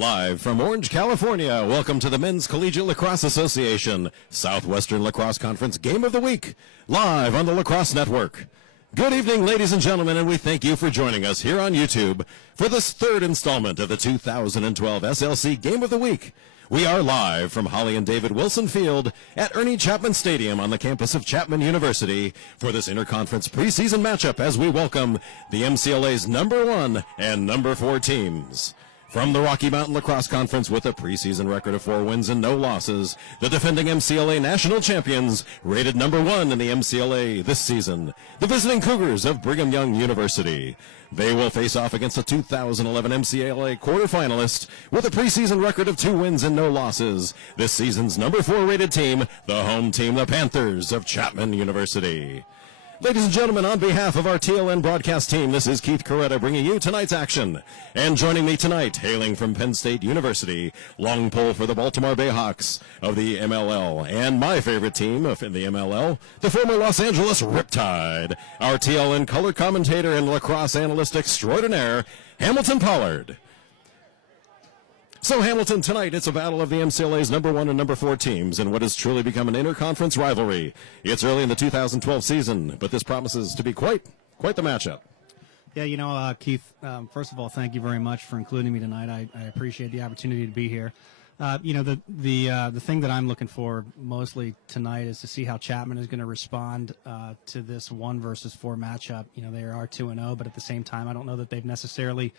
Live from Orange, California, welcome to the Men's Collegiate Lacrosse Association Southwestern Lacrosse Conference Game of the Week, live on the Lacrosse Network. Good evening, ladies and gentlemen, and we thank you for joining us here on YouTube for this third installment of the 2012 SLC Game of the Week. We are live from Holly and David Wilson Field at Ernie Chapman Stadium on the campus of Chapman University for this interconference preseason matchup as we welcome the MCLA's number 1 and number 4 teams. From the Rocky Mountain Lacrosse Conference with a preseason record of 4 wins and no losses, the defending MCLA national champions, rated number 1 in the MCLA this season, the visiting Cougars of Brigham Young University. They will face off against the 2011 MCLA quarterfinalist with a preseason record of 2 wins and no losses, this season's number 4 rated team, the home team, the Panthers of Chapman University. Ladies and gentlemen, on behalf of our TLN broadcast team, this is Keith Coretta bringing you tonight's action. And joining me tonight, hailing from Penn State University, long pole for the Baltimore Bayhawks of the MLL, and my favorite team in the MLL, the former Los Angeles Riptide, our TLN color commentator and lacrosse analyst extraordinaire, Hamilton Pollard. So, Hamilton, tonight it's a battle of the MCLA's number 1 and number 4 teams in what has truly become an interconference rivalry. It's early in the 2012 season, but this promises to be quite the matchup. Yeah, you know, Keith, first of all, thank you very much for including me tonight. I appreciate the opportunity to be here. You know, the thing that I'm looking for mostly tonight is to see how Chapman is going to respond to this 1 versus 4 matchup. You know, they are 2-0, but at the same time, I don't know that they've necessarily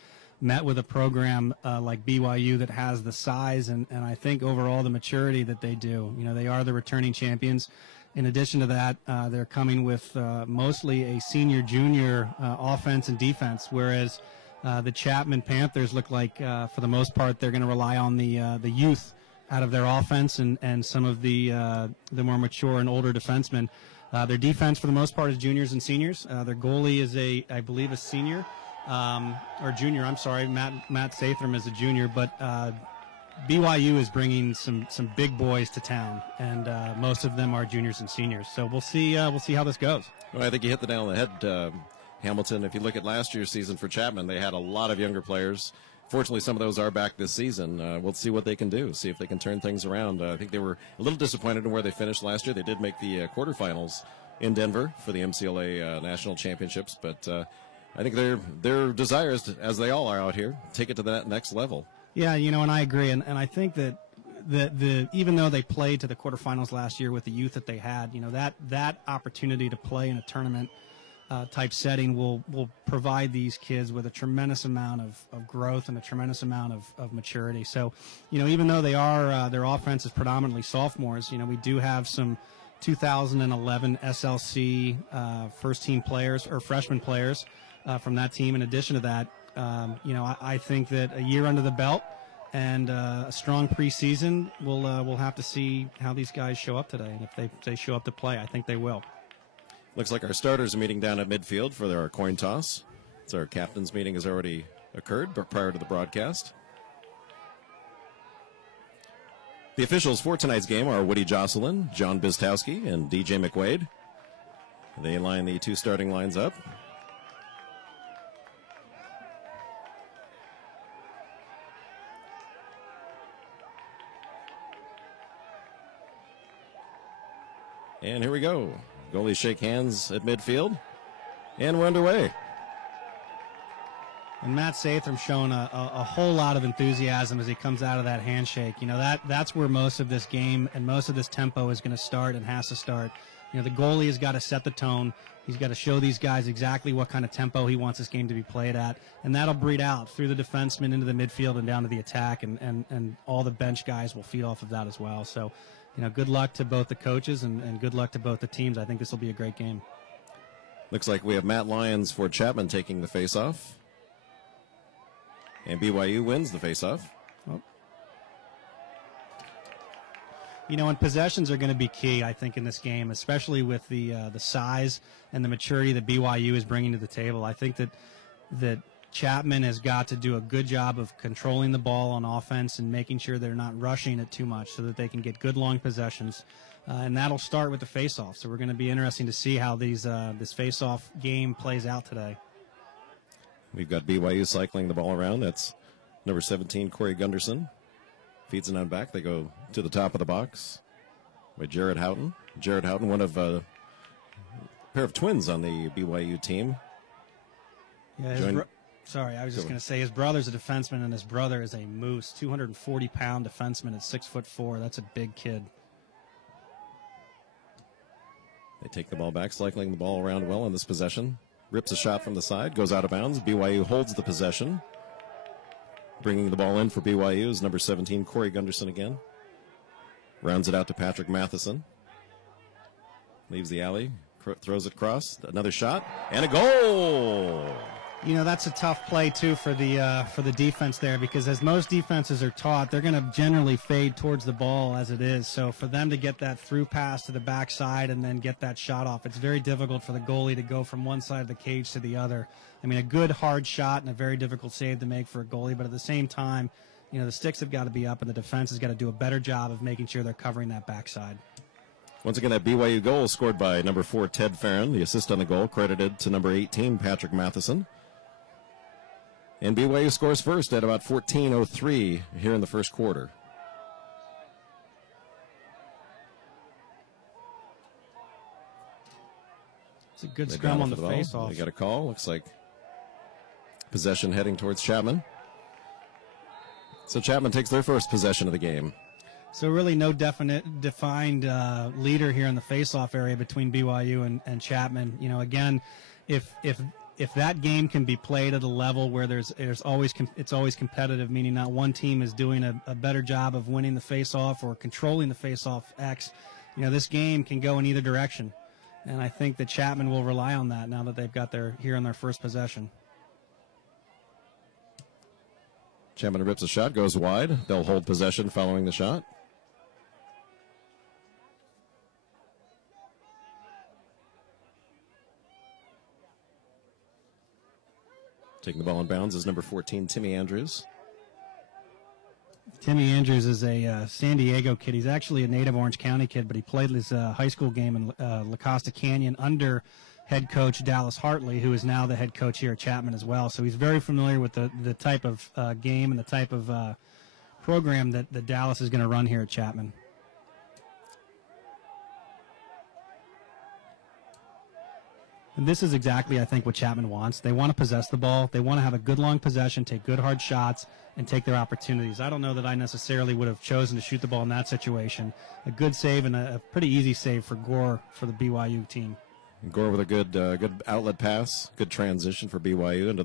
met with a program like BYU that has the size and I think overall the maturity that they do. You know, they are the returning champions. In addition to that, they're coming with mostly a senior-junior offense and defense, whereas the Chapman Panthers look like, for the most part, they're going to rely on the youth out of their offense and some of the more mature and older defensemen. Their defense, for the most part, is juniors and seniors. Their goalie is I believe, a senior. Or junior, I'm sorry, Matt Sathram is a junior, but BYU is bringing some big boys to town, and most of them are juniors and seniors. So we'll see how this goes. Well, I think you hit the nail on the head, Hamilton. If you look at last year's season for Chapman, they had a lot of younger players. Fortunately, some of those are back this season. We'll see what they can do, see if they can turn things around. I think they were a little disappointed in where they finished last year. They did make the quarterfinals in Denver for the MCLA national championships, but I think their desires, as they all are out here, take it to that next level. Yeah, you know, and I agree, and I think that the even though they played to the quarterfinals last year with the youth that they had, you know, that opportunity to play in a tournament type setting will provide these kids with a tremendous amount of growth and a tremendous amount of maturity. So, you know, even though they are their offense is predominantly sophomores, you know, we do have some 2011 SLC first team players or freshman players from that team. In addition to that, you know, I think that a year under the belt and a strong preseason, we'll have to see how these guys show up today. And if they show up to play, I think they will. Looks like our starters are meeting down at midfield for their coin toss. So our captain's meeting has already occurred prior to the broadcast. The officials for tonight's game are Woody Jocelyn, John Bistowski, and DJ McWade. They line the 2 starting lines up. And here we go. Goalies shake hands at midfield, and we're underway. And Matt Sathram showing a whole lot of enthusiasm as he comes out of that handshake. You know, that's where most of this game and most of this tempo is going to start and has to start. You know, the goalie has got to set the tone. He's got to show these guys exactly what kind of tempo he wants this game to be played at, and that'll breed out through the defensemen into the midfield and down to the attack, and all the bench guys will feed off of that as well. So, you know, good luck to both the coaches and good luck to both the teams. I think this will be a great game. Looks like we have Matt Lyons for Chapman taking the faceoff. And BYU wins the faceoff. Oh. You know, and possessions are going to be key, I think, in this game, especially with the size and the maturity that BYU is bringing to the table. I think that Chapman has got to do a good job of controlling the ball on offense and making sure they're not rushing it too much so that they can get good long possessions. And that'll start with the faceoff. So we're going to be interesting to see how this faceoff game plays out today. We've got BYU cycling the ball around. That's Number 17, Corey Gunderson. Feeds it on back. They go to the top of the box by Jared Houghton. Jared Houghton, one of a pair of twins on the BYU team. Yeah, sorry, I was just going to say his brother's a defenseman, and his brother is a moose, 240-pound defenseman at 6'4". That's a big kid. They take the ball back, cycling the ball around well on this possession. Rips a shot from the side, goes out of bounds. BYU holds the possession. Bringing the ball in for BYU is number 17, Corey Gunderson again. Rounds it out to Patrick Matheson. Leaves the alley, throws it across. Another shot, and a goal! You know, that's a tough play, too, for the defense there, because as most defenses are taught, they're going to generally fade towards the ball as it is. So for them to get that through pass to the backside and then get that shot off, it's very difficult for the goalie to go from one side of the cage to the other. I mean, a good hard shot and a very difficult save to make for a goalie, but at the same time, you know, the sticks have got to be up and the defense has got to do a better job of making sure they're covering that backside. Once again, that BYU goal scored by number 4, Ted Farron. The assist on the goal credited to number 18, Patrick Matheson. And BYU scores first at about 14:03 here in the first quarter. It's a good scrum on the face-off. They got a call. Looks like possession heading towards Chapman. So Chapman takes their first possession of the game. So really no defined leader here in the face-off area between BYU and Chapman. You know, again, if that game can be played at a level where it's always competitive, meaning not one team is doing a better job of winning the face-off or controlling the face-off X, you know, this game can go in either direction. And I think that Chapman will rely on that now that they've got here on their first possession. Chapman rips a shot, goes wide. They'll hold possession following the shot. Taking the ball in bounds is number 14, Timmy Andrews. Timmy Andrews is a San Diego kid. He's actually a native Orange County kid, but he played his high school game in La Costa Canyon under head coach Dallas Hartley, who is now the head coach here at Chapman as well. So he's very familiar with the type of game and the type of program that Dallas is going to run here at Chapman. And this is exactly, I think, what Chapman wants. They want to possess the ball. They want to have a good long possession, take good hard shots, and take their opportunities. I don't know that I necessarily would have chosen to shoot the ball in that situation. A good save and a pretty easy save for Gore for the BYU team. Gore with a good outlet pass, good transition for BYU into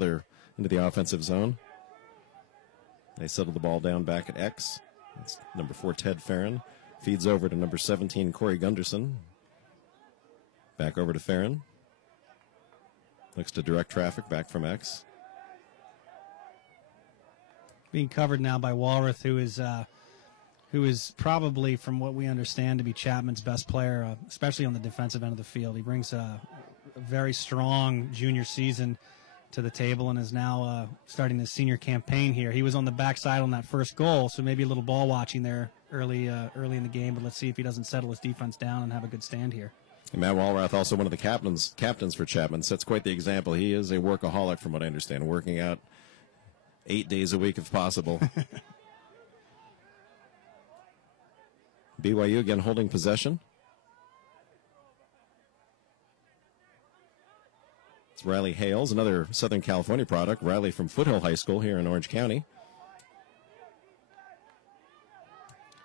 the offensive zone. They settle the ball down back at X. It's number 4, Ted Farron. Feeds over to number 17, Corey Gunderson. Back over to Farron. Looks to direct traffic back from X. Being covered now by Walrath, who is probably, from what we understand, to be Chapman's best player, especially on the defensive end of the field. He brings a very strong junior season to the table and is now starting his senior campaign here. He was on the backside on that first goal, so maybe a little ball watching there early in the game, but let's see if he doesn't settle his defense down and have a good stand here. And Matt Walrath, also one of the captains for Chapman, sets quite the example. He is a workaholic, from what I understand, working out 8 days a week if possible. BYU again holding possession. It's Riley Hales, another Southern California product. Riley from Foothill High School here in Orange County.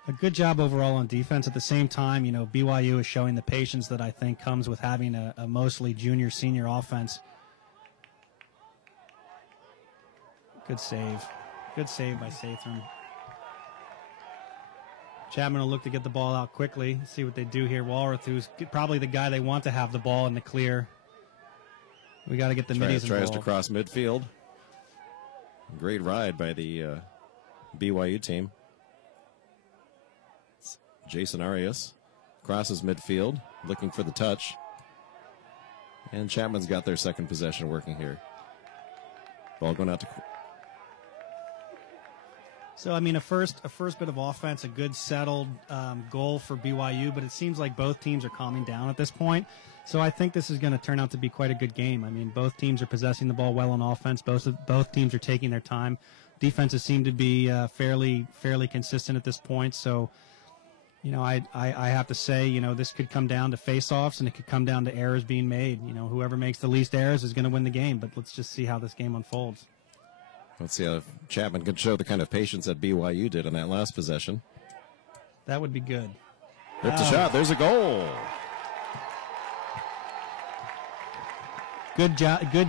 A good job overall on defense. At the same time, you know, BYU is showing the patience that I think comes with having a mostly junior-senior offense. Good save. Good save by Sathram. Chapman will look to get the ball out quickly, see what they do here. Walrath, who's probably the guy they want to have the ball in the clear. We got to get the middies involved. Tries to cross midfield. Great ride by the BYU team. Jason Arias crosses midfield, looking for the touch. And Chapman's got their second possession working here. Ball going out to... So, I mean, a first bit of offense, a good settled goal for BYU, but it seems like both teams are calming down at this point. So I think this is going to turn out to be quite a good game. I mean, both teams are possessing the ball well on offense. Both teams are taking their time. defenses seem to be fairly consistent at this point. So, I have to say, this could come down to face-offs, and it could come down to errors being made. Whoever makes the least errors is going to win the game. But let's just see how this game unfolds. Let's see if Chapman can show the kind of patience that BYU did in that last possession. That would be good. Ripped a shot. There's a goal. Good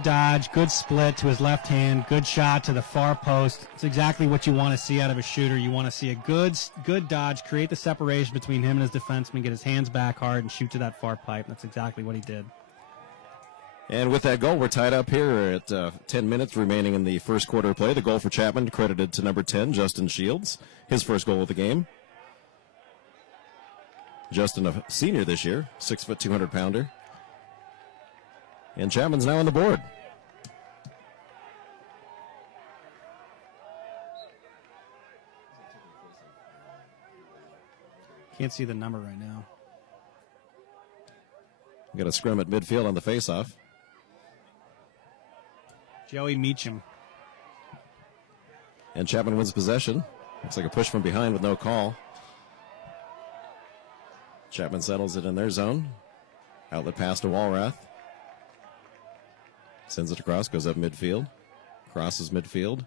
dodge, good split to his left hand, good shot to the far post. It's exactly what you want to see out of a shooter. You want to see a good dodge, create the separation between him and his defenseman, get his hands back hard, and shoot to that far pipe. That's exactly what he did. And with that goal, we're tied up here at 10 minutes remaining in the first quarter of play. The goal for Chapman credited to number 10, Justin Shields, his first goal of the game. Justin, a senior this year, 6', 200-pounder. And Chapman's now on the board. Can't see the number right now. We got a scrum at midfield on the faceoff. Joey Meacham. And Chapman wins possession. Looks like a push from behind with no call. Chapman settles it in their zone. Outlet pass to Walrath. Sends it across, goes up midfield. Crosses midfield.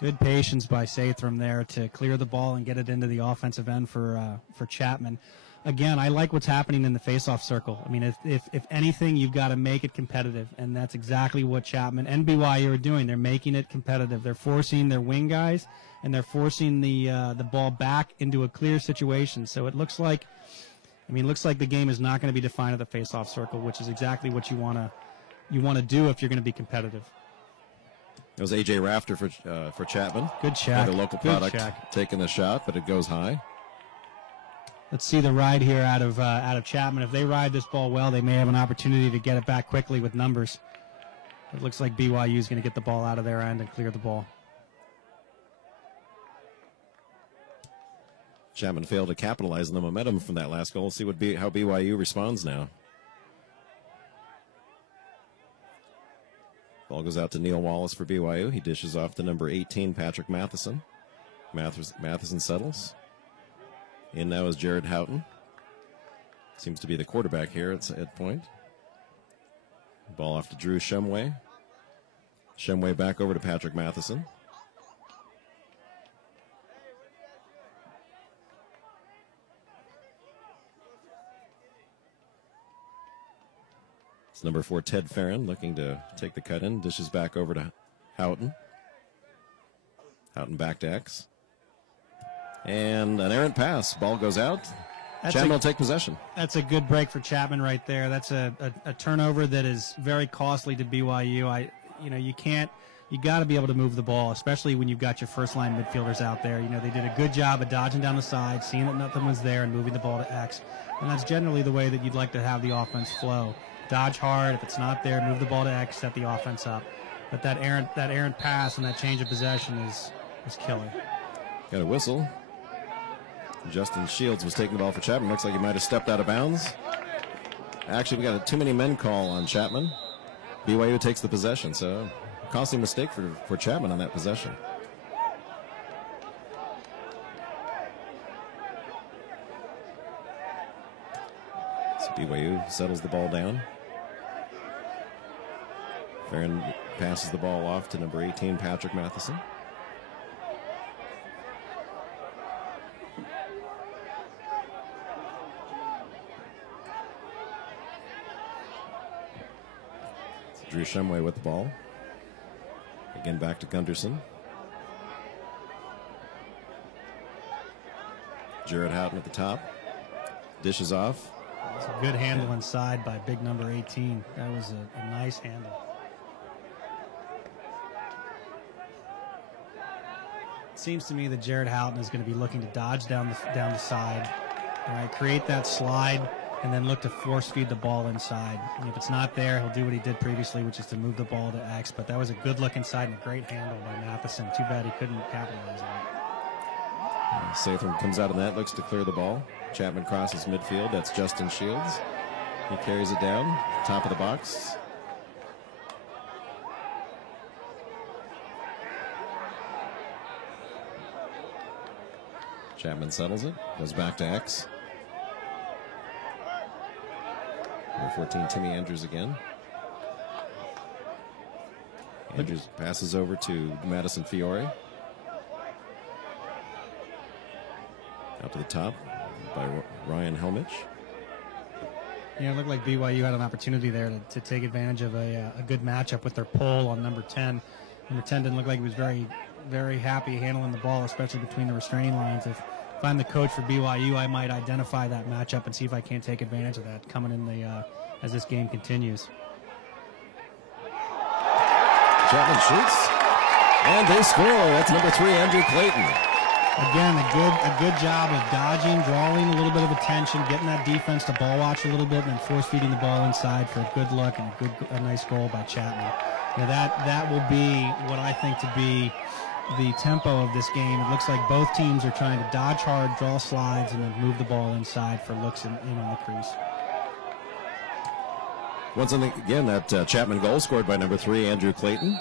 Good patience by Sathram there to clear the ball and get it into the offensive end for Chapman. Again, I like what's happening in the faceoff circle. I mean, if anything, you've got to make it competitive, and that's exactly what Chapman and BYU are doing. They're making it competitive. They're forcing their wing guys, and they're forcing the ball back into a clear situation. So it looks like the game is not going to be defined at the faceoff circle, which is exactly what you want to do if you're going to be competitive. It was A.J. Rafter for Chapman. Good check. The local product taking the shot, but it goes high. Let's see the ride here out of Chapman. If they ride this ball well, they may have an opportunity to get it back quickly with numbers. It looks like BYU is going to get the ball out of their end and clear the ball. Chapman failed to capitalize on the momentum from that last goal. We'll see how BYU responds now. Ball goes out to Neil Wallace for BYU. He dishes off to number 18, Patrick Matheson. Matheson settles. In now is Jared Houghton. Seems to be the quarterback here at point. Ball off to Drew Shumway. Shumway back over to Patrick Matheson. It's number 4, Ted Farron, looking to take the cut in. Dishes back over to Houghton. Houghton back to X. And an errant pass. Ball goes out. Chapman will take possession. That's a good break for Chapman right there. That's a turnover that is very costly to BYU. You got to be able to move the ball, especially when you've got your first line midfielders out there. They did a good job of dodging down the side, seeing that nothing was there, and moving the ball to X. And that's generally the way that you'd like to have the offense flow. Dodge hard. If it's not there, move the ball to X, set the offense up. But that errant pass and that change of possession is killer. Got a whistle. Justin Shields was taking the ball for Chapman. Looks like he might have stepped out of bounds. Actually, we got a too many men call on Chapman. BYU takes the possession, so costly mistake for Chapman on that possession. So BYU settles the ball down. Farron passes the ball off to number 18, Patrick Matheson. Drew Shumway with the ball. Again back to Gunderson. Jared Houghton at the top. Dishes off. It's a good handle inside by big number 18. That was a nice handle. It seems to me that Jared Houghton is going to be looking to dodge down the side. All right, create that slide, and then look to force feed the ball inside. And if it's not there, he'll do what he did previously, which is to move the ball to X. But that was a good look inside and a great handle by Matheson. Too bad he couldn't capitalize on it. Sathram comes out of that, looks to clear the ball. Chapman crosses midfield. That's Justin Shields. He carries it down, top of the box. Chapman settles it, goes back to X. Number 14, Timmy Andrews again. Andrews passes over to Madison Fiore. Out to the top by Ryan Helmich. Yeah, it looked like BYU had an opportunity there to take advantage of a good matchup with their pull on number 10. Number 10 didn't look like he was very, very happy handling the ball, especially between the restraining lines. If I'm the coach for BYU, I might identify that matchup and see if I can't take advantage of that coming in the as this game continues. Chapman shoots, and they score. That's number 3, Andrew Clayton. Again, a good job of dodging, drawing a little bit of attention, getting that defense to ball watch a little bit, and then force feeding the ball inside for a good look and a nice goal by Chapman. You know, that will be what I think to be the tempo of this game. It looks like both teams are trying to dodge hard, draw slides, and then move the ball inside for looks in on the crease. Once again, that Chapman goal scored by number 3, Andrew Clayton.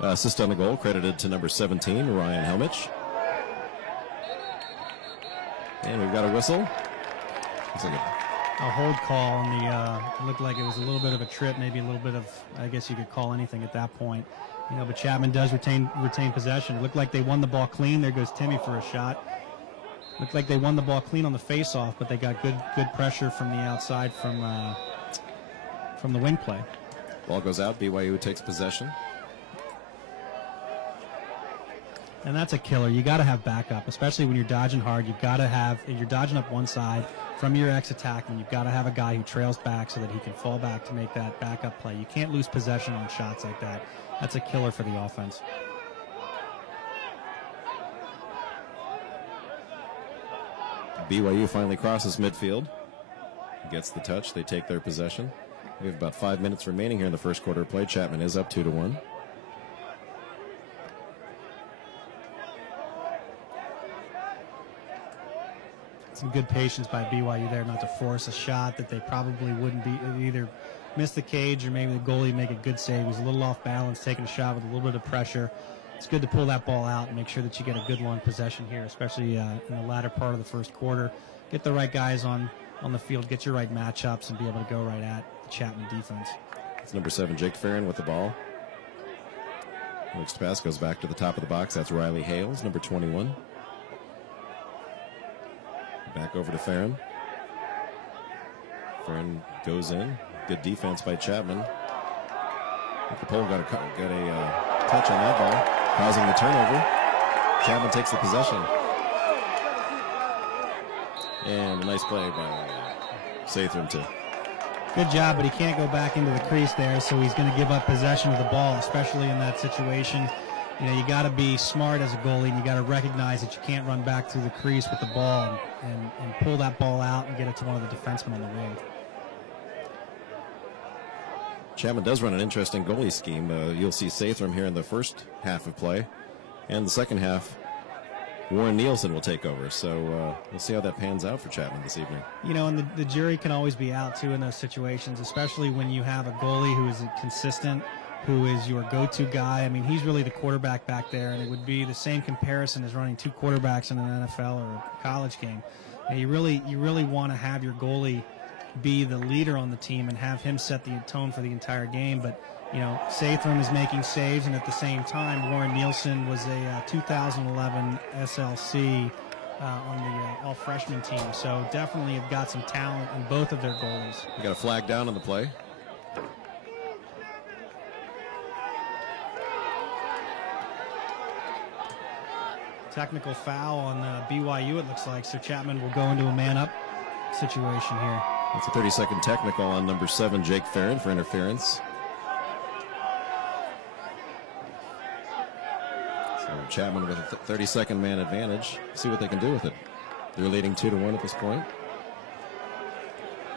Assist on the goal credited to number 17, Ryan Helmich. And we've got a whistle. Looks like a hold call on the. It looked like it was a little bit of a trip, maybe a little bit of. I guess you could call anything at that point, you know. But Chapman does retain possession. It looked like they won the ball clean. There goes Timmy for a shot. Looked like they won the ball clean on the face-off, but they got good pressure from the outside from the wing play. Ball goes out. BYU takes possession. And that's a killer. You got to have backup, especially when you're dodging hard. You've got to have, if you're dodging up one side from your X attack, and you've got to have a guy who trails back so that he can fall back to make that backup play. You can't lose possession on shots like that. That's a killer for the offense. BYU finally crosses midfield. Gets the touch. They take their possession. We have about 5 minutes remaining here in the first quarter of play. Chapman is up 2-1. Some good patience by BYU there not to force a shot that they probably wouldn't be, either miss the cage or maybe the goalie make a good save. He was a little off balance, taking a shot with a little bit of pressure. It's good to pull that ball out and make sure that you get a good long possession here, especially in the latter part of the first quarter. Get the right guys on the field, get your right matchups, and be able to go right at the Chapman defense. It's number 7, Jake Farron with the ball. Next pass goes back to the top of the box. That's Riley Hales, number 21. Back over to Farron. Farron goes in. Good defense by Chapman. The pole got a touch on that ball, causing the turnover. Chapman takes the possession. And a nice play by Sathram too. Good job, but he can't go back into the crease there, so he's going to give up possession of the ball, especially in that situation. You know, you got to be smart as a goalie, and you got to recognize that you can't run back through the crease with the ball and pull that ball out and get it to one of the defensemen on the wing. Chapman does run an interesting goalie scheme. You'll see Sathram here in the first half of play, and the second half, Warren Nielsen will take over. So we'll see how that pans out for Chapman this evening. You know, and the jury can always be out, too, in those situations, especially when you have a goalie who is consistent, who is your go-to guy. I mean, he's really the quarterback back there, and it would be the same comparison as running 2 quarterbacks in an NFL or a college game. And you really want to have your goalie be the leader on the team and have him set the tone for the entire game. But, you know, Sathram is making saves, and at the same time, Warren Nielsen was a 2011 SLC on the all-freshman team. So definitely have got some talent in both of their goalies. We got a flag down on the play. Technical foul on BYU, it looks like. So Chapman will go into a man-up situation here. That's a 30-second technical on number 7, Jake Farron, for interference. So Chapman with a 30-second man advantage. See what they can do with it. They're leading 2-1 at this point.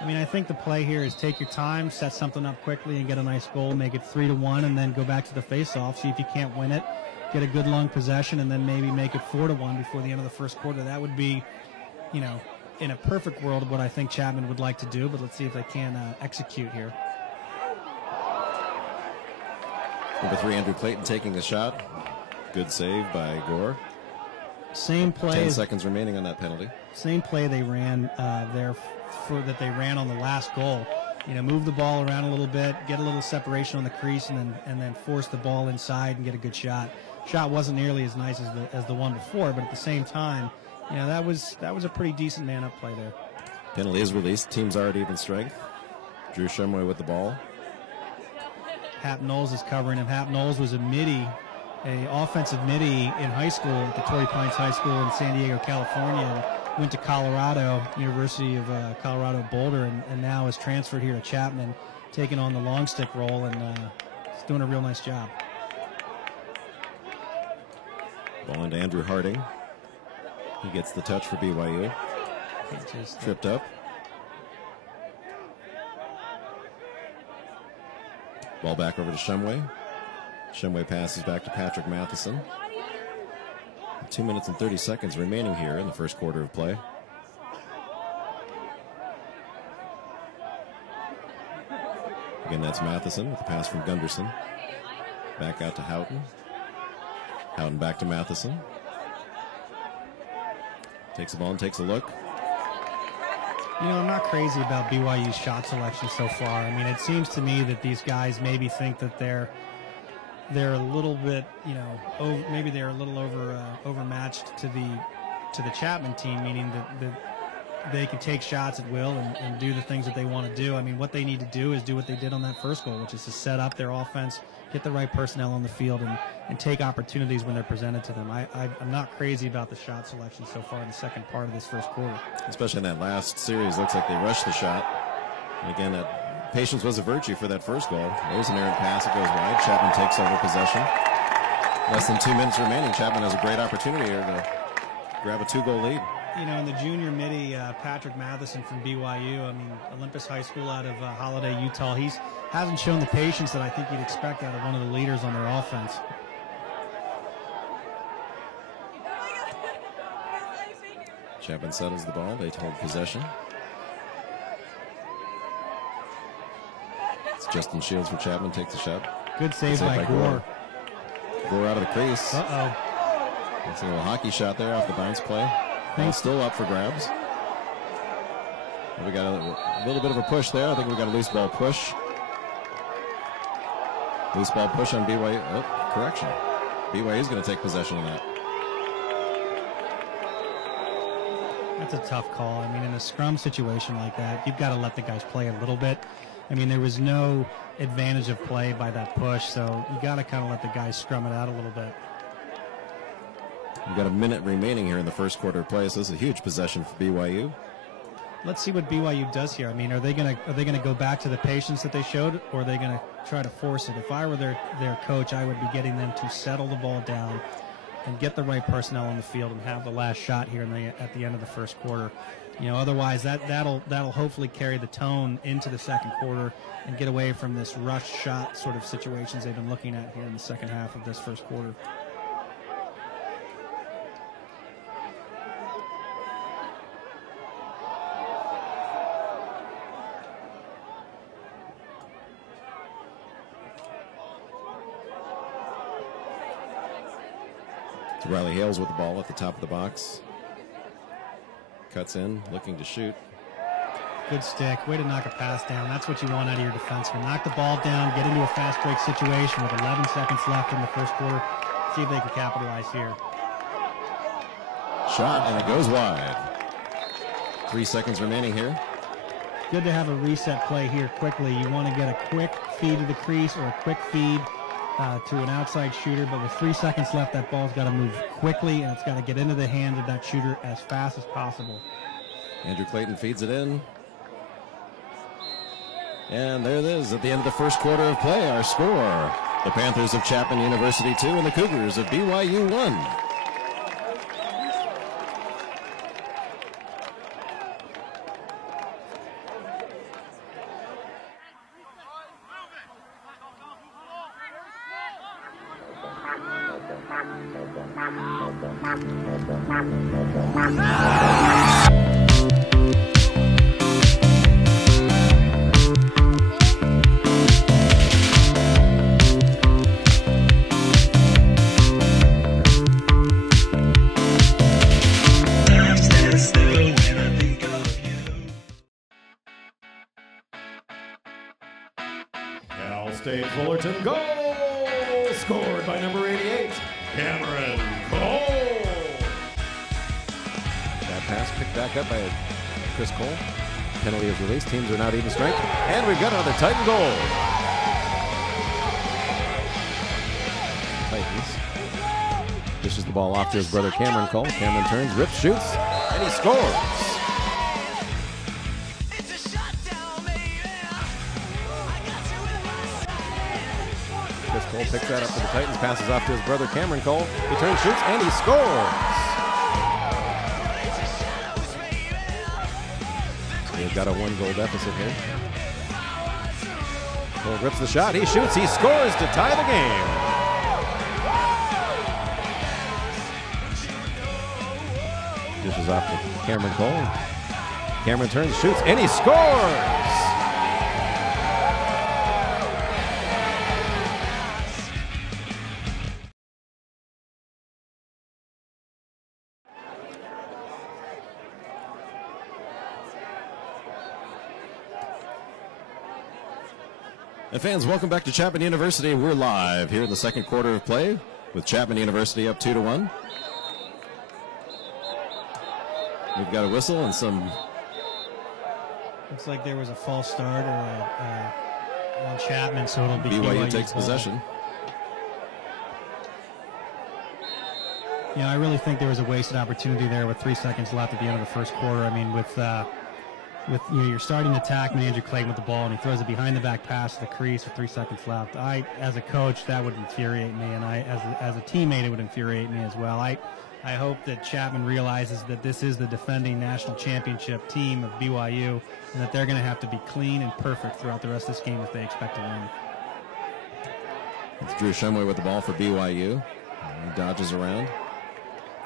I mean, I think the play here is take your time, set something up quickly, and get a nice goal, make it 3-1, and then go back to the face-off, see if you can't win it, get a good long possession, and then maybe make it 4-1 before the end of the first quarter. That would be, you know, in a perfect world, what I think Chapman would like to do, but let's see if they can execute here. Number 3, Andrew Clayton taking the shot. Good save by Gore. Same play. 10 seconds remaining on that penalty. Same play they ran that they ran on the last goal. Move the ball around a little bit, get a little separation on the crease, and then force the ball inside and get a good shot. Shot wasn't nearly as nice as the one before, but at the same time, that was a pretty decent man-up play there. Penalty is released. Team's already even strength. Drew Shumway with the ball. Hap Knowles is covering him. Hap Knowles was an offensive midi in high school at the Torrey Pines High School in San Diego, California, and went to Colorado, University of Colorado Boulder, and now is transferred here to Chapman, taking on the long stick role, and he's doing a real nice job. Ball into Andrew Harding. He gets the touch for BYU. Tripped up. Ball back over to Shumway. Shumway passes back to Patrick Matheson. 2 minutes and 30 seconds remaining here in the first quarter of play. Again, that's Matheson with the pass from Gunderson. Back out to Houghton. Houghton back to Matheson. Takes the ball and takes a look. I'm not crazy about BYU's shot selection so far. It seems to me that these guys maybe think that they're a little bit, maybe they're a little overmatched to the Chapman team, meaning that they can take shots at will and do the things that they want to do. What they need to do is do what they did on that first goal, which is to set up their offense, get the right personnel on the field, and take opportunities when they're presented to them. I'm not crazy about the shot selection so far in the second part of this first quarter. Especially in that last series, looks like they rushed the shot. And again, that patience was a virtue for that first goal. There's an errant pass. It goes wide. Chapman takes over possession. Less than 2 minutes remaining. Chapman has a great opportunity here to grab a 2-goal lead. In the junior midi, Patrick Matheson from BYU, Olympus High School out of Holiday, Utah, he hasn't shown the patience that I think you'd expect out of one of the leaders on their offense. Chapman settles the ball. They hold possession. It's Justin Shields for Chapman. Takes the shot. Good save by Gore. Gore out of the crease. Uh-oh. That's a little hockey shot there off the bounce play. Ball still up for grabs. We got a little bit of a push there. I think we got a loose ball push. Loose ball push on BYU. Oh, correction. BYU is going to take possession of that. That's a tough call. In a scrum situation like that, you've got to let the guys play a little bit. There was no advantage of play by that push, so you got to kind of let the guys scrum it out a little bit. We've got a minute remaining here in the first quarter of play, so this is a huge possession for BYU. Let's see what BYU does here. Are they gonna go back to the patience that they showed, or are they gonna try to force it? If I were their coach, I would be getting them to settle the ball down and get the right personnel on the field and have the last shot here at the end of the first quarter. Otherwise that'll hopefully carry the tone into the second quarter and get away from this rush shot sort of situations they've been looking at here in the second half of this first quarter. Riley Hales with the ball at the top of the box. Cuts in, looking to shoot. Good stick. Way to knock a pass down. That's what you want out of your defenseman. Knock the ball down, get into a fast break situation with 11 seconds left in the first quarter. See if they can capitalize here. Shot, and it goes wide. 3 seconds remaining here. Good to have a reset play here quickly. You want to get a quick feed to the crease or a quick feed to an outside shooter, but with 3 seconds left, that ball's got to move quickly, and it's got to get into the hands of that shooter as fast as possible. Andrew Clayton feeds it in. And there it is at the end of the first quarter of play. Our score, the Panthers of Chapman University 2 and the Cougars of BYU 1. State Fullerton goal! Scored by number 88, Cameron Cole. That pass picked back up by Chris Cole. Penalty is released. Teams are now at even strength. And we've got another Titan goal. Titans. Dishes the ball off to his brother Cameron Cole. Cameron turns, rips, shoots, and he scores. Chris Cole picks that up for the Titans, passes off to his brother Cameron Cole. He turns, shoots, and he scores. They've got a 1-goal deficit here. Cole rips the shot, he shoots, he scores to tie the game. Dishes off to Cameron Cole. Cameron turns, shoots, and he scores! And fans, welcome back to Chapman University. We're live here in the second quarter of play with Chapman University up 2-1. We've got a whistle and some... Looks like there was a false start or on Chapman, so it'll be BYU takes possession. You know, I really think there was a wasted opportunity there with 3 seconds left at the end of the first quarter. I mean, with you know, you're starting to attack Andrew Clayton with the ball, and he throws a behind-the-back pass to the crease with 3 seconds left. As a coach, that would infuriate me, and as a teammate, it would infuriate me as well. I hope that Chapman realizes that this is the defending national championship team of BYU, and that they're going to have to be clean and perfect throughout the rest of this game if they expect to win. It's Drew Shumway with the ball for BYU. He dodges around.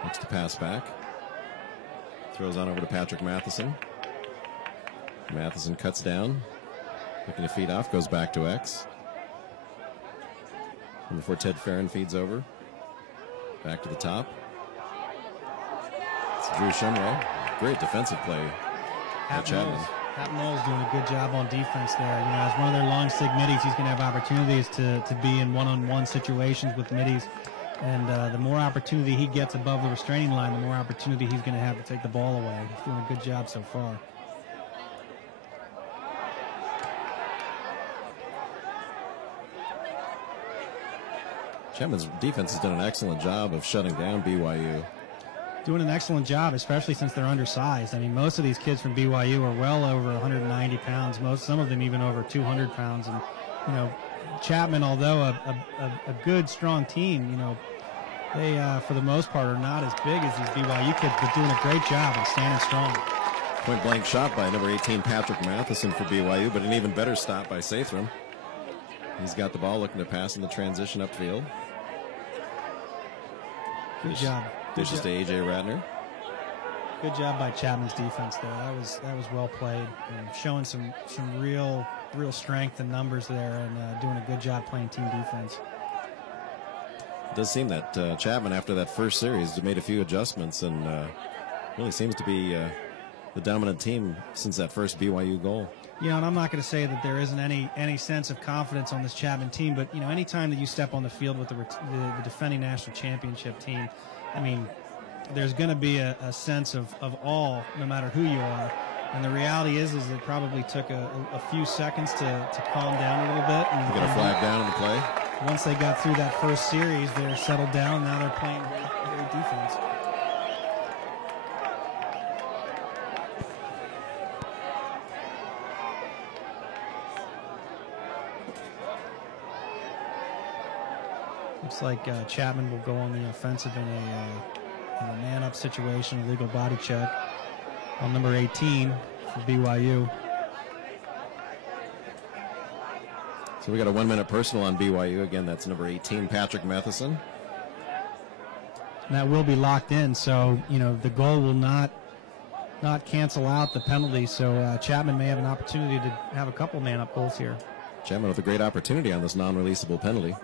Looks to pass back. Throws on over to Patrick Matheson. Matheson cuts down. Looking to feed off. Goes back to X. And before Ted Farron feeds over. Back to the top. It's Drew Shumway. Great defensive play by Chapman. Chapman is doing a good job on defense there. You know, as one of their long sig middies, he's going to have opportunities to be in one-on-one situations with middies. And the more opportunity he gets above the restraining line, the more opportunity he's going to have to take the ball away. He's doing a good job so far. Chapman's defense has done an excellent job of shutting down BYU. Doing an excellent job, especially since they're undersized. I mean, most of these kids from BYU are well over 190 pounds. Some of them even over 200 pounds. And, you know, Chapman, although a good, strong team, you know, they, for the most part, are not as big as these BYU kids, but doing a great job and standing strong. Point-blank shot by number 18, Patrick Matheson for BYU, but an even better stop by Sathram. He's got the ball, looking to pass in the transition upfield. Good job. Dishes to A.J. Ratner. Good job by Chapman's defense there. That was well played, and showing some real strength and numbers there, and doing a good job playing team defense. It does seem that Chapman, after that first series, made a few adjustments and really seems to be the dominant team since that first BYU goal. You know, and I'm not going to say that there isn't any sense of confidence on this Chapman team, but, you know, anytime that you step on the field with the defending national championship team, I mean, there's going to be a sense of awe no matter who you are. And the reality is it probably took a few seconds to calm down a little bit. And get a flag down in the play. Once they got through that first series, they're settled down. Now they're playing great defense. Looks like Chapman will go on the offensive in a man-up situation, a legal body check on number 18 for BYU. So we got a 1-minute personal on BYU. Again, that's number 18, Patrick Matheson. And that will be locked in, so, you know, the goal will not cancel out the penalty, so Chapman may have an opportunity to have a couple man-up goals here. Chapman with a great opportunity on this non-releasable penalty.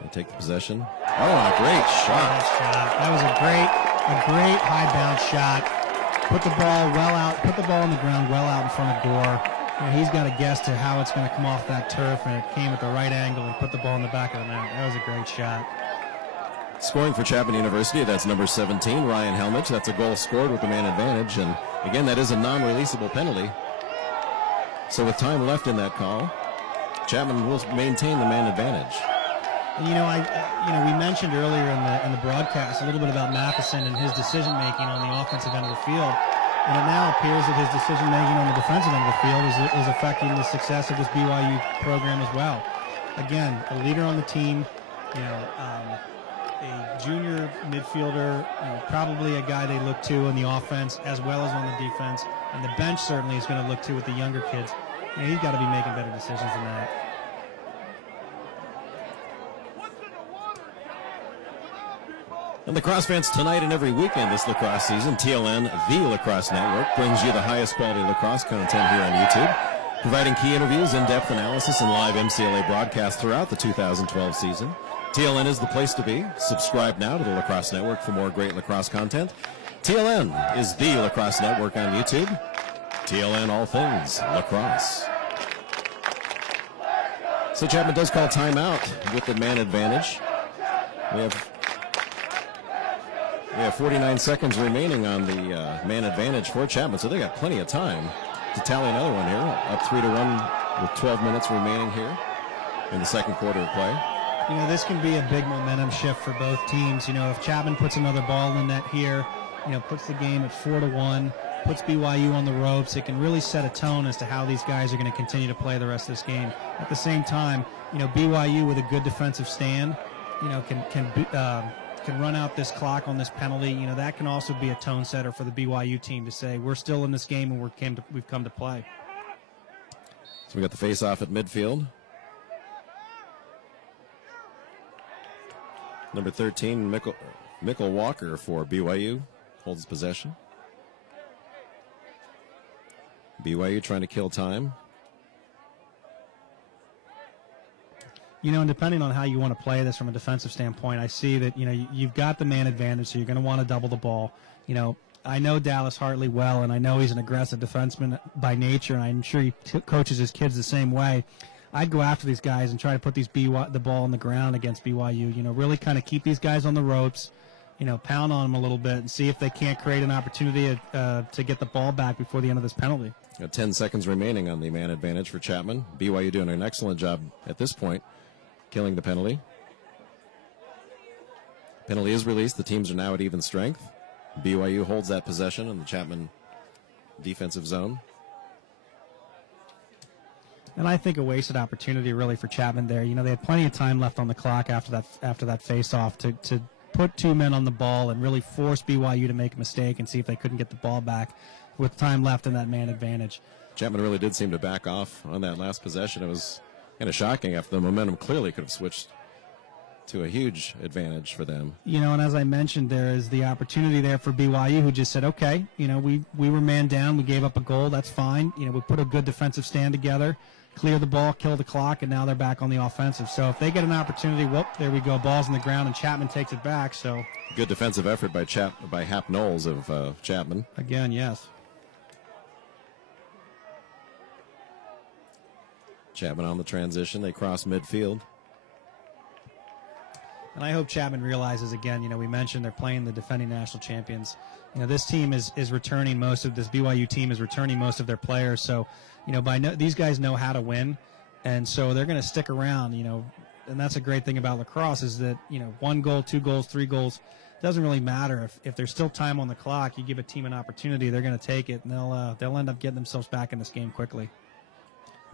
They take the possession. Oh, and a great shot. Nice shot. That was a great high bounce shot. Put the ball on the ground well out in front of Gore. he's got to guess to how it's going to come off that turf, and it came at the right angle and put the ball in the back of the net. That was a great shot. Scoring for Chapman University, that's number 17, Ryan Helmich. That's a goal scored with the man advantage, and again, that is a non-releasable penalty. So with time left in that call, Chapman will maintain the man advantage. And, we mentioned earlier in the broadcast a little bit about Matheson and his decision making on the offensive end of the field, and it now appears that his decision making on the defensive end of the field is affecting the success of this BYU program as well. Again, a leader on the team, a junior midfielder, probably a guy they look to in the offense as well as on the defense, and the bench certainly is going to look to with the younger kids. He's got to be making better decisions than that. And lacrosse fans, tonight and every weekend this lacrosse season, TLN, the Lacrosse Network, brings you the highest quality lacrosse content here on YouTube, providing key interviews, in-depth analysis, and live MCLA broadcasts throughout the 2012 season. TLN is the place to be. Subscribe now to the Lacrosse Network for more great lacrosse content. TLN is the Lacrosse Network on YouTube. TLN, all things lacrosse. So Chapman does call timeout with the man advantage. We have 49 seconds remaining on the man advantage for Chapman, so they got plenty of time to tally another one here. Up 3-1 with 12 minutes remaining here in the second quarter of play. This can be a big momentum shift for both teams. If Chapman puts another ball in net here, puts the game at 4-1, puts BYU on the ropes, it can really set a tone as to how these guys are going to continue to play the rest of this game. At the same time, BYU with a good defensive stand, can run out this clock on this penalty. That can also be a tone setter for the BYU team to say we're still in this game and we've come to play. So we got the face-off at midfield. Number 13, Mikkel Walker for BYU holds possession. BYU trying to kill time. And depending on how you want to play this from a defensive standpoint, I see that, you've got the man advantage, so you're going to want to double the ball. I know Dallas Hartley well, and I know he's an aggressive defenseman by nature, and I'm sure he coaches his kids the same way. I'd go after these guys and try to put the ball on the ground against BYU, really kind of keep these guys on the ropes, pound on them a little bit and see if they can't create an opportunity to get the ball back before the end of this penalty. Got 10 seconds remaining on the man advantage for Chapman. BYU doing an excellent job at this point, killing the penalty. Penalty is released. The teams are now at even strength. BYU holds that possession in the Chapman defensive zone. And I think a wasted opportunity really for Chapman there. They had plenty of time left on the clock after that face-off to put two men on the ball and really force BYU to make a mistake and see if they couldn't get the ball back with time left in that man advantage. Chapman really did seem to back off on that last possession. It was kind of shocking after the momentum clearly could have switched to a huge advantage for them. And as I mentioned, there is the opportunity there for BYU who just said, okay, we were man down, we gave up a goal, that's fine. We put a good defensive stand together, clear the ball, kill the clock, and now they're back on the offensive. So if they get an opportunity, there we go, ball's on the ground, and Chapman takes it back. So good defensive effort by Hap Knowles of Chapman. Again, yes. Chapman on the transition. They cross midfield. And I hope Chapman realizes, again, we mentioned they're playing the defending national champions. This team is returning this BYU team is returning most of their players. So, these guys know how to win. And so they're going to stick around, and that's a great thing about lacrosse is that, 1 goal, 2 goals, 3 goals, doesn't really matter. If there's still time on the clock, you give a team an opportunity, they're going to take it, and they'll end up getting themselves back in this game quickly.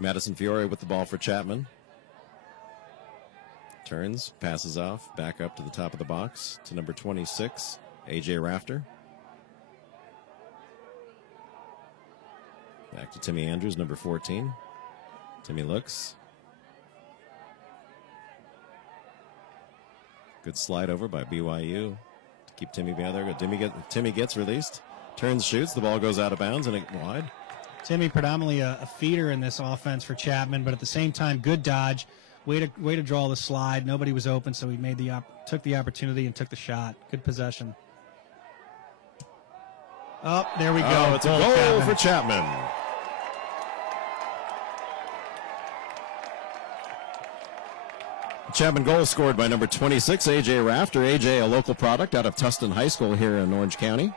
Madison Fiore with the ball for Chapman. Turns, passes off, back up to the top of the box to number 26, A.J. Rafter. Back to Timmy Andrews, number 14. Timmy looks. Good slide over by BYU to keep Timmy together. Timmy gets released, turns, shoots, the ball goes out of bounds and it wide. Timmy predominantly a feeder in this offense for Chapman, but at the same time, good dodge. Way to draw the slide. Nobody was open, so he took the opportunity and took the shot. Good possession. Oh, there we go. Oh, it's a goal for Chapman. Chapman goal scored by number 26, A.J. Rafter. A.J., a local product out of Tustin High School here in Orange County.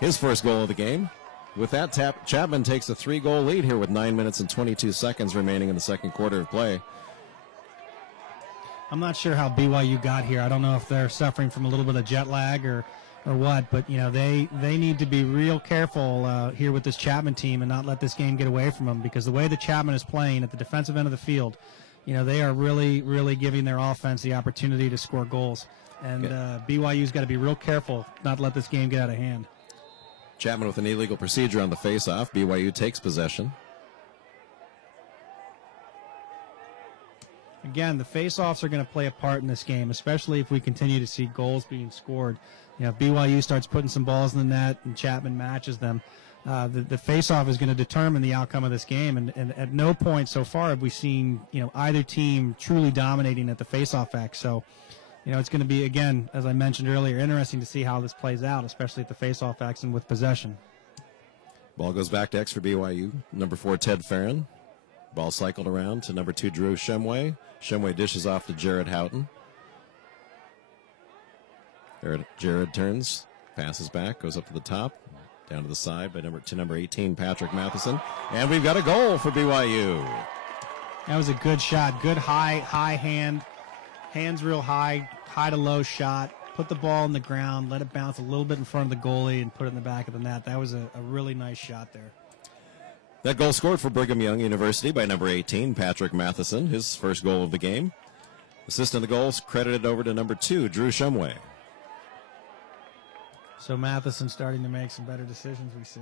His first goal of the game. With that, Chapman takes a 3-goal lead here with 9 minutes and 22 seconds remaining in the second quarter of play. I'm not sure how BYU got here. I don't know if they're suffering from a little bit of jet lag or what, but, you know, they need to be real careful here with this Chapman team and not let this game get away from them, because the way the Chapman is playing at the defensive end of the field, you know, they are really, really giving their offense the opportunity to score goals. And BYU's got to be real careful not to let this game get out of hand. Chapman with an illegal procedure on the faceoff. BYU takes possession. Again, the faceoffs are going to play a part in this game, especially if we continue to see goals being scored. You know, if BYU starts putting some balls in the net and Chapman matches them, the faceoff is going to determine the outcome of this game. And at no point so far have we seen, you know, either team truly dominating at the faceoff X. So, you know, it's going to be, again, as I mentioned earlier, interesting to see how this plays out, especially at the faceoff X and with possession. Ball goes back to X for BYU. Number 4, Ted Farron. Ball cycled around to number 2, Drew Shumway. Shumway dishes off to Jared Houghton. Jared turns, passes back, goes up to the top, down to the side by number 18, Patrick Matheson. And we've got a goal for BYU. That was a good shot. Good high hand. Hands real high to low shot. Put the ball on the ground, let it bounce a little bit in front of the goalie, and put it in the back of the net. That was a really nice shot there. That goal scored for Brigham Young University by number 18, Patrick Matheson, his first goal of the game. Assist on the goals credited over to number 2, Drew Shumway. So Matheson starting to make some better decisions, we see.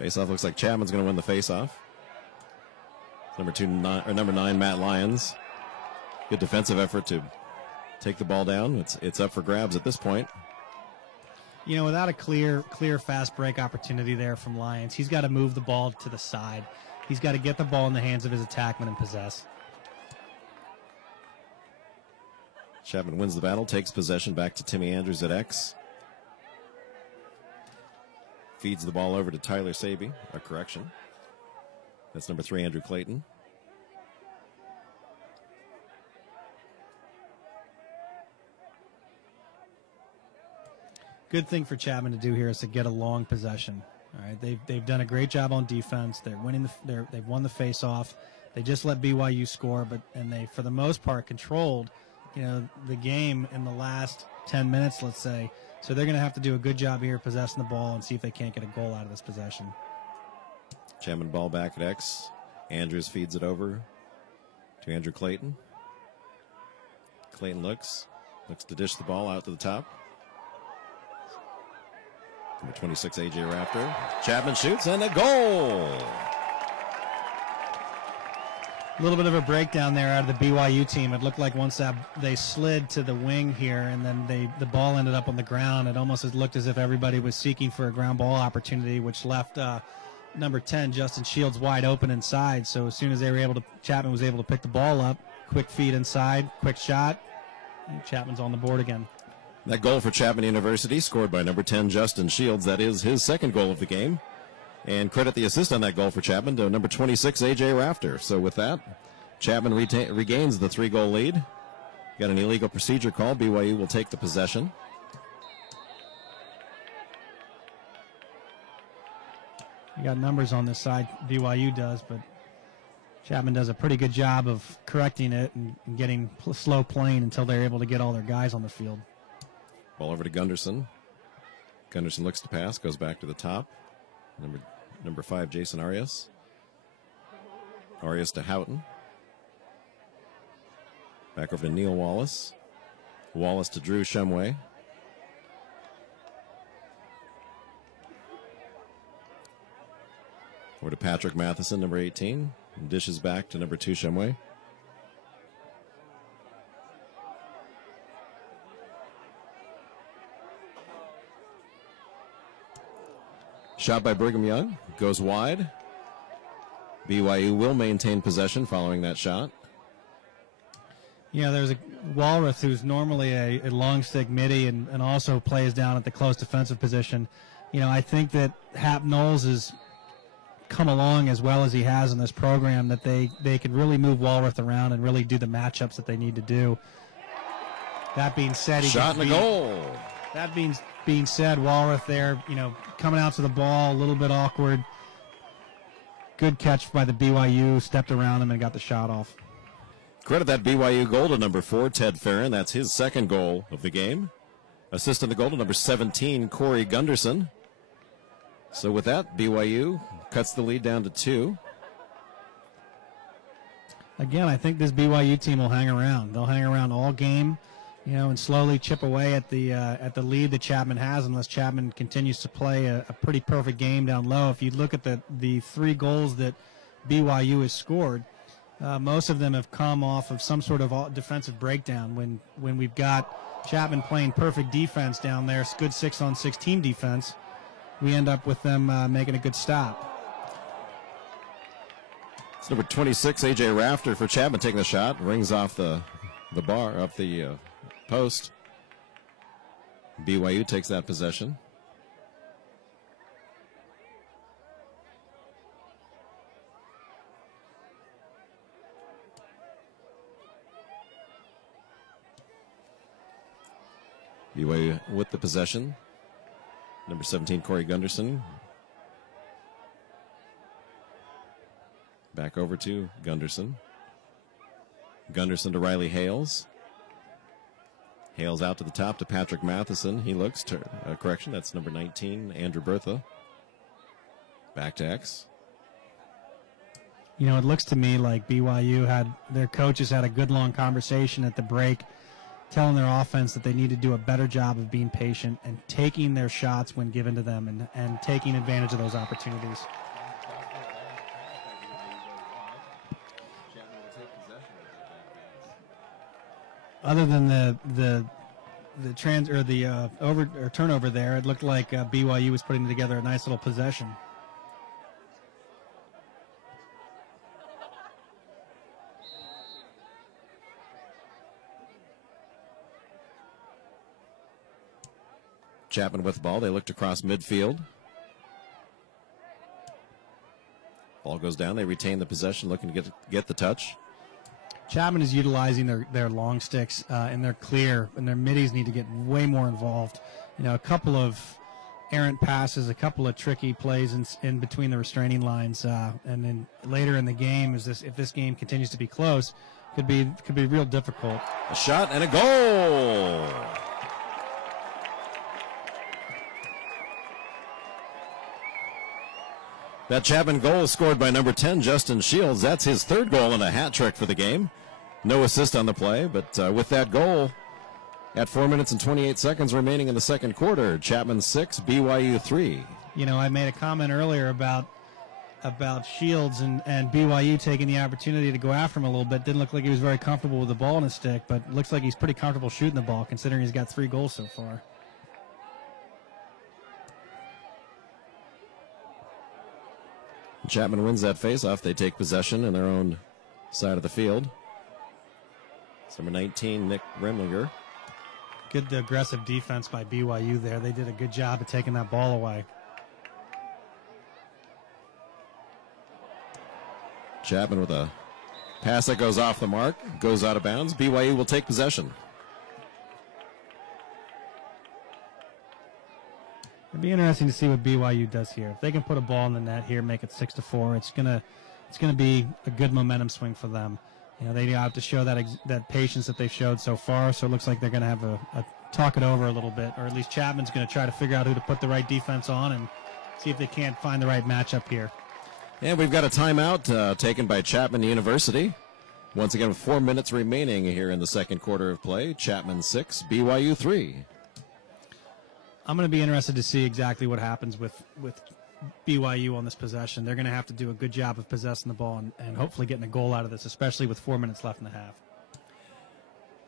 Faceoff looks like Chapman's going to win the faceoff. Number 9, Matt Lyons. Good defensive effort to take the ball down. It's up for grabs at this point. You know, without a clear fast break opportunity there from Lyons, he's got to move the ball to the side. He's got to get the ball in the hands of his attackman and possess. Chapman wins the battle, takes possession back to Timmy Andrews at X. Feeds the ball over to Tyler Saby, a correction. That's number 3, Andrew Clayton. Good thing for Chapman to do here is to get a long possession. All right, they've done a great job on defense. They're winning. They've won the face-off. They just let BYU score, and they, for the most part, controlled, you know, the game in the last 10 minutes, let's say. So they're going to have to do a good job here possessing the ball and see if they can't get a goal out of this possession. Chapman ball back at X. Andrews feeds it over to Andrew Clayton. Clayton looks to dish the ball out to the top. Number 26, A.J. Rafter. Chapman shoots, and a goal! A little bit of a breakdown there out of the BYU team. It looked like once they slid to the wing here, and then the ball ended up on the ground. It almost looked as if everybody was seeking for a ground ball opportunity, which left number 10, Justin Shields, wide open inside. So as soon as they were Chapman was able to pick the ball up, quick feed inside, quick shot, and Chapman's on the board again. That goal for Chapman University, scored by number 10, Justin Shields. That is his second goal of the game. And credit the assist on that goal for Chapman to number 26, A.J. Rafter. So with that, Chapman regains the 3-goal lead. Got an illegal procedure call. BYU will take the possession. You got numbers on this side, BYU does, but Chapman does a pretty good job of correcting it and getting slow playing until they're able to get all their guys on the field. Ball over to Gunderson. Gunderson looks to pass, goes back to the top. Number 5, Jason Arias. Arias to Houghton. Back over to Neil Wallace. Wallace to Drew Shumway. Over to Patrick Matheson, number 18. And dishes back to number 2, Shumway. Shot by Brigham Young. Goes wide. BYU will maintain possession following that shot. Yeah, there's a Walrath who's normally a long stick midi and also plays down at the close defensive position. You know, I think that Hap Knowles is come along as well as he has in this program, that they could really move Walworth around and really do the matchups that they need to do. That being said, shot and a goal. That being said, Walworth there, coming out to the ball, a little bit awkward. Good catch by the BYU, stepped around him and got the shot off. Credit that BYU goal to number 4, Ted Farron. That's his second goal of the game. Assist on the goal to number 17, Corey Gunderson. So with that, BYU cuts the lead down to 2. Again, I think this BYU team will hang around. They'll hang around all game, and slowly chip away at the lead that Chapman has, unless Chapman continues to play a pretty perfect game down low. If you look at the 3 goals that BYU has scored, most of them have come off of some sort of defensive breakdown. When we've got Chapman playing perfect defense down there, good 6-on-6 team defense, we end up with them making a good stop. It's number 26, A.J. Rafter for Chapman taking the shot. Rings off the bar, up the post. BYU takes that possession. BYU with the possession. Number 17, Corey Gunderson. Back over to Gunderson. Gunderson to Riley Hales. Hales out to the top to Patrick Matheson. He looks to correction. That's number 19, Andrew Bertha. Back to X. It looks to me like BYU their coaches had a good long conversation at the break, telling their offense that they need to do a better job of being patient and taking their shots when given to them and taking advantage of those opportunities. Other than the turnover there, it looked like BYU was putting together a nice little possession. Chapman with the ball. They looked across midfield. Ball goes down. They retain the possession, looking to get the touch. Chapman is utilizing their long sticks and their clear, and their middies need to get way more involved. A couple of errant passes, a couple of tricky plays in between the restraining lines, and then later in the game, if this game continues to be close, could be real difficult. A shot and a goal. That Chapman goal is scored by number 10, Justin Shields. That's his 3rd goal and a hat trick for the game. No assist on the play, but with that goal, at 4 minutes and 28 seconds remaining in the second quarter, Chapman 6, BYU 3. I made a comment earlier about Shields and BYU taking the opportunity to go after him a little bit. Didn't look like he was very comfortable with the ball in his stick, but looks like he's pretty comfortable shooting the ball considering he's got 3 goals so far. Chapman wins that faceoff. They take possession in their own side of the field. It's number 19, Nick Remlinger. Good aggressive defense by BYU there. They did a good job of taking that ball away. Chapman with a pass that goes off the mark, goes out of bounds. BYU will take possession. It'll be interesting to see what BYU does here. If they can put a ball in the net here, make it 6-4, it's gonna be a good momentum swing for them. They have to show that patience that they've showed so far. So it looks like they're going to have a talk it over a little bit, or at least Chapman's going to try to figure out who to put the right defense on and see if they can't find the right matchup here. And we've got a timeout taken by Chapman University. Once again, with 4 minutes remaining here in the second quarter of play. Chapman 6, BYU 3. I'm going to be interested to see exactly what happens with BYU on this possession. They're going to have to do a good job of possessing the ball and hopefully getting a goal out of this, especially with 4 minutes left in the half.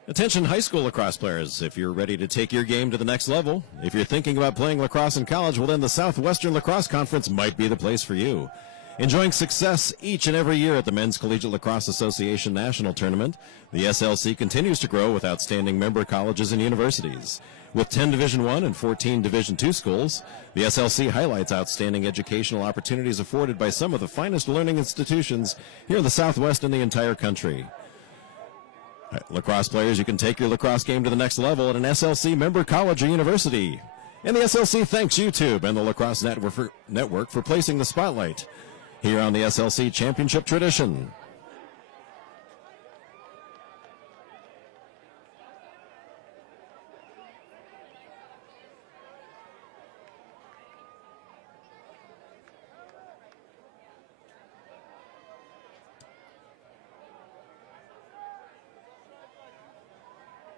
Attention high school lacrosse players, if you're ready to take your game to the next level, if you're thinking about playing lacrosse in college, well then the Southwestern Lacrosse Conference might be the place for you. Enjoying success each and every year at the Men's Collegiate Lacrosse Association National Tournament, the SLC continues to grow with outstanding member colleges and universities. With 10 Division I and 14 Division II schools, the SLC highlights outstanding educational opportunities afforded by some of the finest learning institutions here in the Southwest and the entire country. Lacrosse players, you can take your lacrosse game to the next level at an SLC member college or university. And the SLC thanks YouTube and the Lacrosse Network for placing the spotlight here on the SLC Championship tradition.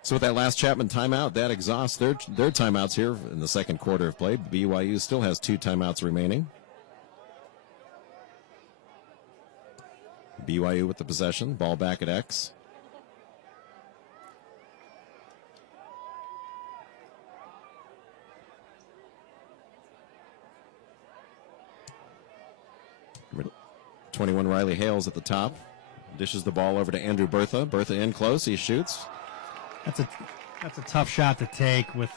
So with that last Chapman timeout, that exhausts their timeouts here in the second quarter of play. BYU still has 2 timeouts remaining. BYU with the possession, ball back at X. Number 21 Riley Hales at the top. Dishes the ball over to Andrew Bertha. Bertha in close, he shoots. That's a tough shot to take with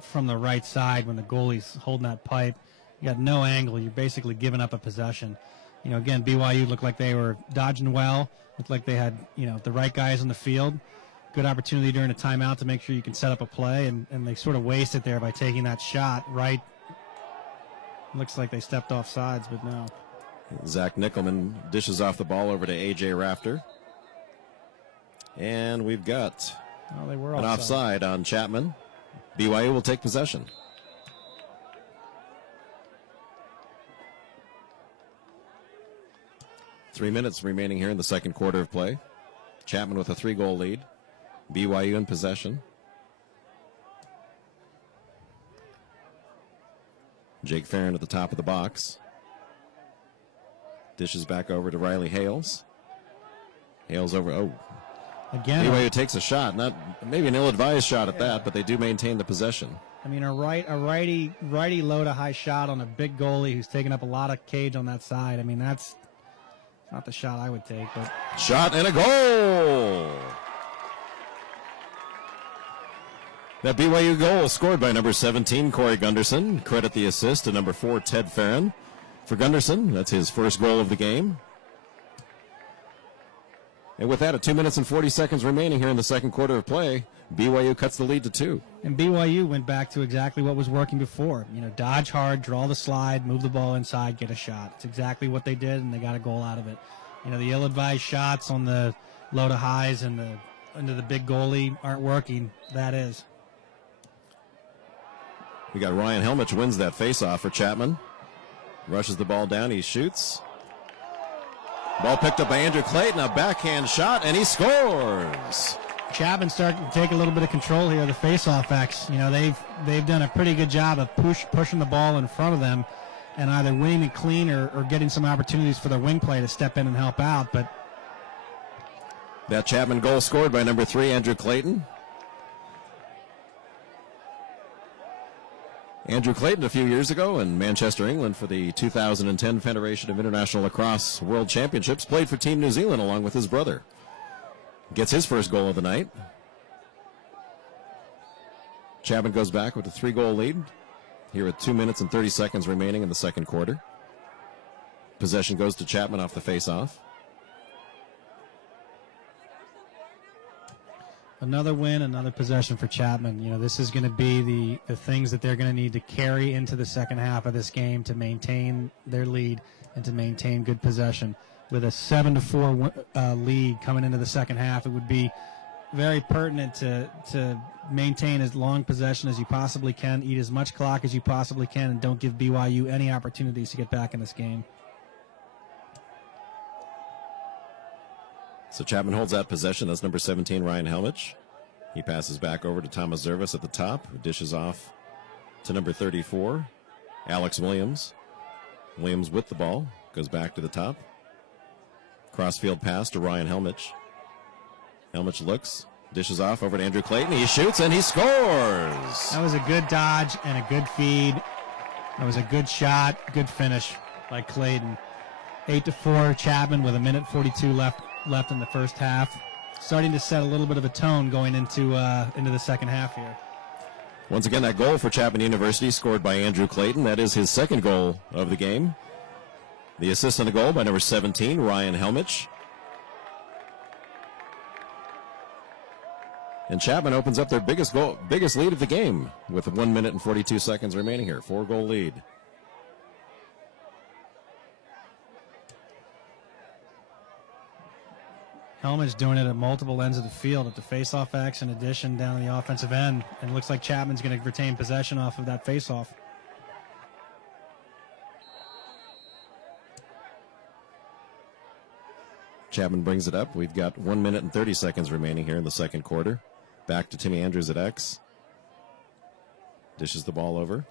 from the right side when the goalie's holding that pipe. You got no angle. You're basically giving up a possession. You know, again, BYU looked like they were dodging well. Looked like they had, the right guys on the field. Good opportunity during a timeout to make sure you can set up a play, and they sort of waste it there by taking that shot right. Looks like they stepped off sides, but no. Zach Nickelman dishes off the ball over to A.J. Rafter. And we've got an offside on Chapman. BYU will take possession. Three minutes remaining here in the second quarter of play. Chapman with a 3-goal lead. BYU in possession. Jake Farron at the top of the box. Dishes back over to Riley Hales. Hales over, Again, BYU takes a shot, not maybe an ill-advised shot at that, but they do maintain the possession. I mean, a righty low to high shot on a big goalie who's taking up a lot of cage on that side. I mean, that's not the shot I would take. But shot and a goal. That BYU goal scored by number 17, Corey Gunderson. Credit the assist to number 4, Ted Farron. For Gunderson, that's his first goal of the game. And with that, 2 minutes and 40 seconds remaining here in the second quarter of play, BYU cuts the lead to 2. And BYU went back to exactly what was working before. Dodge hard, draw the slide, move the ball inside, get a shot. It's exactly what they did, and they got a goal out of it. The ill-advised shots on the low to highs and into the big goalie aren't working. That is. We got Ryan Helmich wins that faceoff for Chapman. Rushes the ball down, he shoots. Ball picked up by Andrew Clayton, a backhand shot, and he scores. Chapman starting to take a little bit of control here, the face-off X. They've done a pretty good job of pushing the ball in front of them and either winning it clean or getting some opportunities for their wing play to step in and help out. But that Chapman goal scored by number 3, Andrew Clayton. Andrew Clayton a few years ago in Manchester, England for the 2010 Federation of International Lacrosse World Championships, played for Team New Zealand along with his brother. Gets his first goal of the night. Chapman goes back with a 3-goal lead here with 2 minutes and 30 seconds remaining in the second quarter. Possession goes to Chapman off the face-off. Another win, another possession for Chapman. This is going to be the things that they're going to need to carry into the second half of this game to maintain their lead and to maintain good possession. With a 7-4 lead coming into the second half, it would be very pertinent to maintain as long possession as you possibly can, eat as much clock as you possibly can, and don't give BYU any opportunities to get back in this game. So Chapman holds that possession. That's number 17, Ryan Helmich. He passes back over to Thomas Zervis at the top, who dishes off to number 34, Alex Williams. Williams with the ball, goes back to the top. Crossfield pass to Ryan Helmich. Helmich looks, dishes off over to Andrew Clayton. He shoots and he scores. That was a good dodge and a good feed. That was a good shot, good finish. by Clayton. 8-4, Chapman with 1:42 left in the first half. Starting to set a little bit of a tone going into the second half here. Once again, that goal for Chapman University scored by Andrew Clayton. That is his second goal of the game. The assist on the goal by number 17, Ryan Helmich. And Chapman opens up their biggest lead of the game with 1 minute and 42 seconds remaining here. 4-goal lead. Helmich doing it at multiple ends of the field at the face-off X, in addition down the offensive end. And it looks like Chapman's going to retain possession off of that face-off. Chapman brings it up. We've got 1 minute and 30 seconds remaining here in the second quarter. Back to Timmy Andrews at X. Dishes the ball over.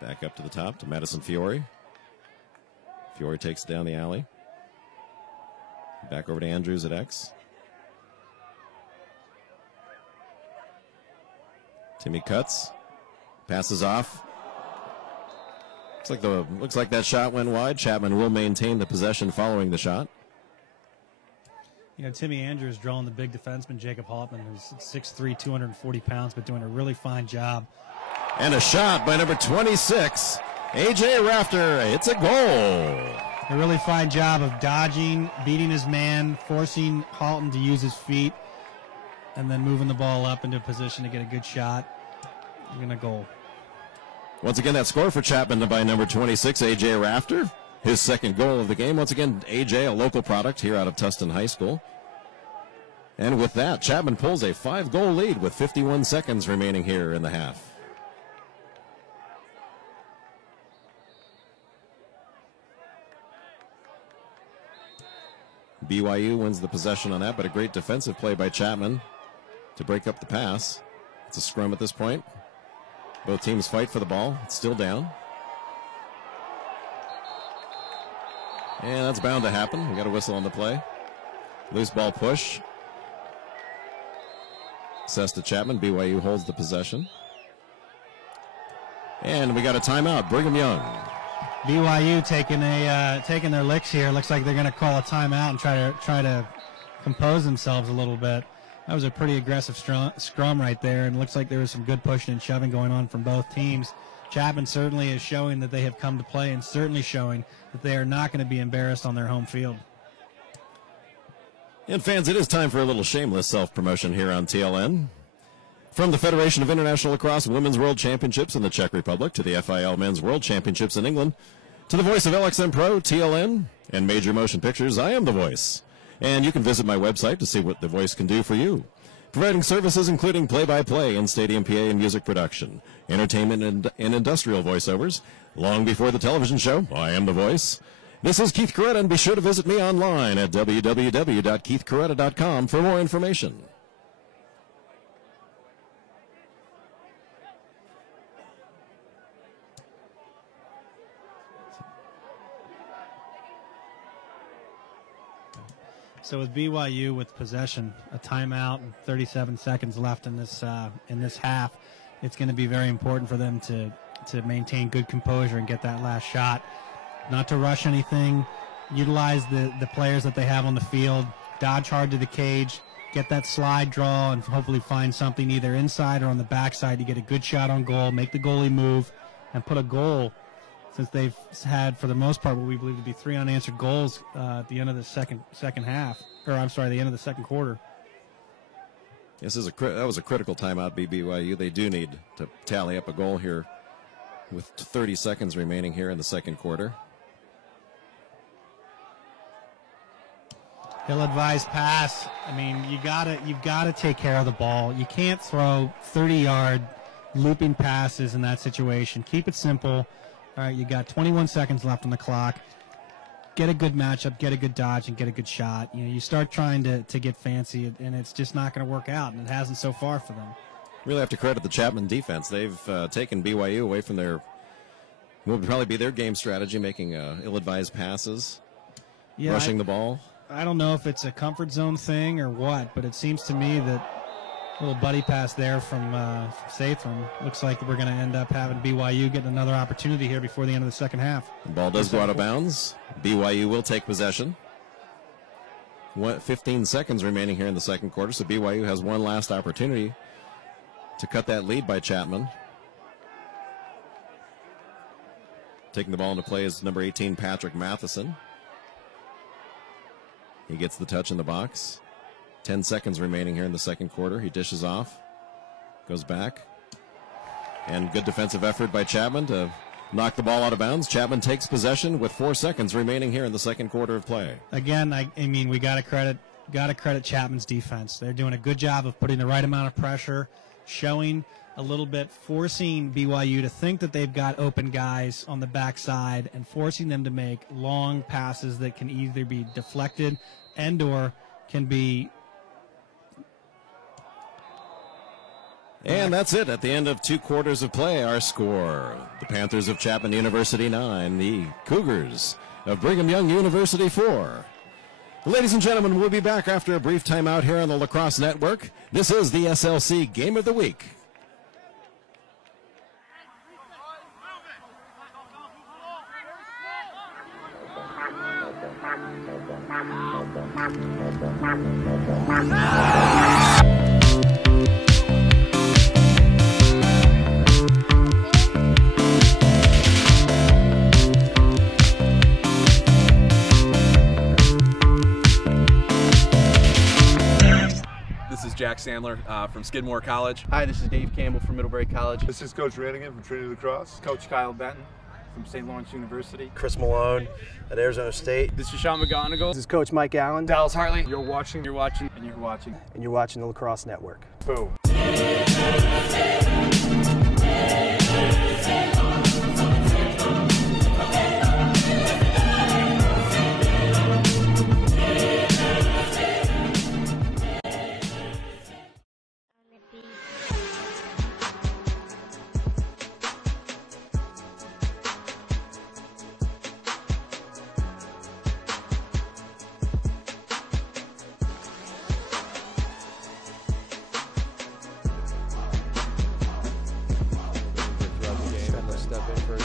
Back up to the top to Madison Fiore. Fiore takes it down the alley. Back over to Andrews at X. Timmy cuts. Passes off. Looks like that shot went wide. Chapman will maintain the possession following the shot. You know, Timmy Andrews drawing the big defenseman, Jacob Hoffman, who's 6'3", 240 pounds, but doing a really fine job. And a shot by number 26, A.J. Rafter. It's a goal. A really fine job of dodging, beating his man, forcing Halton to use his feet, and then moving the ball up into a position to get a good shot. And a goal. Once again, that score for Chapman by number 26, A.J. Rafter. His second goal of the game. Once again, A.J., a local product here out of Tustin High School. And with that, Chapman pulls a 5-goal lead with 51 seconds remaining here in the half. BYU wins the possession on that, but a great defensive play by Chapman to break up the pass. It's a scrum at this point. Both teams fight for the ball. It's still down. And that's bound to happen. We got a whistle on the play. Loose ball push. Assess to Chapman. BYU holds the possession. And we got a timeout. Brigham Young. BYU taking their licks here. Looks like they're going to call a timeout and try to compose themselves a little bit. That was a pretty aggressive scrum right there, and looks like there was some good pushing and shoving going on from both teams. Chapman certainly is showing that they have come to play, and certainly showing that they are not going to be embarrassed on their home field. And fans, it is time for a little shameless self-promotion here on TLN. From the Federation of International Lacrosse Women's World Championships in the Czech Republic to the FIL Men's World Championships in England, to the voice of LXM Pro, TLN, and Major Motion Pictures, I am the voice. And you can visit my website to see what the voice can do for you. Providing services including play-by-play and stadium PA and music production, entertainment and industrial voiceovers. Long before the television show, I am the voice. This is Keith Coretta, and be sure to visit me online at www.keithcoretta.com for more information. So with BYU with possession, a timeout, and 37 seconds left in this half, it's going to be very important for them to maintain good composure and get that last shot. Not to rush anything, utilize the players that they have on the field, dodge hard to the cage, get that slide draw, and hopefully find something either inside or on the backside to get a good shot on goal, make the goalie move, and put a goal, since they've had, for the most part, what we believe to be 3 unanswered goals at the end of the second half, or I'm sorry, the end of the second quarter. This is that was a critical timeout, BYU. They do need to tally up a goal here with 30 seconds remaining here in the second quarter. Ill-advised pass. I mean, you've got to take care of the ball. You can't throw 30-yard looping passes in that situation. Keep it simple. All right, you got 21 seconds left on the clock. Get a good matchup, get a good dodge, and get a good shot. You know, you start trying to get fancy, and it's just not going to work out, and it hasn't so far for them. Really have to credit the Chapman defense. They've taken BYU away from what would probably be their game strategy, making ill-advised passes, rushing the ball. I don't know if it's a comfort zone thing or what, but it seems to me that Little buddy pass there from Sathram. Looks like we're going to end up having BYU getting another opportunity here before the end of the second half. The ball does go out of bounds. BYU will take possession. 15 seconds remaining here in the second quarter, so BYU has one last opportunity to cut that lead by Chapman. Taking the ball into play is number 18, Patrick Matheson. He gets the touch in the box. 10 seconds remaining here in the second quarter. He dishes off, goes back, and good defensive effort by Chapman to knock the ball out of bounds. Chapman takes possession with 4 seconds remaining here in the second quarter of play. Again, I mean, we got to credit Chapman's defense. They're doing a good job of putting the right amount of pressure, showing a little bit, forcing BYU to think that they've got open guys on the backside and forcing them to make long passes that can either be deflected and or can be. And that's it. At the end of 2 quarters of play, our score: the Panthers of Chapman University 9, the Cougars of Brigham Young University 4. Ladies and gentlemen, we'll be back after a brief timeout here on the Lacrosse Network. This is the SLC Game of the Week. This is Jack Sandler from Skidmore College. Hi, this is Dave Campbell from Middlebury College. This is Coach Ranigan from Trinity Lacrosse. Coach Kyle Benton from St. Lawrence University. Chris Malone at Arizona State. This is Sean McGonigal. This is Coach Mike Allen. Dallas Hartley. You're watching, and you're watching the Lacrosse Network. Boom.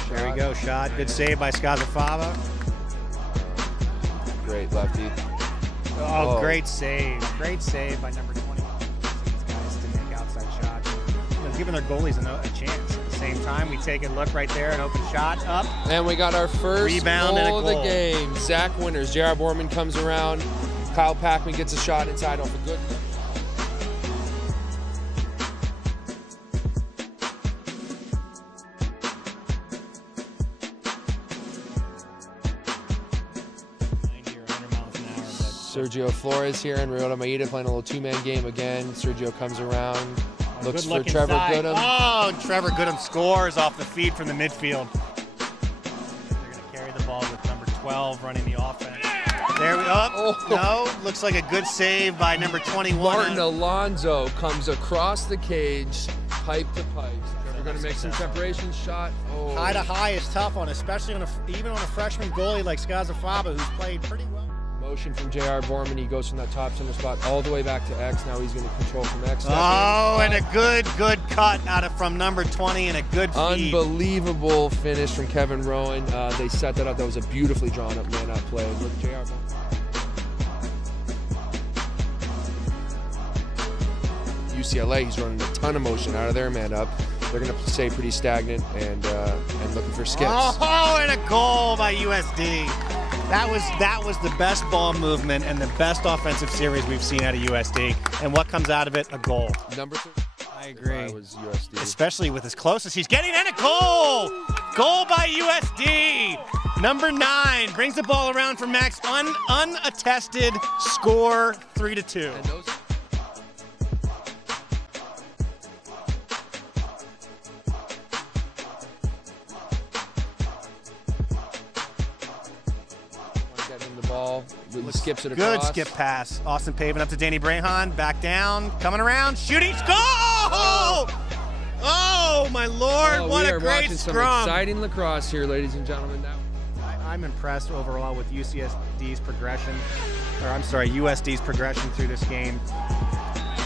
There we go, shot. Good save by Skazafava. Great lefty. Oh, great save. Great save by number 21. These guys to make outside shots. Giving their goalies a chance. At the same time, we take a look right there, an open shot up. And we got our first rebound goal and a of the game. Zach Winters. J.R. Borman comes around. Kyle Packman gets a shot inside off a good. Sergio Flores here and Ryota Maeda playing a little two-man game again. Sergio comes around, looks for Trevor Goodham. Oh, Trevor Goodham scores off the feed from the midfield. They're going to carry the ball with number 12 running the offense. There we go. Oh. No, looks like a good save by number 21. Martin Alonso comes across the cage, pipe to pipe. We're going to make some separation shot. Oh. High to high is tough on, especially even on a freshman goalie like Skazafava, who's played pretty well. Motion from J.R. Borman. He goes from that top center spot all the way back to X. Now he's going to control from X. Oh, and a good cut from number 20 and a good feed. Unbelievable finish from Kevin Rowan. They set that up. That was a beautifully drawn up man-up play. Look, J.R. UCLA, he's running a ton of motion out of their man-up. They're going to stay pretty stagnant and looking for skips. Oh, and a goal by USD. That was the best ball movement and the best offensive series we've seen out of USD. And what comes out of it? A goal. Number 3. I agree. Was USD. Especially with as close as he's getting, and a goal! Goal by USD. Number 9 brings the ball around for Max. Unattested score, 3-2. And those ball, really skips it across. Good skip pass. Austin Pavin up to Danny Brahan, back down, coming around, shooting, goal! Oh my Lord, what a great scrum. Some exciting lacrosse here, ladies and gentlemen. I'm impressed overall with USD's progression through this game.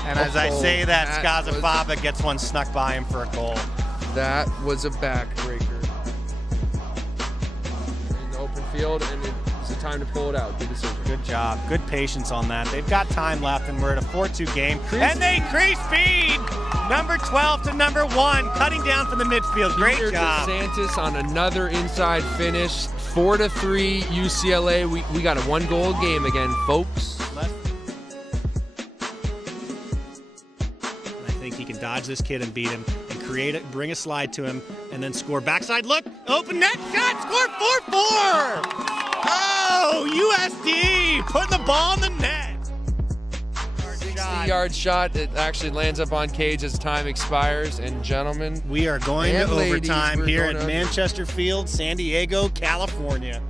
And as I say that, Skazafaba gets one snuck by him for a goal. That was a backbreaker. In the open field, and it's the time to pull it out. Good decision. Good job. Good patience on that. They've got time left, and we're at a 4-2 game. And they increase speed! Number 12 to number 1, cutting down from the midfield. Great job. DeSantis on another inside finish. 4-3 UCLA. We got a 1-goal game again, folks. I think he can dodge this kid and beat him and create it, bring a slide to him, and then score. Backside look, open net shot, score 4-4! Oh, USD putting the ball in the net. 60-yard shot. It actually lands up on cage as time expires. And gentlemen, we are going to overtime here at Manchester Field, San Diego, California.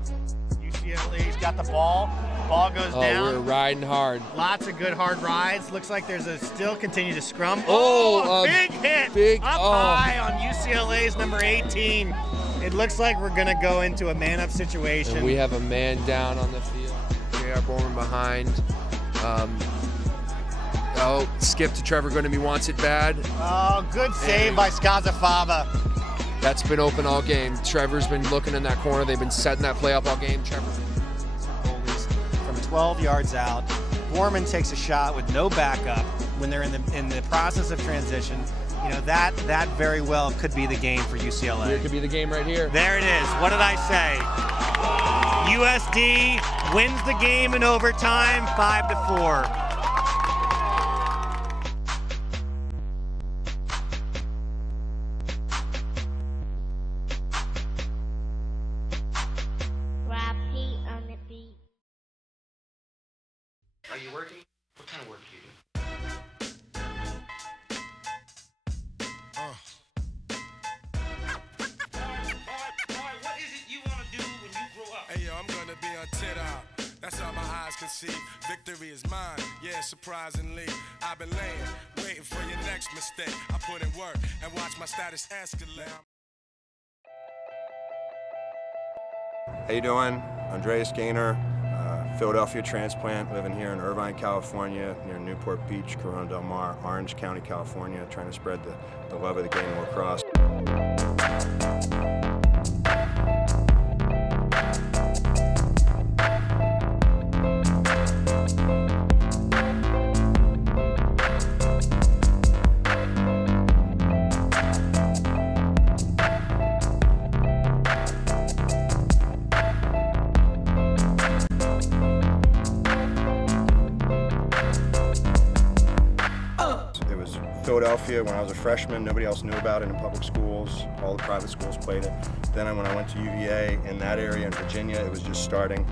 UCLA's got the ball. Ball goes down. We're riding hard. Lots of good hard rides. Looks like there's a still continue to scrum. Big hit up high on UCLA's number 18. It looks like we're going to go into a man-up situation. And we have a man down on the field. J.R. Bowman behind. Skip to Trevor Goodemy wants it bad. Oh, good save by Skazafaba. That's been open all game. Trevor's been looking in that corner. They've been setting that play up all game. Trevor. Goalies from 12 yards out. Borman takes a shot with no backup when they're in the process of transition. You know, that very well could be the game for UCLA. It could be the game right here. There it is. What did I say? USD wins the game in overtime, 5-4. Are you working? What kind of work do you do? What is it you want to do when you grow up? Hey, yo, I'm gonna be a tit-out. That's all my eyes can see. Victory is mine, yeah, surprisingly. I've been laying, waiting for your next mistake. I put in work and watch my status escalate. How you doing? Andreas Gaynor, Philadelphia transplant, living here in Irvine, California, near Newport Beach, Corona Del Mar, Orange County, California, trying to spread the love of the game of lacrosse. Philadelphia when I was a freshman, nobody else knew about it in public schools. All the private schools played it. Then when I went to UVA in that area in Virginia, it was just starting.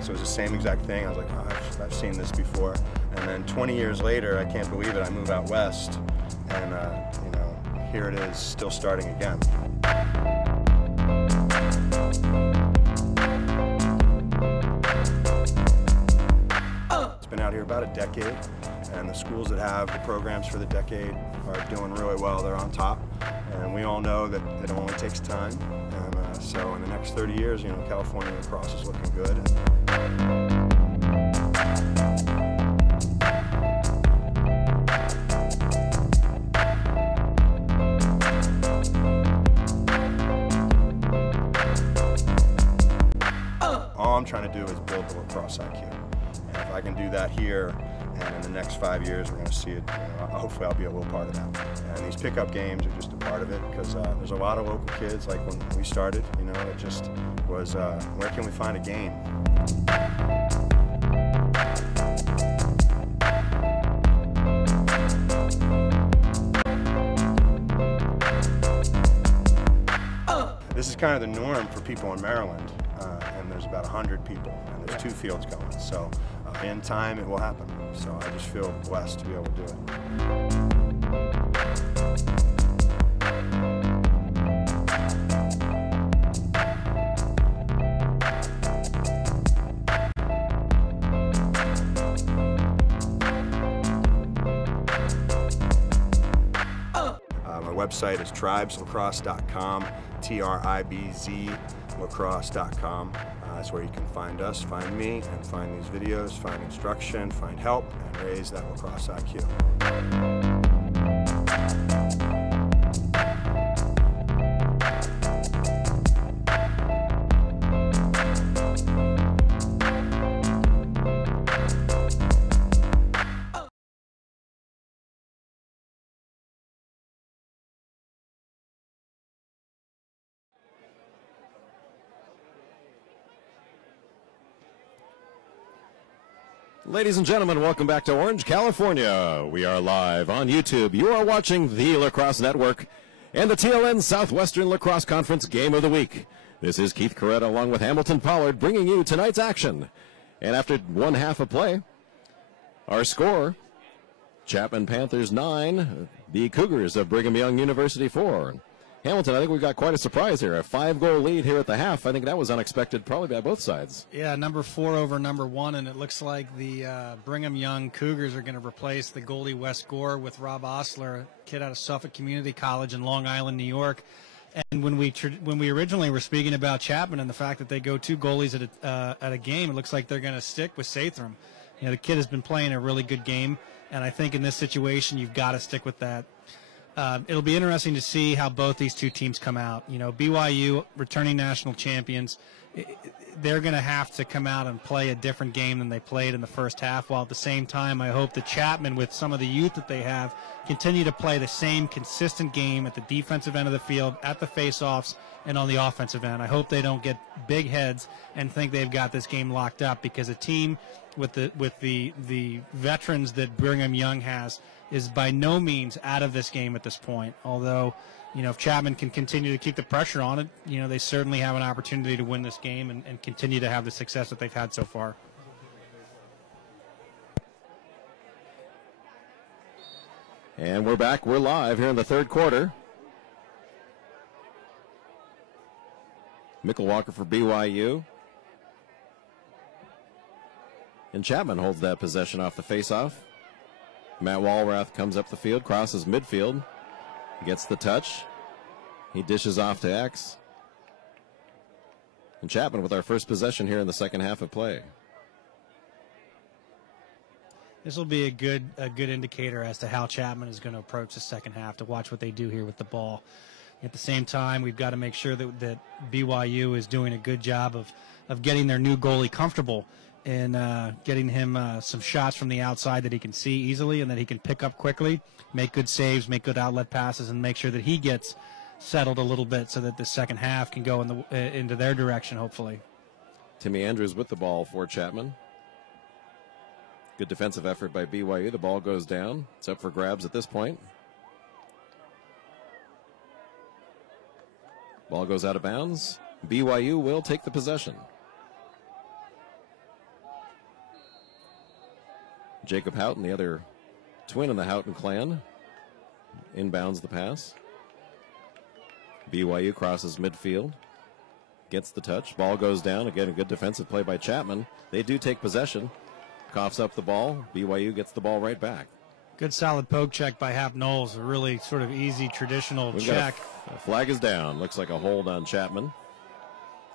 So it was the same exact thing. I was like, oh, I've seen this before. And then 20 years later, I can't believe it, I move out west, and you know, here it is, still starting again. It's been out here about a decade. And the schools that have the programs for the decade are doing really well. They're on top. And we all know that it only takes time. And so in the next 30 years, you know, California lacrosse is looking good. All I'm trying to do is build the lacrosse IQ. And if I can do that here, and in the next 5 years, we're going to see it. You know, hopefully, I'll be a little part of that. And these pickup games are just a part of it because there's a lot of local kids. Like when we started, you know, it just was, where can we find a game? This is kind of the norm for people in Maryland, and there's about 100 people, and there's 2 fields going. So in time, it will happen. So I just feel blessed to be able to do it. My website is tribeslacrosse.com, TRIBZ lacrosse.com. That's where you can find us, find me, and find these videos, find instruction, find help, and raise that lacrosse IQ. Ladies and gentlemen, welcome back to Orange, California. We are live on YouTube. You are watching the Lacrosse Network and the TLN Southwestern Lacrosse Conference Game of the Week. This is Keith Coretta along with Hamilton Pollard bringing you tonight's action. And after one half of play, our score, Chapman Panthers 9, the Cougars of Brigham Young University 4. Hamilton, I think we've got quite a surprise here. A 5-goal lead here at the half. I think that was unexpected probably by both sides. Yeah, number 4 over number 1, and it looks like the Brigham Young Cougars are going to replace the goalie Wes Gore with Rob Osler, a kid out of Suffolk Community College in Long Island, New York. And when we originally were speaking about Chapman and the fact that they go 2 goalies at a game, it looks like they're going to stick with Sathram. You know, the kid has been playing a really good game, and I think in this situation you've got to stick with that. It'll be interesting to see how both these two teams come out. You know, BYU, returning national champions, they're going to have to come out and play a different game than they played in the first half, while at the same time I hope that Chapman, with some of the youth that they have, continue to play the same consistent game at the defensive end of the field, at the face-offs, and on the offensive end. I hope they don't get big heads and think they've got this game locked up, because a team with the veterans that Brigham Young has is by no means out of this game at this point. Although, you know, if Chapman can continue to keep the pressure on it, you know, they certainly have an opportunity to win this game and continue to have the success that they've had so far. And we're back. We're live here in the third quarter. Mickelwalker for BYU. And Chapman holds that possession off the faceoff. Matt Walrath comes up the field, crosses midfield, gets the touch. He dishes off to X. And Chapman with our first possession here in the second half of play. This will be a good indicator as to how Chapman is going to approach the second half, to watch what they do here with the ball. At the same time, we've got to make sure that BYU is doing a good job of getting their new goalie comfortable and getting him some shots from the outside that he can see easily and that he can pick up quickly, make good saves, make good outlet passes, and make sure that he gets settled a little bit so that the second half can go into their direction, hopefully. Timmy Andrews with the ball for Chapman. Good defensive effort by BYU. The ball goes down. It's up for grabs at this point. Ball goes out of bounds. BYU will take the possession. Jacob Houghton, the other twin in the Houghton clan, inbounds the pass. BYU crosses midfield, gets the touch. Ball goes down. Again, a good defensive play by Chapman. They do take possession. Coughs up the ball. BYU gets the ball right back. Good solid poke check by Hap Knowles. A really sort of easy, traditional check. A flag is down. Looks like a hold on Chapman.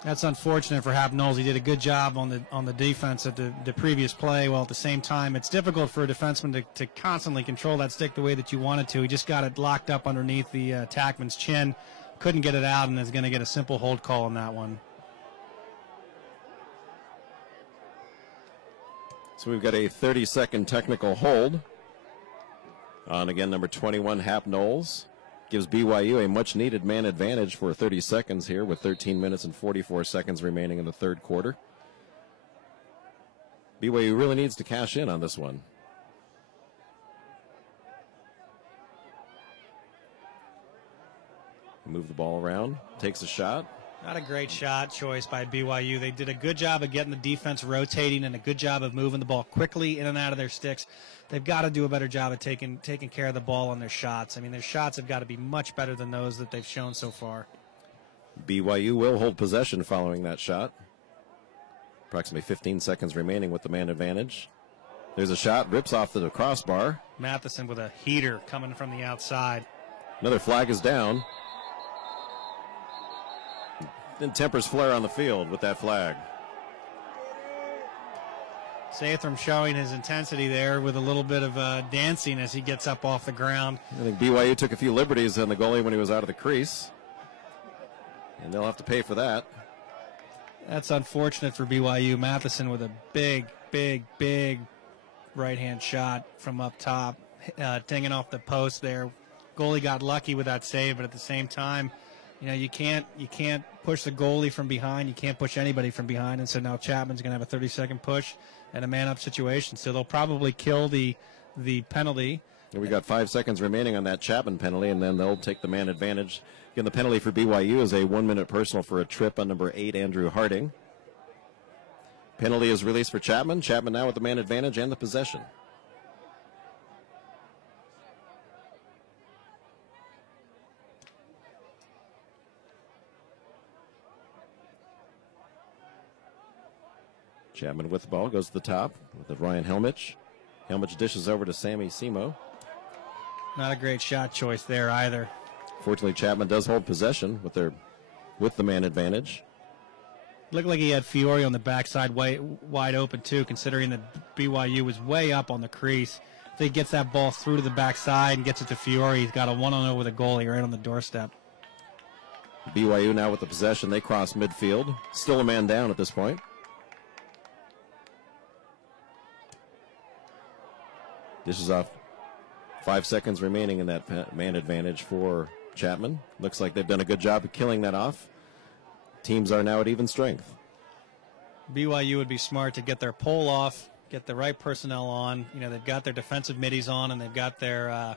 That's unfortunate for Hap Knowles. He did a good job on the defense at the previous play, while at the same time it's difficult for a defenseman to constantly control that stick the way that you wanted to. He just got it locked up underneath the attackman's chin, couldn't get it out, and is going to get a simple hold call on that one. So we've got a 30-second technical hold on, again, number 21, Hap Knowles. Gives BYU a much-needed man advantage for 30 seconds here with 13 minutes and 44 seconds remaining in the third quarter. BYU really needs to cash in on this one. Move the ball around, takes a shot. Not a great shot choice by BYU. They did a good job of getting the defense rotating and a good job of moving the ball quickly in and out of their sticks. They've got to do a better job of taking care of the ball on their shots. I mean, their shots have got to be much better than those that they've shown so far. BYU will hold possession following that shot. Approximately 15 seconds remaining with the man advantage. There's a shot, rips off the crossbar. Matheson with a heater coming from the outside. Another flag is down. Then tempers flare on the field with that flag. Sathram showing his intensity there with a little bit of dancing as he gets up off the ground. I think BYU took a few liberties on the goalie when he was out of the crease, and they'll have to pay for that. That's unfortunate for BYU. Matheson with a big right-hand shot from up top, dinging off the post there. Goalie got lucky with that save, but at the same time, you know, you can't push the goalie from behind. You can't push anybody from behind, and so now Chapman's going to have a 30-second push and a man-up situation. So they'll probably kill the penalty. And we got 5 seconds remaining on that Chapman penalty, and then they'll take the man advantage. Again, the penalty for BYU is a 1-minute personal for a trip on number 8, Andrew Harding. Penalty is released for Chapman. Chapman now with the man advantage and the possession. Chapman with the ball, goes to the top with Ryan Helmich. Helmich dishes over to Sammy Simo. Not a great shot choice there either. Fortunately, Chapman does hold possession with the man advantage. Looked like he had Fiore on the backside wide open too, considering that BYU was way up on the crease. If he gets that ball through to the backside and gets it to Fiore, he's got a 1-on-0 with a goalie right on the doorstep. BYU now with the possession. They cross midfield. Still a man down at this point. This is off. 5 seconds remaining in that man advantage for Chapman. Looks like they've done a good job of killing that off. Teams are now at even strength. BYU would be smart to get their pole off, get the right personnel on. You know, they've got their defensive middies on, and they've got their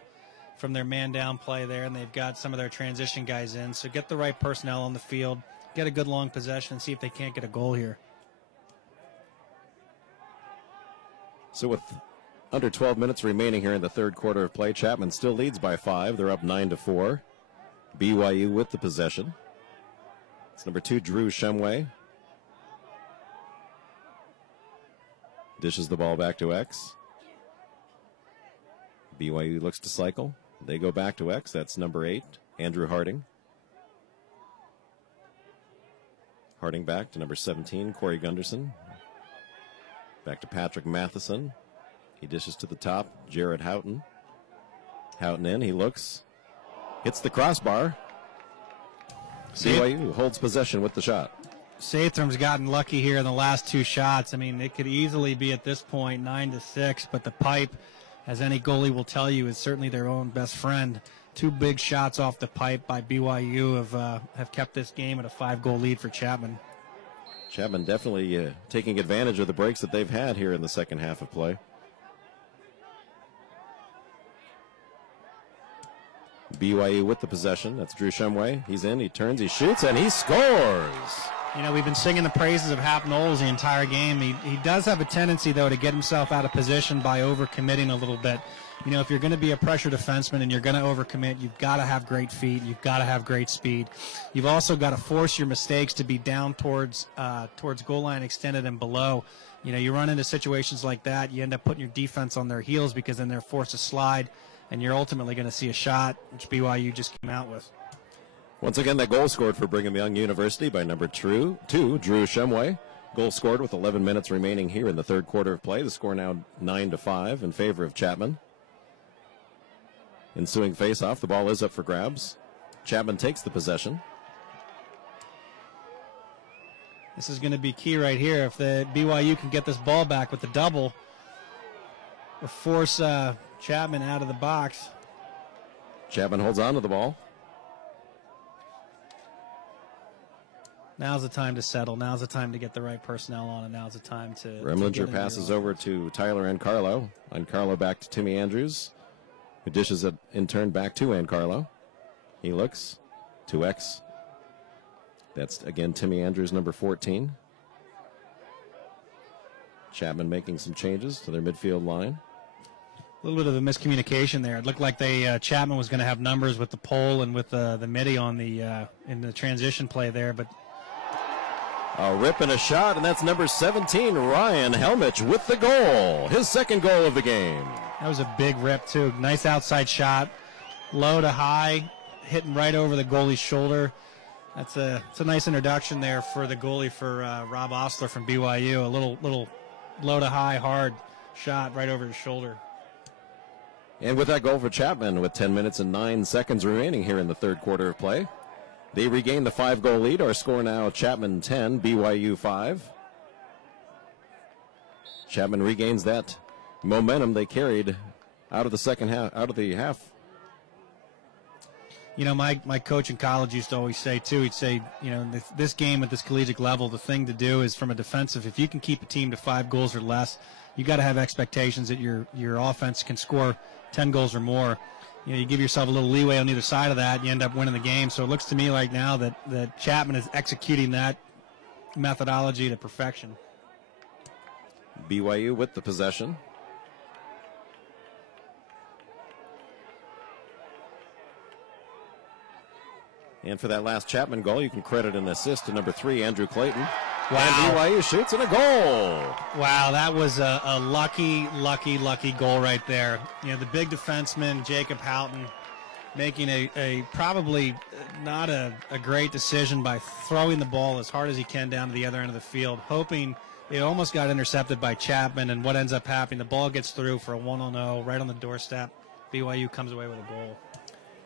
from their man down play there, and they've got some of their transition guys in. So get the right personnel on the field, get a good long possession, and see if they can't get a goal here. So with under 12 minutes remaining here in the third quarter of play, Chapman still leads by 5. They're up 9-4. BYU with the possession. It's number 2, Drew Shumway. Dishes the ball back to X. BYU looks to cycle. They go back to X. That's number 8, Andrew Harding. Harding back to number 17, Corey Gunderson. Back to Patrick Matheson. He dishes to the top, Jared Houghton. Houghton in, he looks, hits the crossbar. BYU holds possession with the shot. Sathram's gotten lucky here in the last 2 shots. I mean, it could easily be at this point 9-6, but the pipe, as any goalie will tell you, is certainly their own best friend. 2 big shots off the pipe by BYU have kept this game at a 5-goal lead for Chapman. Chapman definitely taking advantage of the breaks that they've had here in the second half of play. BYU with the possession. That's Drew Shumway. He's in, he turns, he shoots, and he scores. You know, we've been singing the praises of Hap Knowles the entire game. He does have a tendency, though, to get himself out of position by overcommitting a little bit. You know, if you're going to be a pressure defenseman and you're going to overcommit, you've got to have great feet. You've got to have great speed. You've also got to force your mistakes to be down towards goal line extended and below. You know, you run into situations like that, you end up putting your defense on their heels because then they're forced to slide, and you're ultimately going to see a shot, which BYU just came out with. Once again, that goal scored for Brigham Young University by number 2, Drew Shumway. Goal scored with 11 minutes remaining here in the third quarter of play. The score now 9-5 in favor of Chapman. Ensuing face-off, the ball is up for grabs. Chapman takes the possession. This is going to be key right here. If the BYU can get this ball back with the double or force Chapman out of the box. Chapman holds on to the ball. Now's the time to settle. Now's the time to get the right personnel on, and now's the time to... Remlinger passes over to Tyler Ancarlo. Ancarlo back to Timmy Andrews, who dishes it in turn back to Ancarlo. He looks to X. That's, again, Timmy Andrews, number 14. Chapman making some changes to their midfield line. A little bit of a miscommunication there. It looked like Chapman was going to have numbers with the pole and with the midi on in the transition play there, but... A rip and a shot, and that's number 17, Ryan Helmich, with the goal. His second goal of the game. That was a big rip, too. Nice outside shot. Low to high, hitting right over the goalie's shoulder. It's a nice introduction there for the goalie for Rob Osler from BYU. A little low to high, hard shot right over his shoulder. And with that goal for Chapman, with 10 minutes and 9 seconds remaining here in the third quarter of play, they regain the 5-goal lead. Our score now, Chapman 10, BYU 5. Chapman regains that momentum they carried out of the second half, out of the half. You know, my coach in college used to always say, too, he'd say, you know, this game at this collegiate level, the thing to do is from a defensive, if you can keep a team to 5 goals or less, you got to have expectations that your offense can score 10 goals or more. You know, you give yourself a little leeway on either side of that, you end up winning the game. So it looks to me like now that Chapman is executing that methodology to perfection. BYU with the possession. And for that last Chapman goal, you can credit an assist to number 3, Andrew Clayton. Wow. And BYU shoots and a goal. Wow, that was a lucky goal right there. You know, the big defenseman, Jacob Houghton, making a probably not a great decision by throwing the ball as hard as he can down to the other end of the field, hoping it almost got intercepted by Chapman, and what ends up happening, the ball gets through for a 1-0 right on the doorstep. BYU comes away with a goal.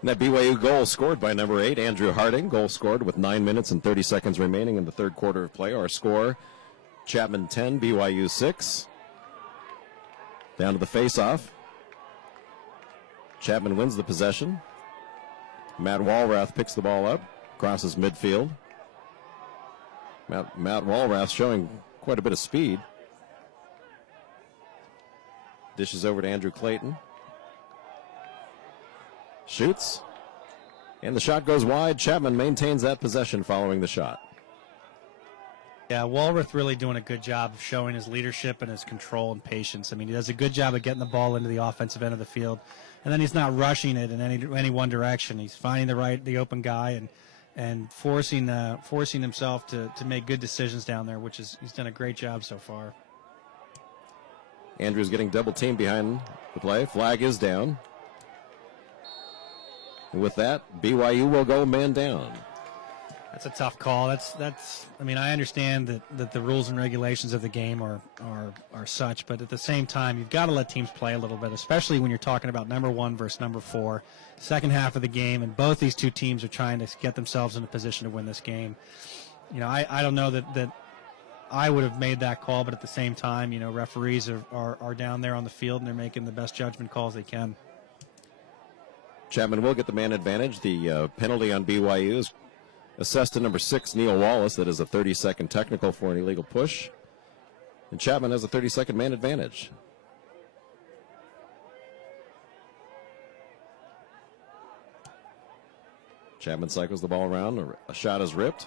And that BYU goal scored by number 8, Andrew Harding. Goal scored with 9 minutes and 30 seconds remaining in the third quarter of play. Our score, Chapman 10, BYU 6. Down to the face-off. Chapman wins the possession. Matt Walrath picks the ball up, crosses midfield. Matt Walrath showing quite a bit of speed. Dishes over to Andrew Clayton. Shoots, and the shot goes wide. Chapman maintains that possession following the shot. Yeah, Walrath really doing a good job of showing his leadership and his control and patience. I mean, he does a good job of getting the ball into the offensive end of the field, and then he's not rushing it in any one direction. He's finding the open guy and forcing himself to make good decisions down there, which is he's done a great job so far. Andrews getting double teamed behind the play. Flag is down. And with that, BYU will go man down. That's a tough call. That's. I mean, I understand that the rules and regulations of the game are such, but at the same time, you've got to let teams play a little bit, especially when you're talking about number 1 versus number 4. Second half of the game, and both these two teams are trying to get themselves in a position to win this game. You know, I don't know that I would have made that call, but at the same time, you know, referees are down there on the field and they're making the best judgment calls they can. Chapman will get the man advantage. The penalty on BYU is assessed to number 6, Neil Wallace. That is a 30-second technical for an illegal push. And Chapman has a 30-second man advantage. Chapman cycles the ball around. A shot is ripped.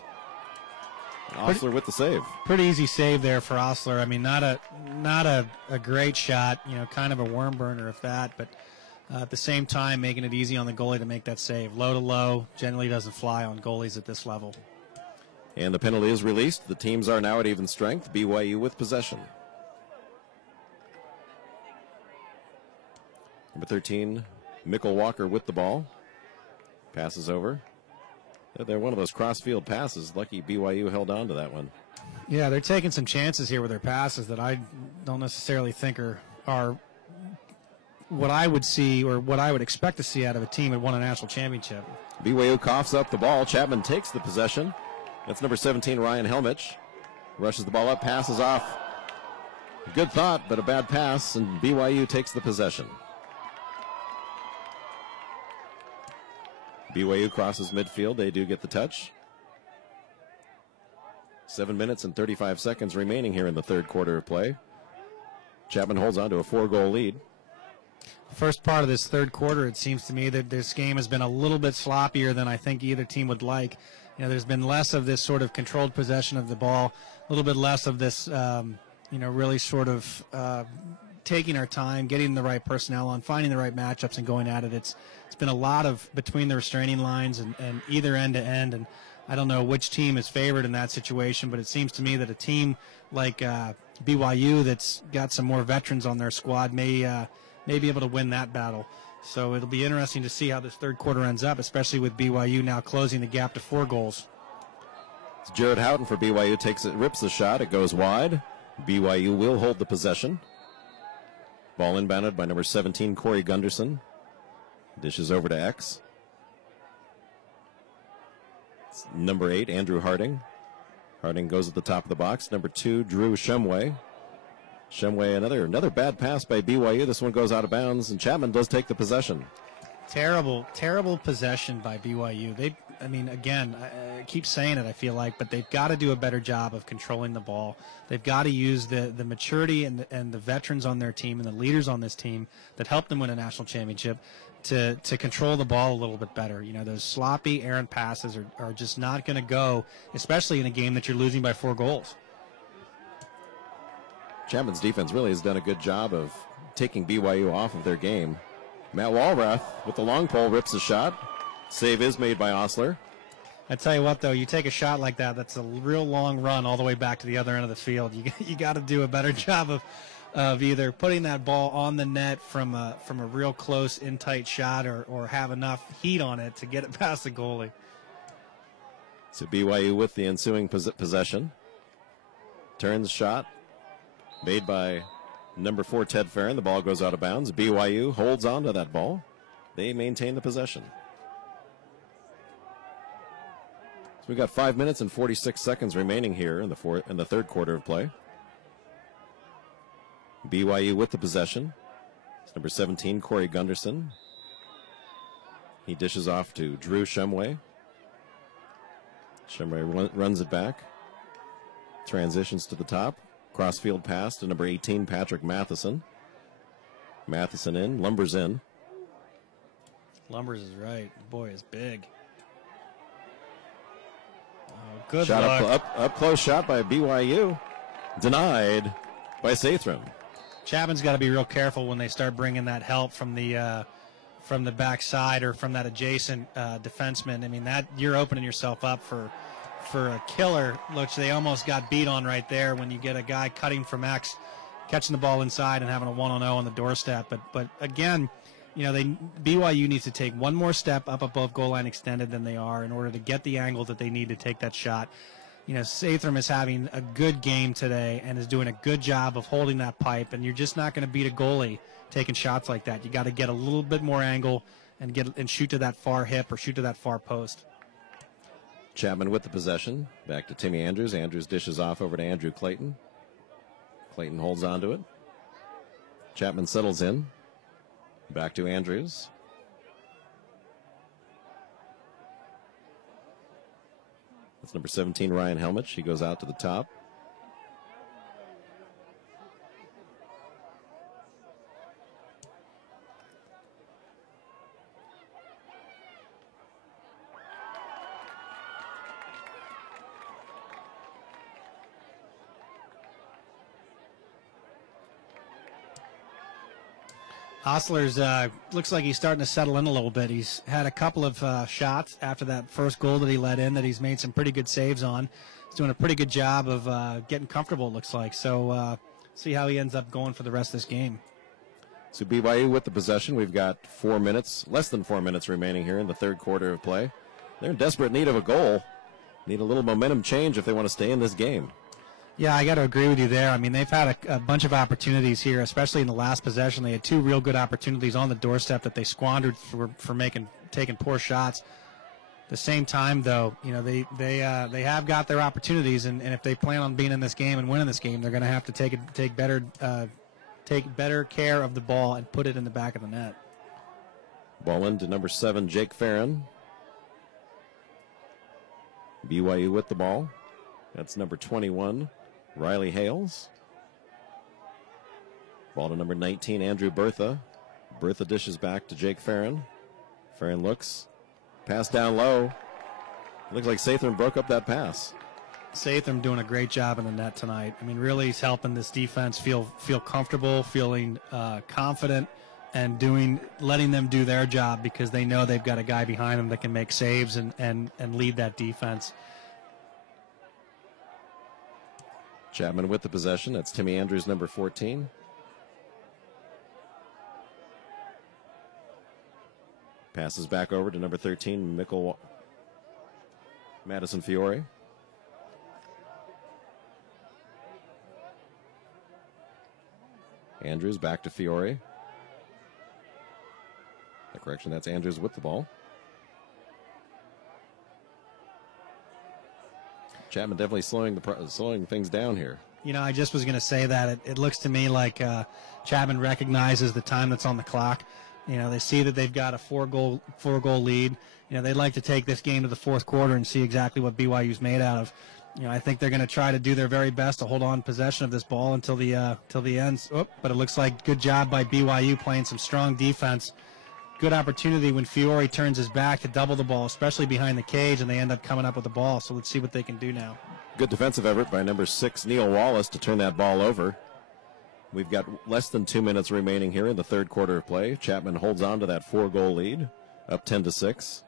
Osler with the save. Pretty easy save there for Osler. I mean, not a great shot, you know, kind of a worm burner if that, but at the same time making it easy on the goalie to make that save. Low to low generally doesn't fly on goalies at this level. And the penalty is released. The teams are now at even strength. BYU with possession. Number 13, Mikkel Walker with the ball. Passes over. They're one of those cross-field passes. Lucky BYU held on to that one. Yeah, they're taking some chances here with their passes that I don't necessarily think are what I would see or what I would expect to see out of a team that won a national championship. BYU coughs up the ball. Chapman takes the possession. That's number 17, Ryan Helmich. Rushes the ball up, passes off. Good thought, but a bad pass, and BYU takes the possession. BYU crosses midfield. They do get the touch. 7 minutes and 35 seconds remaining here in the third quarter of play. Chapman holds on to a 4-goal lead. First part of this third quarter, it seems to me that this game has been a little bit sloppier than I think either team would like. You know, there's been less of this sort of controlled possession of the ball, a little bit less of this, really sort of taking our time, getting the right personnel on, finding the right matchups and going at it. It's been a lot of between the restraining lines and either end to end, and I don't know which team is favored in that situation, but it seems to me that a team like BYU that's got some more veterans on their squad may be able to win that battle. So it'll be interesting to see how this third quarter ends up, especially with BYU now closing the gap to 4 goals. Jared Houghton for BYU takes it, rips the shot. It goes wide. BYU will hold the possession. Ball inbounded by number 17, Corey Gunderson. Dishes over to X. It's number 8, Andrew Harding. Harding goes at the top of the box. Number 2, Drew Shumway. Shumway, another bad pass by BYU. This one goes out of bounds, and Chapman does take the possession. Terrible possession by BYU. Again, I keep saying it, I feel like, but they've got to do a better job of controlling the ball. They've got to use the maturity and the veterans on their team and the leaders on this team that helped them win a national championship to control the ball a little bit better. You know, those sloppy errant passes are just not going to go, especially in a game that you're losing by 4 goals. Chapman's defense really has done a good job of taking BYU off of their game. Matt Walrath with the long pole rips a shot. Save is made by Osler. I tell you what, though, you take a shot like that, that's a real long run all the way back to the other end of the field. You got to do a better job of either putting that ball on the net from a real close, in-tight shot or have enough heat on it to get it past the goalie. So BYU with the ensuing possession. Turns shot made by number 4, Ted Farron. The ball goes out of bounds. BYU holds on to that ball. They maintain the possession. So we've got 5 minutes and 46 seconds remaining here in the third quarter of play. BYU with the possession. It's number 17, Corey Gunderson. He dishes off to Drew Shumway. Shumway runs it back. Transitions to the top. Crossfield pass to number 18, Patrick Matheson. Matheson in, Lumbers in. Lumbers is right. The boy is big. Oh, good shot luck. Up close shot by BYU. Denied by Sathram. Chapman's got to be real careful when they start bringing that help from the backside or from that adjacent defenseman. I mean, that you're opening yourself up for a killer, which they almost got beat on right there when you get a guy cutting from X, catching the ball inside and having a 1-on-0 on the doorstep. But again, you know, BYU needs to take one more step up above goal line extended than they are in order to get the angle that they need to take that shot. You know, Sathram is having a good game today and is doing a good job of holding that pipe, and you're just not going to beat a goalie taking shots like that. You got to get a little bit more angle and shoot to that far hip or shoot to that far post. Chapman with the possession. Back to Timmy Andrews. Andrews dishes off over to Andrew Clayton. Clayton holds on to it. Chapman settles in. Back to Andrews. That's number 17, Ryan Helmich. He goes out to the top. Osler's looks like he's starting to settle in a little bit. He's had a couple of shots after that first goal that he let in that he's made some pretty good saves on. He's doing a pretty good job of getting comfortable, it looks like. So see how he ends up going for the rest of this game. So BYU with the possession. We've got less than 4 minutes remaining here in the third quarter of play. They're in desperate need of a goal. Need a little momentum change if they want to stay in this game. Yeah, I got to agree with you there. I mean, they've had a bunch of opportunities here, especially in the last possession. They had 2 real good opportunities on the doorstep that they squandered for taking poor shots. At the same time, though, you know, they have got their opportunities, and if they plan on being in this game and winning this game, they're going to have to take better care of the ball and put it in the back of the net. Ball in to number 7, Jake Farron. BYU with the ball. That's number 21, Riley Hales. Ball to number 19, Andrew Bertha. Bertha dishes back to Jake Farron. Farron looks. Pass down low. Looks like Sathram broke up that pass. Sathram doing a great job in the net tonight. I mean, really he's helping this defense feel comfortable, feeling confident, and letting them do their job because they know they've got a guy behind them that can make saves and lead that defense. Chapman with the possession. That's Timmy Andrews, number 14. Passes back over to number 13, Madison Fiore. Andrews back to Fiore. Correction, that's Andrews with the ball. Chapman definitely slowing things down here. You know, I just was going to say that it looks to me like Chapman recognizes the time that's on the clock. You know, they see that they've got a four goal lead. You know, they'd like to take this game to the fourth quarter and see exactly what BYU's made out of. You know, I think they're going to try to do their very best to hold on possession of this ball until the end. But it looks like good job by BYU playing some strong defense. Good opportunity when Fiore turns his back to double the ball, especially behind the cage, and they end up coming up with the ball. So let's see what they can do now. Good defensive effort by number 6, Neil Wallace, to turn that ball over. We've got less than 2 minutes remaining here in the third quarter of play. Chapman holds on to that 4-goal lead, up 10-6.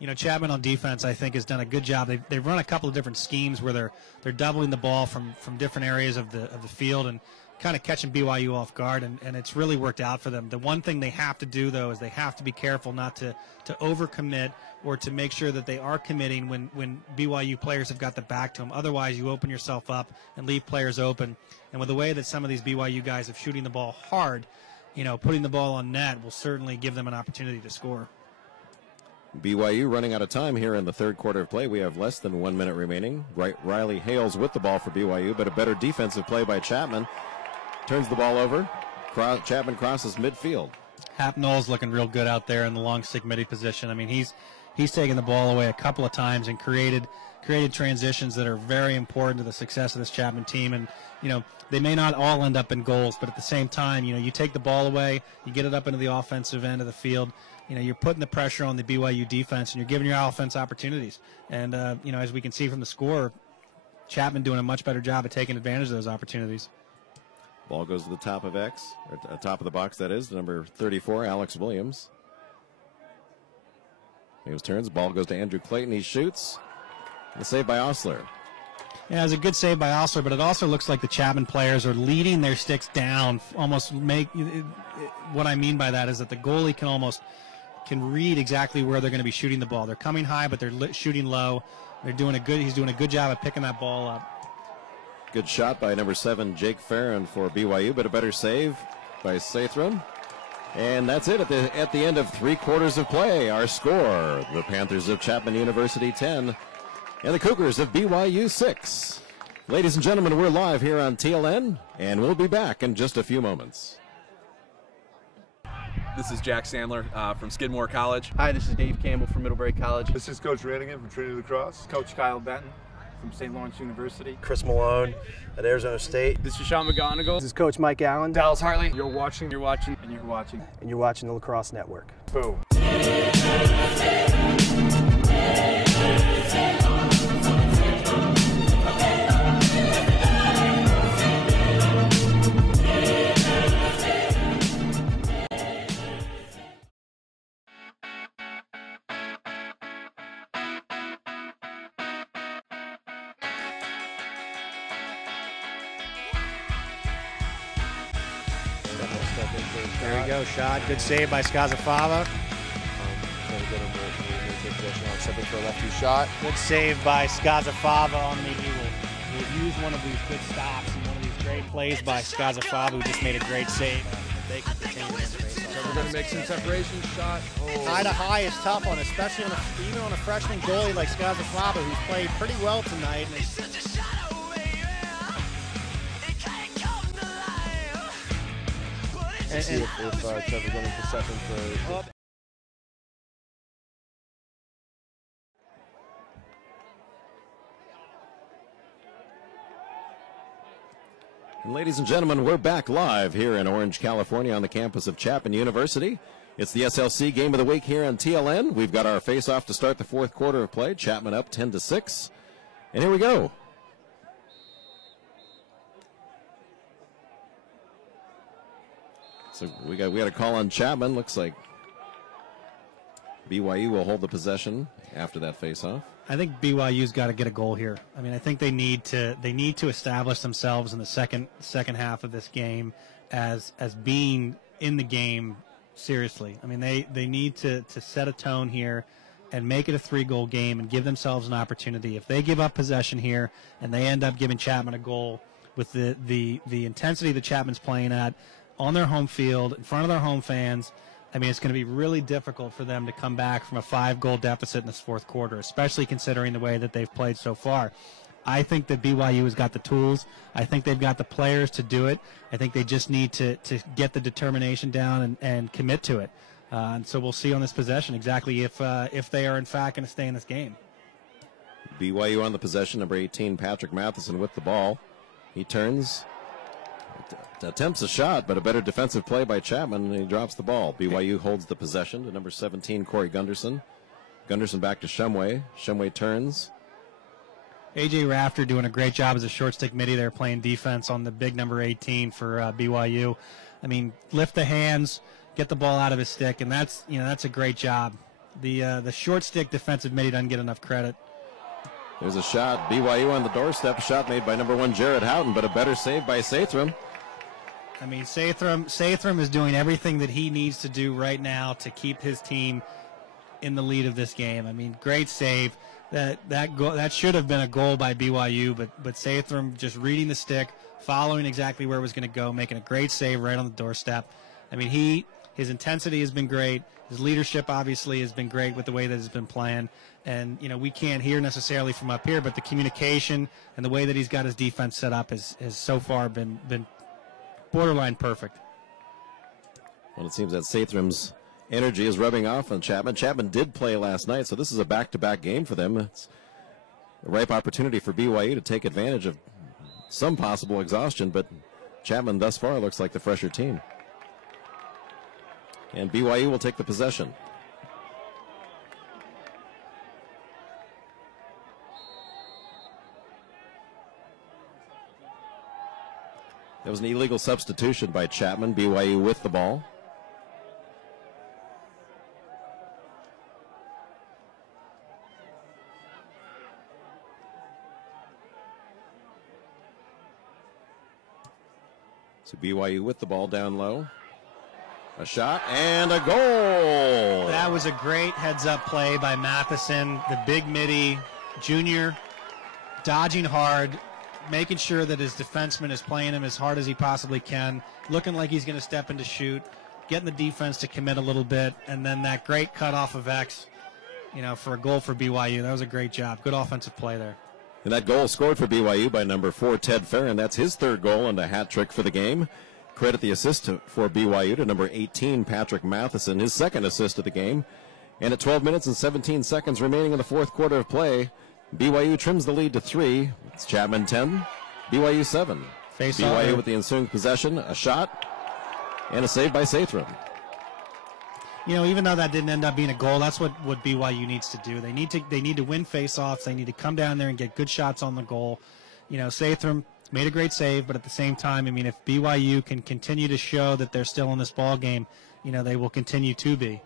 You know, Chapman on defense, I think, has done a good job. They've run a couple of different schemes where they're doubling the ball from different areas of the field and kind of catching BYU off guard, and it's really worked out for them. The one thing they have to do, though, is they have to be careful not to overcommit or to make sure that they are committing when BYU players have got the back to them. Otherwise, you open yourself up and leave players open. And with the way that some of these BYU guys are shooting the ball hard, you know, putting the ball on net will certainly give them an opportunity to score. BYU running out of time here in the third quarter of play. We have less than 1 minute remaining. Riley Hales with the ball for BYU, but a better defensive play by Chapman. Turns the ball over. Chapman crosses midfield. Hap Knoll's looking real good out there in the long stick midi position. I mean, he's taken the ball away a couple of times and created transitions that are very important to the success of this Chapman team. And, you know, they may not all end up in goals, but at the same time, you know, you take the ball away, you get it up into the offensive end of the field. You know, you're putting the pressure on the BYU defense, and you're giving your offense opportunities. And, you know, as we can see from the score, Chapman doing a much better job of taking advantage of those opportunities. Ball goes to the top of X, or top of the box, that is, number 34, Alex Williams. Williams turns, ball goes to Andrew Clayton, he shoots. The save by Osler. Yeah, it was a good save by Osler, but it also looks like the Chapman players are leading their sticks down. What I mean by that is that the goalie can read exactly where they're going to be shooting the ball. They're coming high, but they're shooting low. He's doing a good job of picking that ball up. Good shot by number 7, Jake Farron for BYU, but a better save by Sathram. And that's it at the end of 3 quarters of play. Our score, the Panthers of Chapman University 10 and the Cougars of BYU 6. Ladies and gentlemen, we're live here on TLN, and we'll be back in just a few moments. This is Jack Sandler from Skidmore College. Hi, this is Dave Campbell from Middlebury College. This is Coach Rannigan from Trinity Lacrosse. Coach Kyle Benton from St. Lawrence University. Chris Malone at Arizona State. This is Sean McGonigal. This is Coach Mike Allen. Dallas Hartley. You're watching, and you're watching the Lacrosse Network. Boom. There we go, shot. Good save by Skazafava. Trying to get him to maintain possession. Stepping for a lefty shot. Good save by Skazafava on the Eagle. We'll use one of these good stops and one of these great plays by Skazafava, who just made a great save. They can continue to face. So we're going to make some separation shot. High to high is tough on, especially even on a freshman goalie like Skazafava, who's played pretty well tonight. And see if Trevor's running for second for... And ladies and gentlemen, we're back live here in Orange, California on the campus of Chapman University. It's the SLC game of the week here on TLN. We've got our face-off to start the fourth quarter of play. Chapman up 10-6. And here we go. So we got a call on Chapman. Looks like BYU will hold the possession after that face-off. I think BYU's got to get a goal here. I mean, I think they need to establish themselves in the second half of this game as being in the game seriously. I mean, they need to set a tone here and make it a 3-goal game and give themselves an opportunity. If they give up possession here and they end up giving Chapman a goal with the intensity that Chapman's playing at on their home field, in front of their home fans, I mean, it's going to be really difficult for them to come back from a 5-goal deficit in this fourth quarter, especially considering the way that they've played so far. I think that BYU has got the tools. I think they've got the players to do it. I think they just need to get the determination down and commit to it. And so we'll see on this possession exactly if they are, in fact, going to stay in this game. BYU on the possession, number 18, Patrick Matheson with the ball. He turns, attempts a shot, but a better defensive play by Chapman, and he drops the ball. BYU holds the possession to number 17, Corey Gunderson. Gunderson back to Shumway. Shumway turns. A.J. Rafter doing a great job as a short stick midi there, playing defense on the big number 18 for BYU. I mean, lift the hands, get the ball out of his stick, and that's a great job. The short stick defensive midi doesn't get enough credit. There's a shot. BYU on the doorstep. A shot made by number 1, Jared Houghton, but a better save by Sathram. I mean, Sathram is doing everything that he needs to do right now to keep his team in the lead of this game. I mean, great save. That should have been a goal by BYU, but Sathram just reading the stick, following exactly where it was going to go, making a great save right on the doorstep. I mean, his intensity has been great. His leadership obviously has been great with the way that he's been playing. And, we can't hear necessarily from up here, but the communication and the way that he's got his defense set up has so far been borderline perfect. Well, it seems that Sathram's energy is rubbing off on Chapman. Chapman did play last night, so this is a back-to-back game for them. It's a ripe opportunity for BYU to take advantage of some possible exhaustion, but Chapman thus far looks like the fresher team. And BYU will take the possession. That was an illegal substitution by Chapman. BYU with the ball. So BYU with the ball down low. A shot and a goal. That was a great heads-up play by Matheson, the big midi, junior, dodging hard, making sure that his defenseman is playing him as hard as he possibly can, looking like he's going to step in to shoot, getting the defense to commit a little bit, and then that great cut off of X, for a goal for BYU. That was a great job. Good offensive play there. And that goal scored for BYU by number 4, Ted Farron. That's his third goal and a hat trick for the game. Credit the assist for BYU to number 18, Patrick Matheson, his second assist of the game. And at 12 minutes and 17 seconds remaining in the fourth quarter of play, BYU trims the lead to 3. It's Chapman 10, BYU 7. BYU with the ensuing possession, a shot, and a save by Sathram. Even though that didn't end up being a goal, that's what BYU needs to do. They need to win faceoffs. They need to come down there and get good shots on the goal. Sathram made a great save, but at the same time, if BYU can continue to show that they're still in this ball game, they will continue to be.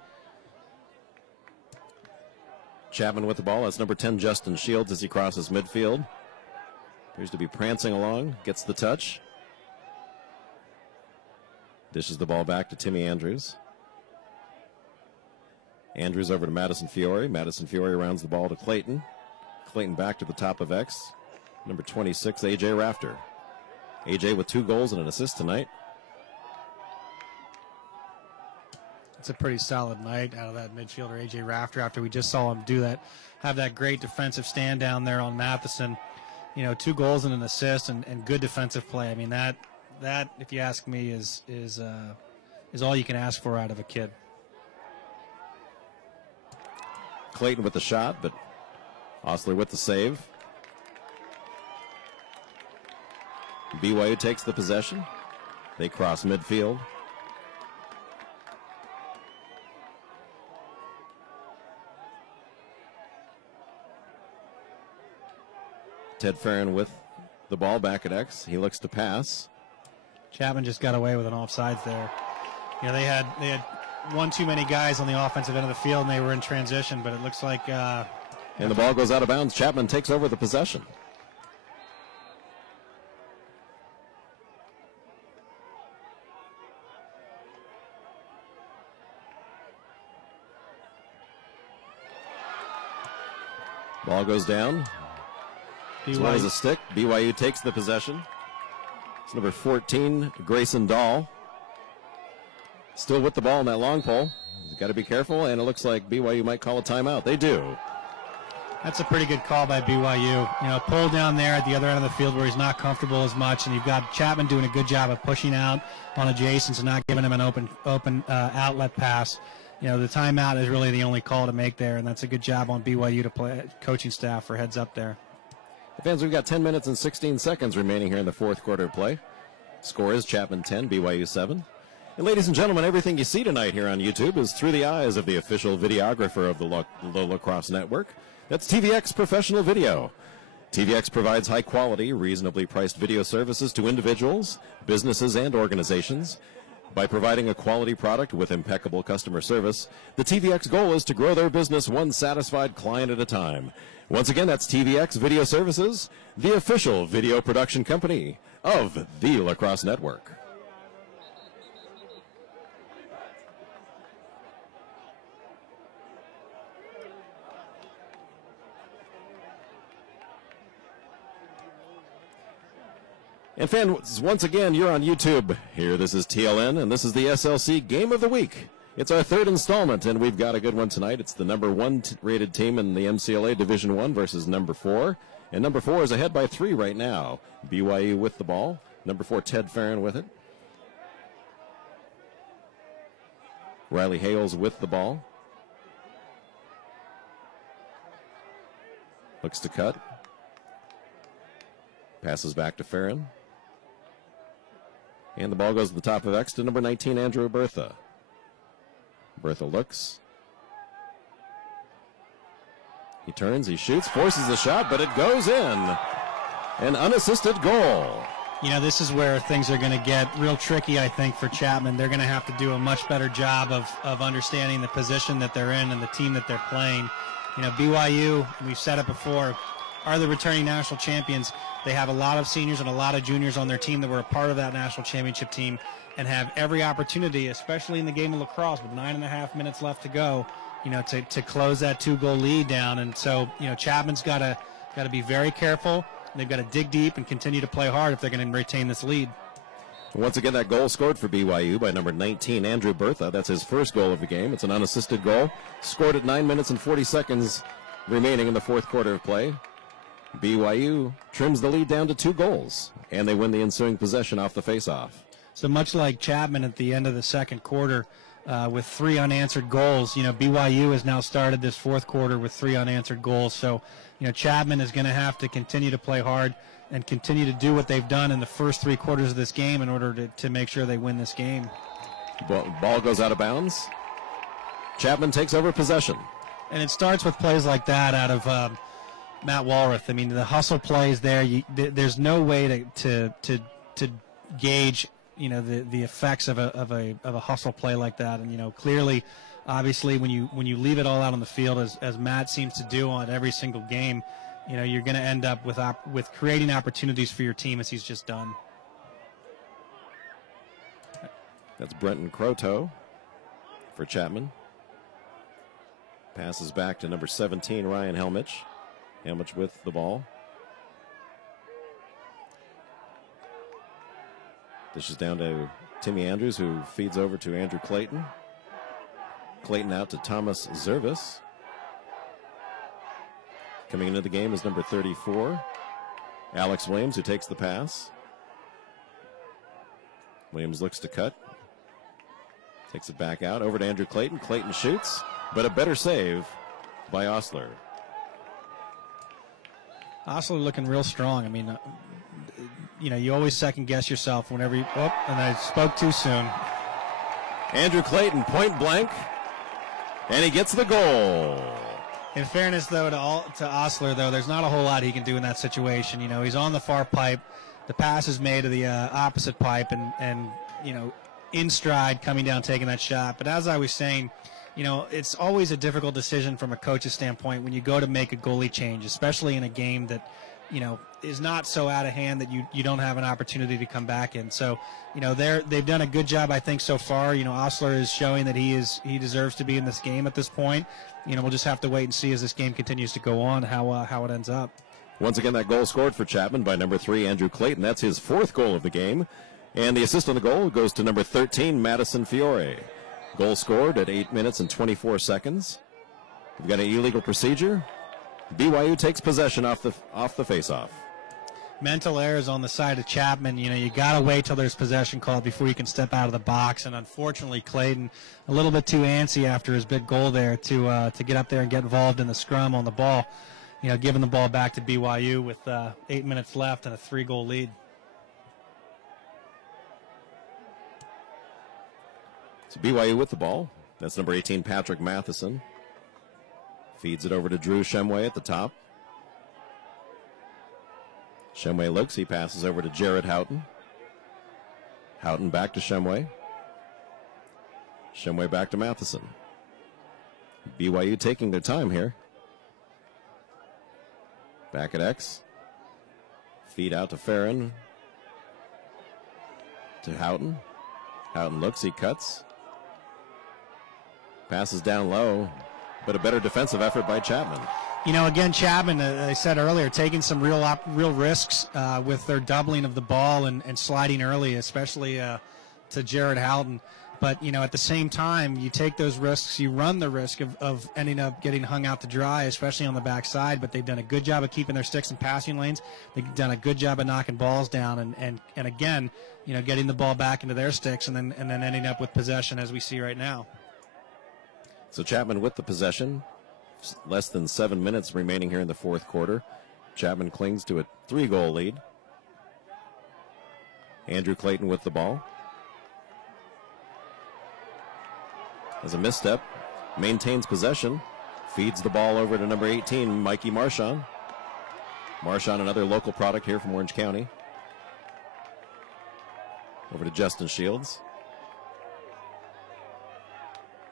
Chapman with the ball. That's number 10, Justin Shields, as he crosses midfield. Appears to be prancing along. Gets the touch. Dishes the ball back to Timmy Andrews. Andrews over to Madison Fiore. Madison Fiore rounds the ball to Clayton. Clayton back to the top of X. Number 26, A.J. Rafter. A.J. with 2 goals and an assist tonight. It's a pretty solid night out of that midfielder, A.J. Rafter, after we just saw him have that great defensive stand down there on Matheson. 2 goals and an assist and good defensive play. That, if you ask me, is all you can ask for out of a kid. Clayton with the shot, but Osler with the save. BYU takes the possession. They cross midfield. Ted Farron with the ball back at X. He looks to pass. Chapman just got away with an offsides there. They had one too many guys on the offensive end of the field, and they were in transition, but it looks like... and the ball goes out of bounds. Chapman takes over the possession. Ball goes down. As well as a stick. BYU takes the possession. It's number 14, Grayson Dahl. Still with the ball in that long pole. He's got to be careful, and it looks like BYU might call a timeout. They do. That's a pretty good call by BYU. Pull down there at the other end of the field where he's not comfortable as much, and you've got Chapman doing a good job of pushing out on adjacents and not giving him an open outlet pass. The timeout is really the only call to make there, and that's a good job on BYU to play coaching staff for heads up there. Fans, we've got 10 minutes and 16 seconds remaining here in the fourth quarter of play. Score is Chapman 10, BYU 7. And ladies and gentlemen, everything you see tonight here on YouTube is through the eyes of the official videographer of the Lacrosse Network. That's TVX Professional Video. TVX provides high-quality, reasonably priced video services to individuals, businesses, and organizations. By providing a quality product with impeccable customer service, the TVX goal is to grow their business one satisfied client at a time. Once again, that's TVX Video Services, the official video production company of the Lacrosse Network. And fans, once again, you're on YouTube. Here, this is TLN, and this is the SLC Game of the Week. It's our third installment, and we've got a good one tonight. It's the number 1 rated team in the MCLA Division 1 versus number 4. And number 4 is ahead by 3 right now. BYU with the ball. Number 4, Ted Farron with it. Riley Hales with the ball. Looks to cut. Passes back to Farron. And the ball goes to the top of X to number 19, Andrew Bertha. Bertha looks. He turns, he shoots, forces the shot, but it goes in. An unassisted goal. This is where things are going to get real tricky, I think, for Chapman. They're going to have to do a much better job of understanding the position that they're in and the team that they're playing. BYU, we've said it before, are the returning national champions. They have a lot of seniors and a lot of juniors on their team that were a part of that national championship team and have every opportunity, especially in the game of lacrosse with 9.5 minutes left to go, to close that 2-goal lead down. And so, Chapman's got to be very careful. They've got to dig deep and continue to play hard if they're going to retain this lead. Once again, that goal scored for BYU by number 19, Andrew Bertha. That's his first goal of the game. It's an unassisted goal. Scored at 9 minutes and 40 seconds remaining in the fourth quarter of play. BYU trims the lead down to 2 goals, and they win the ensuing possession off the faceoff. So much like Chapman at the end of the second quarter with 3 unanswered goals, BYU has now started this fourth quarter with 3 unanswered goals. So, Chapman is going to have to continue to play hard and continue to do what they've done in the first 3 quarters of this game in order to make sure they win this game. Ball goes out of bounds. Chapman takes over possession. And it starts with plays like that out of Matt Walrath. I mean, the hustle plays there. There's no way to gauge, the effects of a hustle play like that. And clearly, obviously, when you leave it all out on the field, as Matt seems to do on every single game, you're going to end up with creating opportunities for your team as he's just done. That's Brenton Croteau for Chapman. Passes back to number 17, Ryan Helmich. Helmich with the ball. Dishes down to Timmy Andrews, who feeds over to Andrew Clayton. Clayton out to Thomas Zervis. Coming into the game is number 34, Alex Williams, who takes the pass. Williams looks to cut. Takes it back out, over to Andrew Clayton. Clayton shoots, but a better save by Osler. Osler looking real strong. I mean, you always second guess yourself whenever you, and I spoke too soon. Andrew Clayton, point blank, and he gets the goal. In fairness, though, to Osler, though, there's not a whole lot he can do in that situation. He's on the far pipe. The pass is made to the opposite pipe, and in stride, coming down, taking that shot. But as I was saying, it's always a difficult decision from a coach's standpoint when you go to make a goalie change, especially in a game that is not so out of hand that you don't have an opportunity to come back in. So, they've done a good job, I think, so far. Osler is showing that he deserves to be in this game at this point. We'll just have to wait and see as this game continues to go on how it ends up. Once again, that goal scored for Chapman by number 3, Andrew Clayton. That's his 4th goal of the game. And the assist on the goal goes to number 13, Madison Fiore. Goal scored at 8 minutes and 24 seconds. We've got an illegal procedure. BYU takes possession off the face-off. Mental errors on the side of Chapman. You got to wait till there's possession called before you can step out of the box. And unfortunately, Clayton a little bit too antsy after his big goal there to get up there and get involved in the scrum on the ball. Giving the ball back to BYU with 8 minutes left and a 3-goal lead. So BYU with the ball. That's number 18, Patrick Matheson. Feeds it over to Drew Shemway at the top. Shemway looks. He passes over to Jared Houghton. Houghton back to Shemway. Shemway back to Matheson. BYU taking their time here. Back at X. Feed out to Farron. To Houghton. Houghton looks. He cuts. Passes down low. But a better defensive effort by Chapman. Again, Chapman, I said earlier, taking some real risks with their doubling of the ball and sliding early, especially to Jared Houghton. But, at the same time, you take those risks, you run the risk of ending up getting hung out to dry, especially on the backside. But they've done a good job of keeping their sticks in passing lanes. They've done a good job of knocking balls down and again, getting the ball back into their sticks and then ending up with possession as we see right now. So Chapman with the possession. Less than 7 minutes remaining here in the 4th quarter. Chapman clings to a 3-goal lead. Andrew Clayton with the ball. Has a misstep. Maintains possession. Feeds the ball over to number 18, Mikey Marchand. Marchand, another local product here from Orange County. Over to Justin Shields.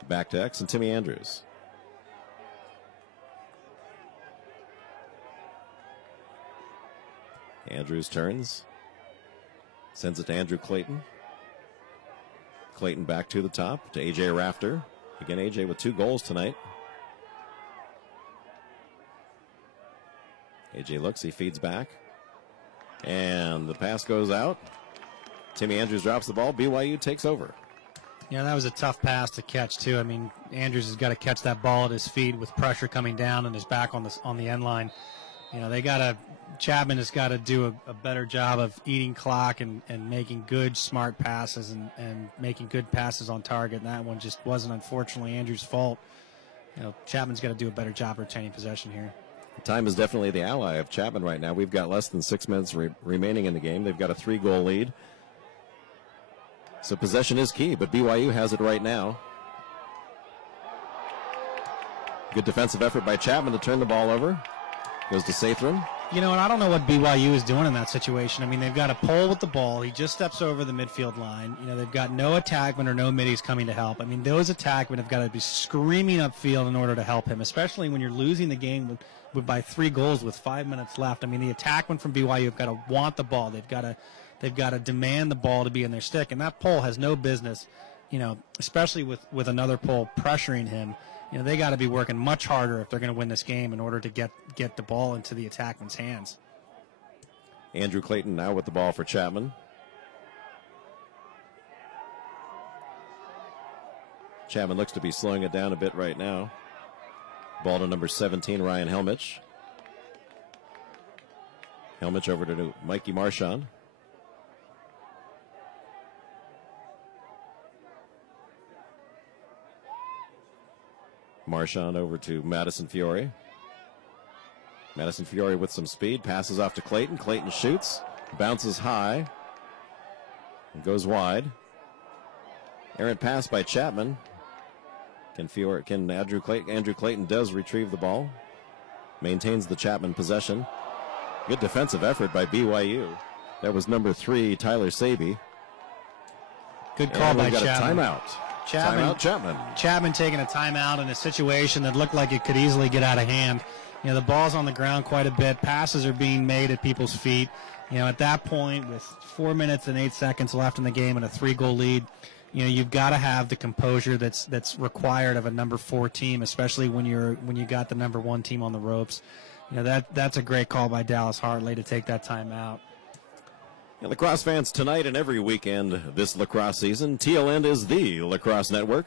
Back to X and Timmy Andrews. Andrews turns. Sends it to Andrew Clayton. Clayton back to the top to A.J. Rafter. Again, A.J. with 2 goals tonight. A.J. looks, he feeds back. And the pass goes out. Timmy Andrews drops the ball. BYU takes over. That was a tough pass to catch, too. Andrews has got to catch that ball at his feet with pressure coming down and his back on the end line. Chapman has got to do a better job of eating clock and making good, smart passes and making good passes on target. And that one just wasn't, unfortunately, Andrews' fault. Chapman's got to do a better job retaining possession here. Time is definitely the ally of Chapman right now. We've got less than 6 minutes remaining in the game. They've got a 3-goal lead. So possession is key, but BYU has it right now. Good defensive effort by Chapman to turn the ball over. Goes to Sathran. And I don't know what BYU is doing in that situation. They've got a pole with the ball. He just steps over the midfield line. They've got no attackmen or no middies coming to help. Those attackmen have got to be screaming upfield in order to help him, especially when you're losing the game by 3 goals with 5 minutes left. The attackmen from BYU have got to want the ball. They've got to demand the ball to be in their stick, and that pole has no business, especially with another pole pressuring him. They got to be working much harder if they're going to win this game in order to get the ball into the attackman's hands. Andrew Clayton now with the ball for Chapman. Chapman looks to be slowing it down a bit right now. Ball to number 17, Ryan Helmich. Helmich over to Mikey Marchand. Marchand over to Madison Fiore. Madison Fiore with some speed, passes off to Clayton. Clayton shoots, bounces high, and goes wide. Errant pass by Chapman. Andrew Clayton does retrieve the ball. Maintains the Chapman possession. Good defensive effort by BYU. That was number 3, Tyler Saby. Good call by Chapman. Got a timeout. Chapman taking a timeout in a situation that looked like it could easily get out of hand. You know, the ball's on the ground quite a bit. Passes are being made at people's feet. You know, at that point, with 4 minutes and 8 seconds left in the game and a 3-goal lead, you know, you've got to have the composure that's required of a number 4 team, especially when you got the number 1 team on the ropes. You know, that's a great call by Dallas Hartley to take that time out. Yeah, lacrosse fans, tonight and every weekend this lacrosse season, TLN is the Lacrosse Network,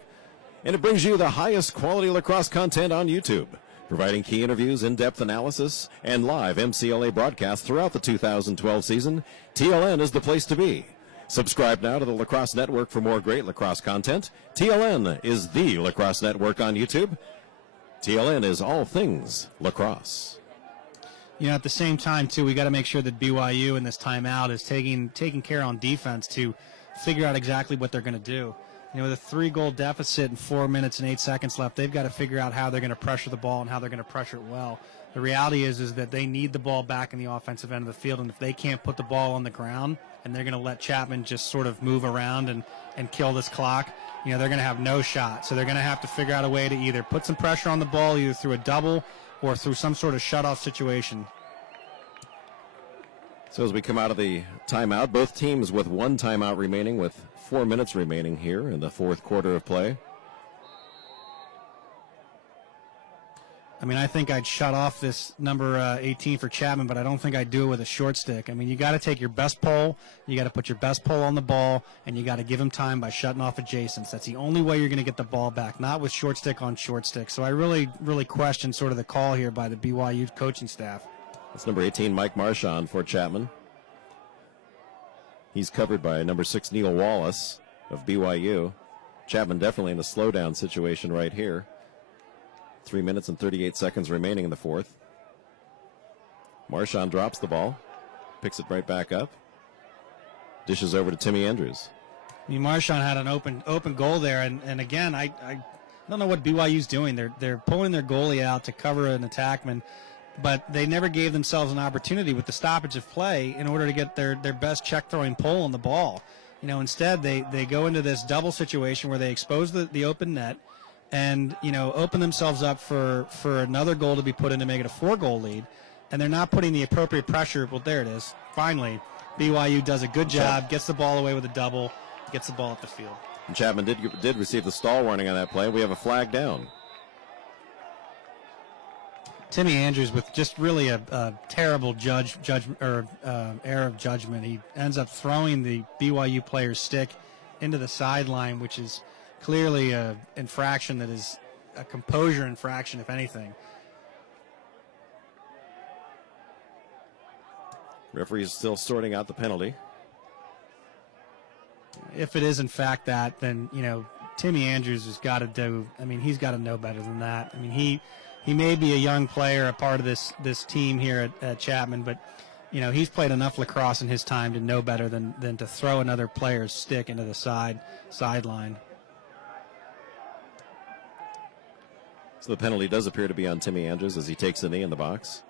and it brings you the highest quality lacrosse content on YouTube, providing key interviews, in-depth analysis, and live MCLA broadcasts throughout the 2012 season. TLN is the place to be. Subscribe now to the Lacrosse Network for more great lacrosse content. TLN is the Lacrosse Network on YouTube. TLN is all things lacrosse. You know, at the same time, too, we got to make sure that BYU in this timeout is taking care on defense to figure out exactly what they're going to do. You know, with a 3-goal deficit and 4 minutes and 8 seconds left, they've got to figure out how they're going to pressure the ball and how they're going to pressure it well. The reality is that they need the ball back in the offensive end of the field, and if they can't put the ball on the ground and they're going to let Chapman just sort of move around and kill this clock, you know, they're going to have no shot. So they're going to have to figure out a way to either put some pressure on the ball, either through a double or through some sort of shutoff situation. So as we come out of the timeout, both teams with 1 timeout remaining, with 4 minutes remaining here in the 4th quarter of play. I mean, I think I'd shut off this number 18 for Chapman, but I don't think I'd do it with a short stick. I mean, you got to take your best pole, you got to put your best pole on the ball, and you got to give him time by shutting off adjacents. That's the only way you're going to get the ball back, not with short stick on short stick. So I really question sort of the call here by the BYU coaching staff. That's number 18, Mike Marchand, for Chapman. He's covered by number 6, Neil Wallace of BYU. Chapman definitely in a slowdown situation right here. 3 minutes and 38 seconds remaining in the 4th. Marchand drops the ball, picks it right back up, dishes over to Timmy Andrews. I mean, Marchand had an open goal there, and again, I don't know what BYU's doing. They're pulling their goalie out to cover an attackman, but they never gave themselves an opportunity with the stoppage of play in order to get their best check-throwing pull on the ball. You know, instead they go into this double situation where they expose the open net and, you know, open themselves up for another goal to be put in to make it a 4-goal lead, and they're not putting the appropriate pressure. Well, there it is. Finally, BYU does a good job, gets the ball away with a double, gets the ball up the field. And Chapman did receive the stall warning on that play. We have a flag down. Timmy Andrews with just really a terrible error of judgment. He ends up throwing the BYU player's stick into the sideline, which is clearly an infraction that is a composure infraction, if anything. Referee's still sorting out the penalty. If it is in fact that, then, you know, Timmy Andrews has got to do, I mean, he's got to know better than that. I mean, he may be a young player, a part of this team here at Chapman, but, you know, he's played enough lacrosse in his time to know better than to throw another player's stick into the sideline. So the penalty does appear to be on Timmy Andrews as he takes the knee in the box.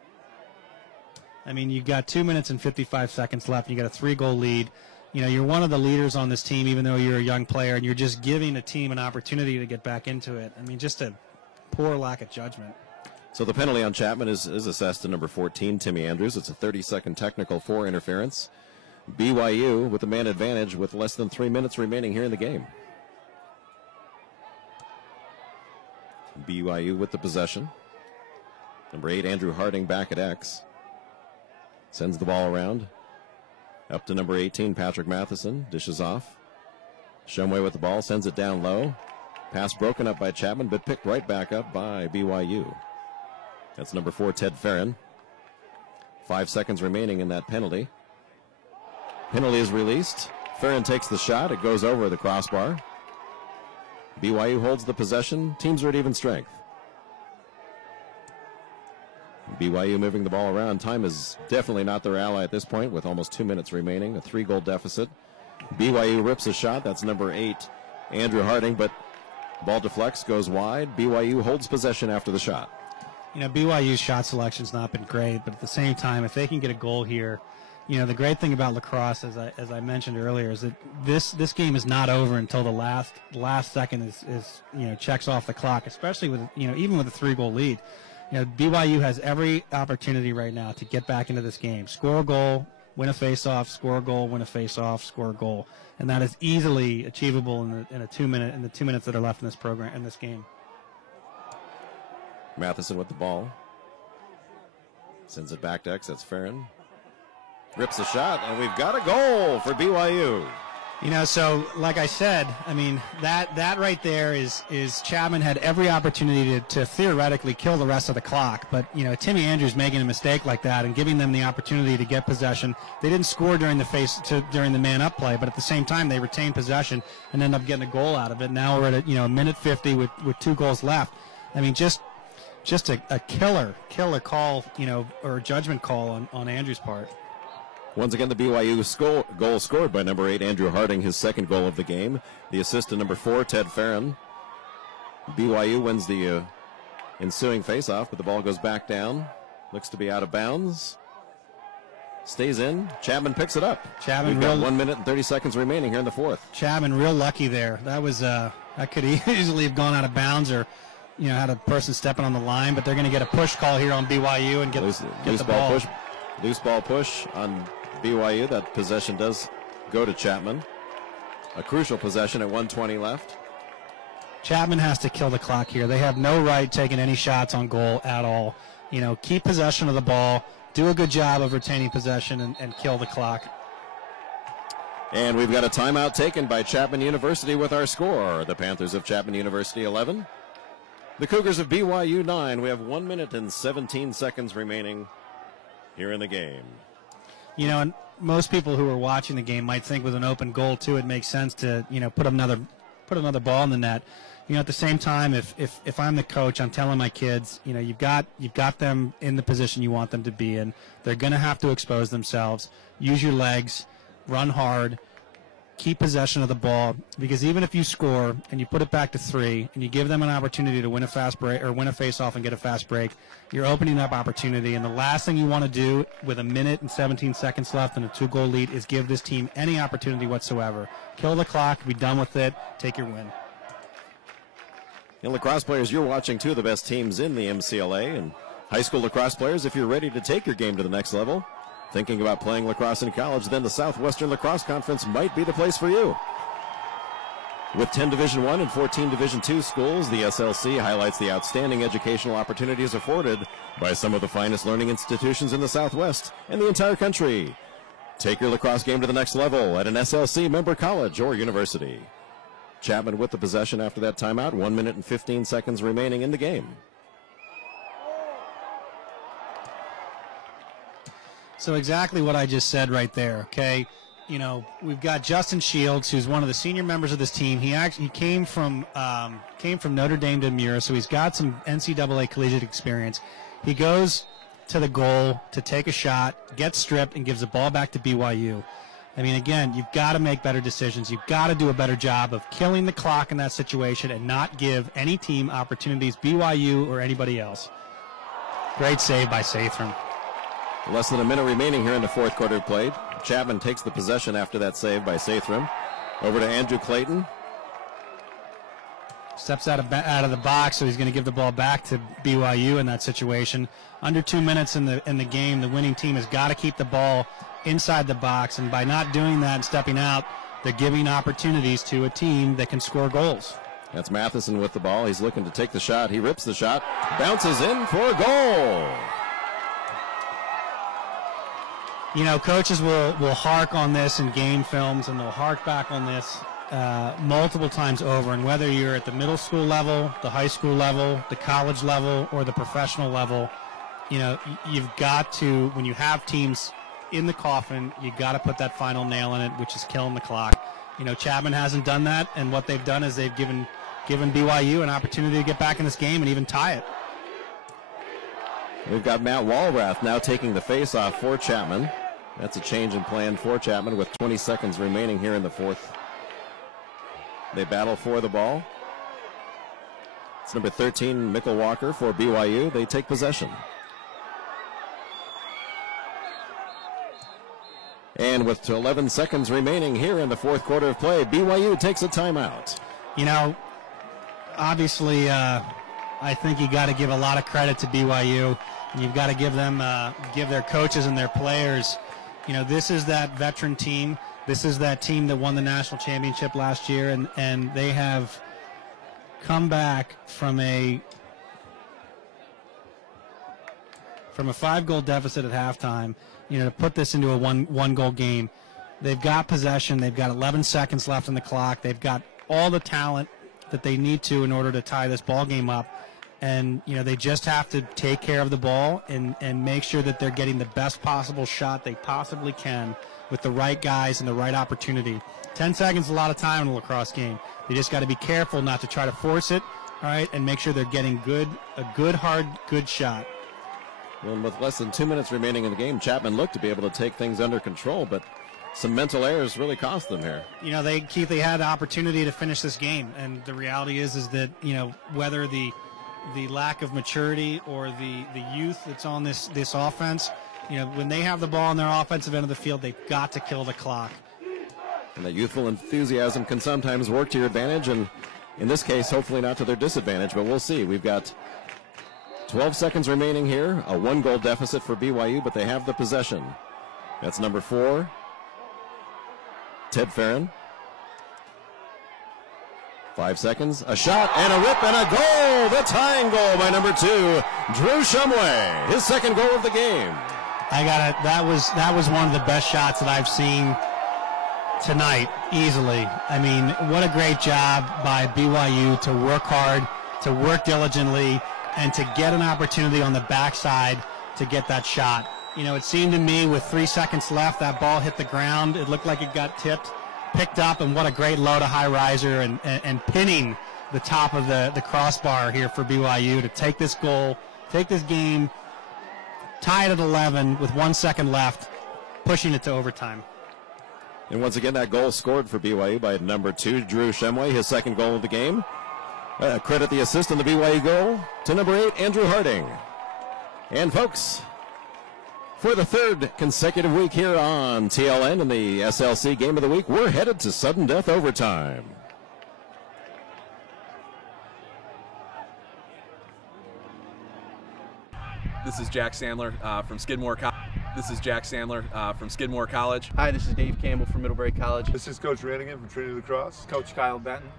I mean, you've got 2 minutes and 55 seconds left. You got a 3-goal lead. You know, you're one of the leaders on this team, even though you're a young player, and you're just giving a team an opportunity to get back into it. I mean, just a poor lack of judgment. So the penalty on Chapman is assessed to number 14, Timmy Andrews. It's a 30-second technical for interference. BYU with the man advantage with less than 3 minutes remaining here in the game. BYU with the possession. Number 8, Andrew Harding, back at X. Sends the ball around. Up to number 18, Patrick Matheson. Dishes off. Shumway with the ball, sends it down low. Pass broken up by Chapman, but picked right back up by BYU. That's number 4, Ted Farron. 5 seconds remaining in that penalty. Penalty is released. Farron takes the shot. It goes over the crossbar. BYU holds the possession. Teams are at even strength. BYU moving the ball around. Time is definitely not their ally at this point with almost 2 minutes remaining. A 3-goal deficit. BYU rips a shot. That's number 8, Andrew Harding, but ball deflects, goes wide. BYU holds possession after the shot. You know, BYU's shot selection's not been great, but at the same time, if they can get a goal here, you know, the great thing about lacrosse, as I mentioned earlier, is that this game is not over until the last second is you know, checks off the clock, especially with, you know, even with a 3-goal lead. BYU has every opportunity right now to get back into this game. Score a goal, win a face-off, score a goal, win a face-off, score a goal. And that is easily achievable in the 2 minutes that are left in this game. Matheson with the ball. Sends it back to X. That's Farron. Rips the shot, and we've got a goal for BYU. So like I said, I mean, that right there is Chapman had every opportunity to theoretically kill the rest of the clock. But, Timmy Andrews making a mistake like that and giving them the opportunity to get possession. They didn't score during the man-up play, but at the same time, they retained possession and ended up getting a goal out of it. Now we're at a minute 50 with 2 goals left. I mean, just a killer call, or judgment call on Andrews' part. Once again, the BYU goal scored by number 8, Andrew Harding, his second goal of the game. The assist to number 4, Ted Farron. BYU wins the ensuing faceoff, but the ball goes back down. Looks to be out of bounds. Stays in. Chapman picks it up. We've got 1 minute and 30 seconds remaining here in the fourth. Chapman real lucky there. That was that could easily have gone out of bounds or had a person stepping on the line, but they're going to get a push call here on BYU and get the ball. Loose ball push on BYU. That possession does go to Chapman. A crucial possession at 1:20 left. Chapman has to kill the clock here. They have no right taking any shots on goal at all. Keep possession of the ball, do a good job of retaining possession, and kill the clock. And we've got a timeout taken by Chapman University with our score. The Panthers of Chapman University 11. The Cougars of BYU 9. We have 1 minute and 17 seconds remaining here in the game. And most people who are watching the game might think with an open goal too, it makes sense to put another ball in the net. At the same time, if I'm the coach, I'm telling my kids, you've got them in the position you want them to be in. They're going to have to expose themselves. Use your legs, run hard, keep possession of the ball, because even if you score and you put it back to 3 and you give them an opportunity to win a fast break or win a face-off and get a fast break, you're opening up opportunity. And the last thing you want to do with 1 minute and 17 seconds left and a 2-goal lead is give this team any opportunity whatsoever. Kill the clock, be done with it, take your win. Lacrosse players, you're watching two of the best teams in the MCLA, and high school lacrosse players, if you're ready to take your game to the next level, thinking about playing lacrosse in college, then the Southwestern Lacrosse Conference might be the place for you. With 10 Division I and 14 Division II schools, the SLC highlights the outstanding educational opportunities afforded by some of the finest learning institutions in the Southwest and the entire country. Take your lacrosse game to the next level at an SLC member college or university. Chapman with the possession after that timeout. 1 minute and 15 seconds remaining in the game. So exactly what I just said right there, okay? We've got Justin Shields, who's one of the senior members of this team. He came from Notre Dame to Mura, so he's got some NCAA collegiate experience. He goes to the goal to take a shot, gets stripped, and gives the ball back to BYU. I mean, again, you've got to make better decisions. You've got to do a better job of killing the clock in that situation and not give any team opportunities, BYU or anybody else. Great save by Sathram. Less than a minute remaining here in the fourth quarter of play. Chapman takes the possession after that save by Sathram. Over to Andrew Clayton. Steps out of the box, so he's going to give the ball back to BYU in that situation. Under 2 minutes in the game, the winning team has got to keep the ball inside the box, and by not doing that and stepping out, they're giving opportunities to a team that can score goals. That's Matheson with the ball. He's looking to take the shot. He rips the shot, bounces in for a goal. Coaches will hark on this in game films, and they'll hark back on this multiple times over. And whether you're at the middle school level, the high school level, the college level, or the professional level, you've got to, when you have teams in the coffin, you got to put that final nail in it, which is killing the clock. Chapman hasn't done that, and what they've done is they've given BYU an opportunity to get back in this game and even tie it. We've got Matt Walrath now taking the face-off for Chapman. That's a change in plan for Chapman with 20 seconds remaining here in the fourth. They battle for the ball. It's number 13, Mickle Walker for BYU. They take possession. And with 11 seconds remaining here in the fourth quarter of play, BYU takes a timeout. Obviously, I think you got to give a lot of credit to BYU, and you've got to give them, give their coaches and their players. You know, this is that veteran team. This is that team that won the national championship last year, and they have come back from a 5-goal deficit at halftime, you know, to put this into a one-goal game. They've got possession. They've got 11 seconds left on the clock. They've got all the talent that they need to in order to tie this ball game up. And, you know, they just have to take care of the ball and make sure that they're getting the best possible shot they possibly can with the right guys and the right opportunity. 10 seconds is a lot of time in a lacrosse game. They just got to be careful not to try to force it, all right, and make sure they're getting a good, hard, good shot. Well, with less than 2 minutes remaining in the game, Chapman looked to be able to take things under control, but some mental errors really cost them here. You know, Keith, they had the opportunity to finish this game, and the reality is that, you know, whether the lack of maturity or the youth that's on this offense, you know, when they have the ball on their offensive end of the field, they've got to kill the clock. And that youthful enthusiasm can sometimes work to your advantage, and in this case, hopefully not to their disadvantage, but we'll see. We've got 12 seconds remaining here, a 1-goal deficit for BYU, but they have the possession. That's number 4, Ted Farron. 5 seconds, a shot, and a rip, and a goal! The tying goal by number 2, Drew Shumway, his second goal of the game. That was one of the best shots that I've seen tonight, easily. I mean, what a great job by BYU to work hard, to work diligently, and to get an opportunity on the backside to get that shot. You know, it seemed to me with 3 seconds left, that ball hit the ground. It looked like it got tipped, picked up, and what a great low to high riser and pinning the top of the crossbar here for BYU to take this goal, take this game, tie it at 11 with 1 second left, pushing it to overtime. And once again, that goal scored for BYU by number 2, Drew Shumway, his second goal of the game. Credit the assist on the BYU goal to number 8, Andrew Harding. And folks, for the third consecutive week here on TLN in the SLC Game of the Week, we're headed to sudden death overtime. This is Jack Sandler from Skidmore College. From Skidmore College. Hi, this is Dave Campbell from Middlebury College. This is Coach Ranigan from Trinity Lacrosse. Coach Kyle Benton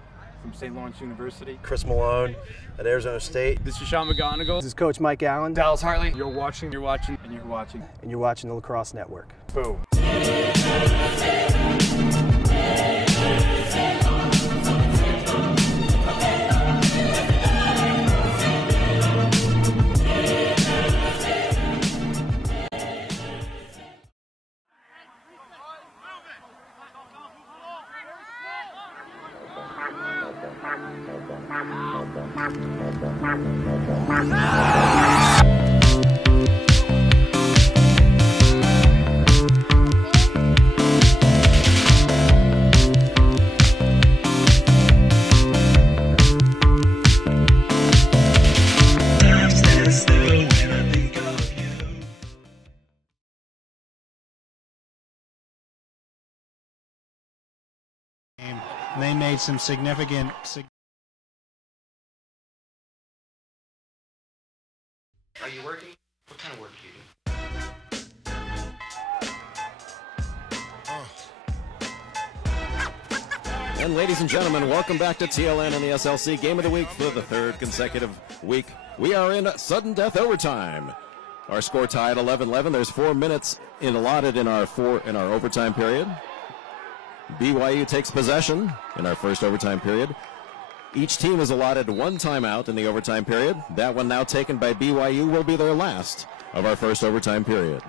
from St. Lawrence University. Chris Malone at Arizona State. This is Sean McGonigal. This is Coach Mike Allen. Dallas Hartley. You're watching And you're watching. And you're watching the Lacrosse Network. Boom. They made some significant. Are you working? What kind of work do you do? And ladies and gentlemen, welcome back to TLN and the SLC Game of the Week for the third consecutive week. We are in sudden death overtime. Our score tied 11-11. There's 4 minutes allotted in our overtime period. BYU takes possession in our first overtime period. Each team is allotted 1 timeout in the overtime period. That one now taken by BYU will be their last of our first overtime period.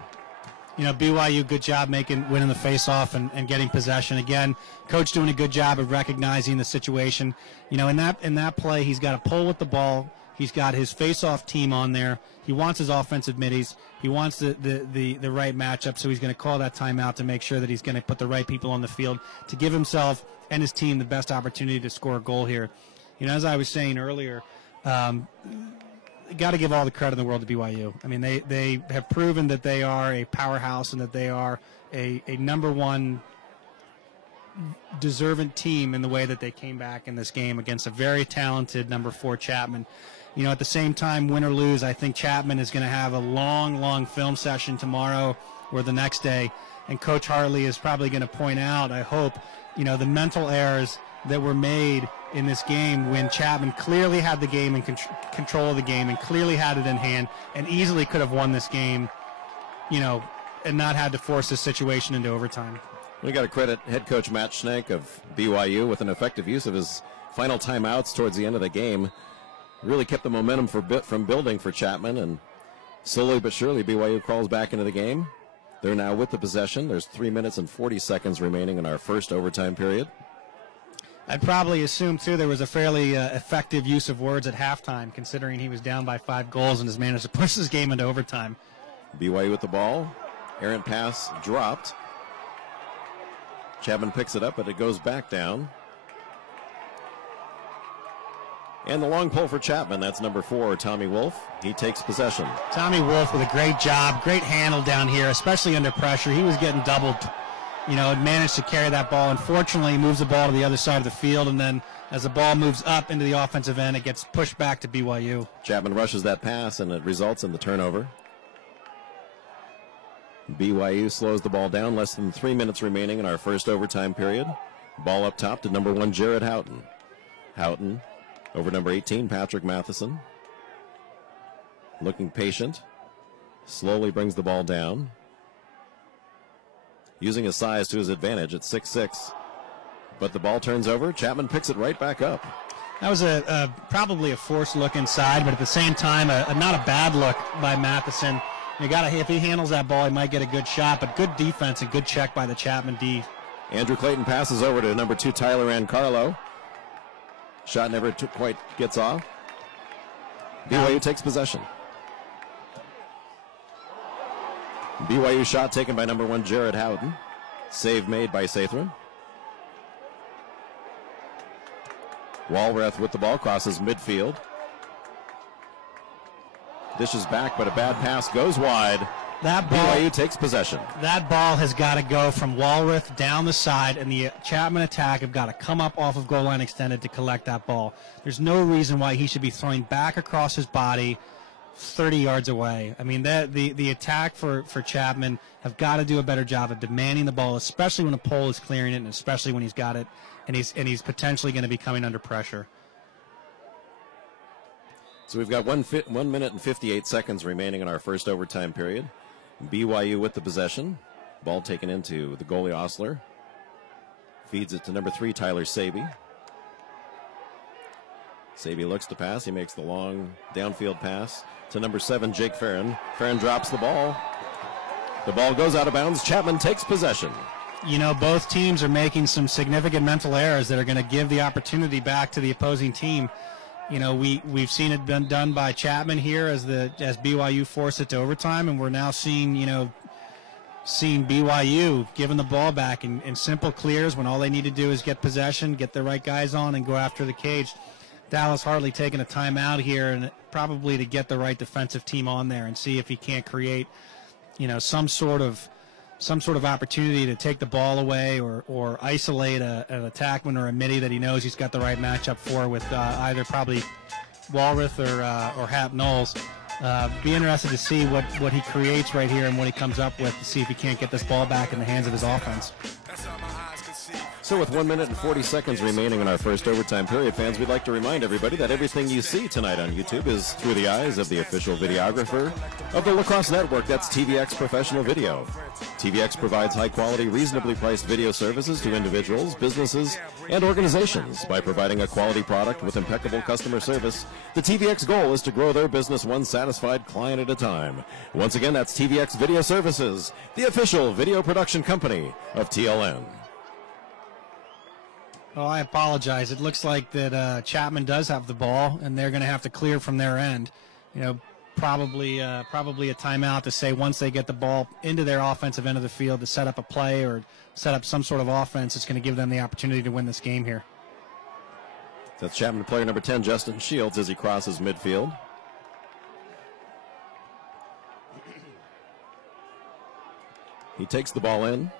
You know, BYU, good job winning the face-off and getting possession. Again, coach doing a good job of recognizing the situation. You know, in that play, he's got to pull with the ball. He's got his face-off team on there. He wants his offensive middies. He wants the right matchup, so he's going to call that timeout to make sure that he's going to put the right people on the field to give himself and his team the best opportunity to score a goal here. You know, as I was saying earlier, got to give all the credit in the world to BYU. I mean, they have proven that they are a powerhouse and that they are a number 1 deserving team in the way that they came back in this game against a very talented number 4 Chapman. You know, at the same time, win or lose, I think Chapman is going to have a long film session tomorrow or the next day, and Coach Hartley is probably going to point out, I hope, you know, the mental errors that were made in this game when Chapman clearly had the game and control of the game and clearly had it in hand and easily could have won this game, you know, and not had to force this situation into overtime. We got to credit head coach Matt Schnank of BYU with an effective use of his final timeouts towards the end of the game. Really kept the momentum from building for Chapman, and slowly but surely BYU crawls back into the game. They're now with the possession. There's 3 minutes and 40 seconds remaining in our first overtime period. I'd probably assume, too, there was a fairly effective use of words at halftime, considering he was down by 5 goals and has managed to push this game into overtime. BYU with the ball. Errant pass dropped. Chapman picks it up, but it goes back down. And the long pull for Chapman. That's number 4, Tommy Wolf. He takes possession. Tommy Wolf with a great job, great handle down here, especially under pressure. He was getting doubled, you know, and managed to carry that ball. Unfortunately, he moves the ball to the other side of the field, and then as the ball moves up into the offensive end, it gets pushed back to BYU. Chapman rushes that pass, and it results in the turnover. BYU slows the ball down. Less than 3 minutes remaining in our first overtime period. Ball up top to number 1, Jared Houghton. Houghton over number 18, Patrick Matheson. Looking patient. Slowly brings the ball down. Using his size to his advantage at 6'6". But the ball turns over. Chapman picks it right back up. That was probably a forced look inside, but at the same time, not a bad look by Matheson. If he handles that ball, he might get a good shot, but good defense and good check by the Chapman D. Andrew Clayton passes over to number 2, Tyler Ancarlo. Shot never quite gets off. BYU takes possession. BYU shot taken by number 1, Jared Houghton. Save made by Sathran. Walrath with the ball, crosses midfield. Dishes back, but a bad pass goes wide. That ball, BYU takes possession. That ball has got to go from Walrath down the side, and the Chapman attack have got to come up off of goal line extended to collect that ball. There's no reason why he should be throwing back across his body 30 yards away. I mean, the attack for Chapman have got to do a better job of demanding the ball, especially when a pole is clearing it, and especially when he's got it, and he's potentially going to be coming under pressure. So we've got 1 minute and 58 seconds remaining in our first overtime period. BYU with the possession. Ball taken into the goalie Osler. Feeds it to number 3, Tyler Saby. Saby looks to pass. He makes the long downfield pass to number 7, Jake Farron. Farron drops the ball. The ball goes out of bounds. Chapman takes possession. You know, both teams are making some significant mental errors that are going to give the opportunity back to the opposing team. You know, we've seen it been done by Chapman here as BYU forced it to overtime, and we're now seeing BYU giving the ball back in simple clears when all they need to do is get possession, get the right guys on, and go after the cage. Dallas Hartley taking a timeout here, and probably to get the right defensive team on there and see if he can't create, you know, some sort of opportunity to take the ball away or isolate an attackman or a midi that he knows he's got the right matchup for with either probably Walrath or Hap Knowles. Be interested to see what he creates right here and what he comes up with to see if he can't get this ball back in the hands of his offense. So with 1 minute and 40 seconds remaining in our first overtime period, fans, we'd like to remind everybody that everything you see tonight on YouTube is through the eyes of the official videographer of the Lacrosse Network. That's TVX Professional Video. TVX provides high-quality, reasonably priced video services to individuals, businesses, and organizations. By providing a quality product with impeccable customer service, the TVX goal is to grow their business one satisfied client at a time. Once again, that's TVX Video Services, the official video production company of TLN. Oh, I apologize. It looks like that Chapman does have the ball, and they're going to have to clear from their end. You know, probably a timeout to say once they get the ball into their offensive end of the field to set up a play or set up some sort of offense, it's going to give them the opportunity to win this game here. That's Chapman player number 10, Justin Shields, as he crosses midfield. He takes the ball in.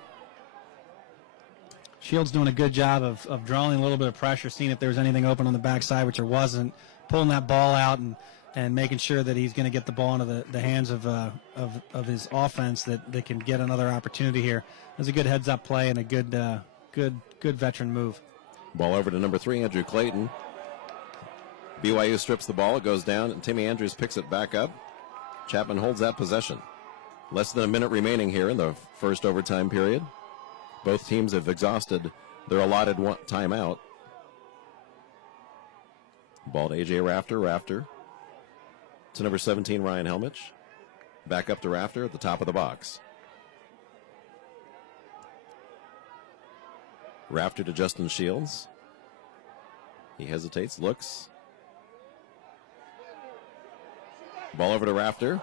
Shields doing a good job of drawing a little bit of pressure, seeing if there was anything open on the backside, which there wasn't. pulling that ball out and making sure that he's going to get the ball into the hands of his offense that they can get another opportunity here. It was a good heads-up play and a good veteran move. Ball over to number 3, Andrew Clayton. BYU strips the ball. It goes down, and Timmy Andrews picks it back up. Chapman holds that possession. Less than a minute remaining here in the first overtime period. Both teams have exhausted their allotted timeout. Ball to A.J. Rafter to number 17, Ryan Helmich. Back up to Rafter at the top of the box. Rafter to Justin Shields. He hesitates, looks. Ball over to Rafter.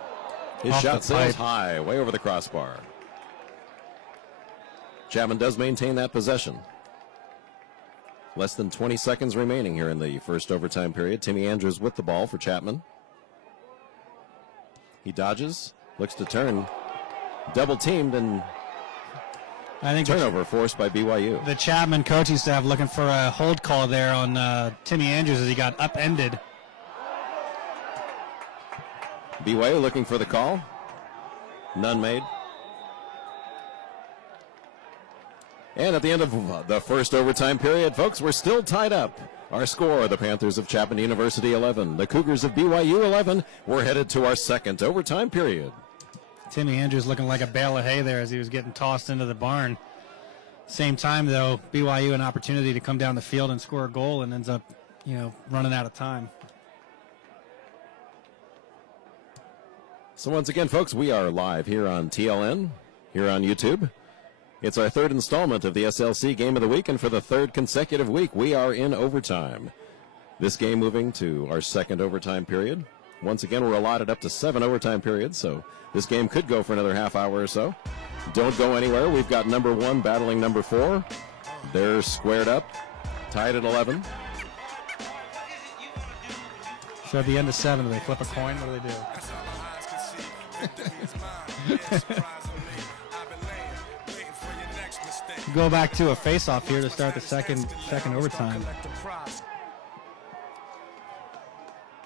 His shot sails high, way over the crossbar. Chapman does maintain that possession. Less than 20 seconds remaining here in the first overtime period. Timmy Andrews with the ball for Chapman. He dodges, looks to turn. Double teamed, and I think turnover forced by BYU. The Chapman coaching staff looking for a hold call there on Timmy Andrews as he got upended. BYU looking for the call. None made. And at the end of the first overtime period, folks, we're still tied up. Our score, the Panthers of Chapman University 11, the Cougars of BYU 11. We're headed to our second overtime period. Timmy Andrews looking like a bale of hay there as he was getting tossed into the barn. Same time, though, BYU an opportunity to come down the field and score a goal and ends up, running out of time. So once again, folks, we are live here on TLN, here on YouTube. It's our third installment of the SLC Game of the Week, and for the third consecutive week, we are in overtime. This game moving to our second overtime period. Once again, we're allotted up to 7 overtime periods, so this game could go for another half hour or so. Don't go anywhere. We've got number 1 battling number 4. They're squared up, tied at 11. So at the end of 7, do they flip a coin? What do they do? Go back to a face-off here to start the second overtime.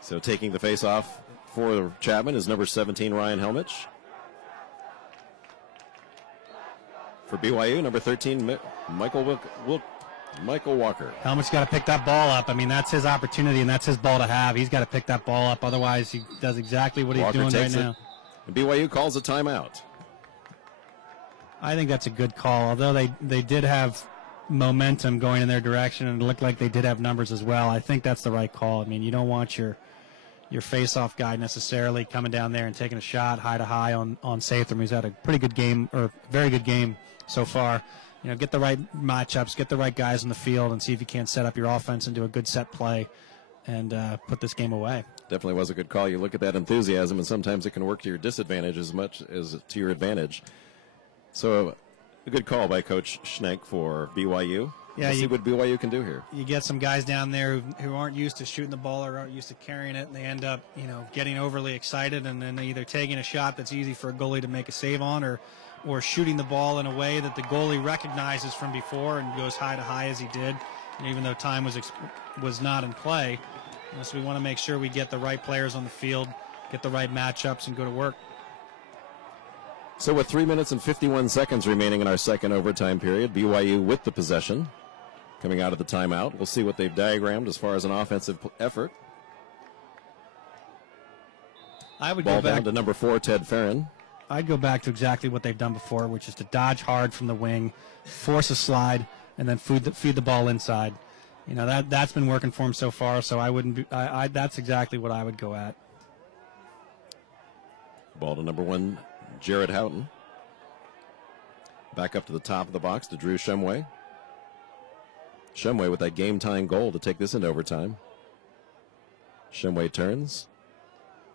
So taking the face-off for Chapman is number 17, Ryan Helmich. For BYU, number 13, Michael Walker. Helmich got to pick that ball up. I mean, that's his opportunity, and that's his ball to have. He's got to pick that ball up. Otherwise, he does exactly what he's doing right now. And BYU calls a timeout. I think that's a good call, although they did have momentum going in their direction, and it looked like they did have numbers as well. I think that's the right call. I mean, you don't want your face-off guy necessarily coming down there and taking a shot high to high on Sathem, who's had a pretty good game, or very good game so far. Get the right matchups, get the right guys in the field, and see if you can't set up your offense into a good set play and put this game away. Definitely was a good call. You look at that enthusiasm, and sometimes it can work to your disadvantage as much as to your advantage. So a good call by Coach Schneck for BYU. Yeah, we'll see what BYU can do here. You get some guys down there who aren't used to shooting the ball or aren't used to carrying it, and they end up, getting overly excited, and then either taking a shot that's easy for a goalie to make a save on, or shooting the ball in a way that the goalie recognizes from before and goes high to high as he did, even though time was not in play. So we want to make sure we get the right players on the field, get the right matchups, and go to work. So with 3 minutes and 51 seconds remaining in our second overtime period, BYU with the possession coming out of the timeout. We'll see what they've diagrammed as far as an offensive effort. I would Ball go back down to number 4, Ted Farron. I'd go back to exactly what they've done before, which is to dodge hard from the wing, force a slide, and then feed the ball inside. That's been working for him so far, so I wouldn't be, that's exactly what I would go at. Ball to number 1, Jared Houghton. Back up to the top of the box to Drew Shumway. Shumway with that game-tying goal to take this into overtime. Shumway turns,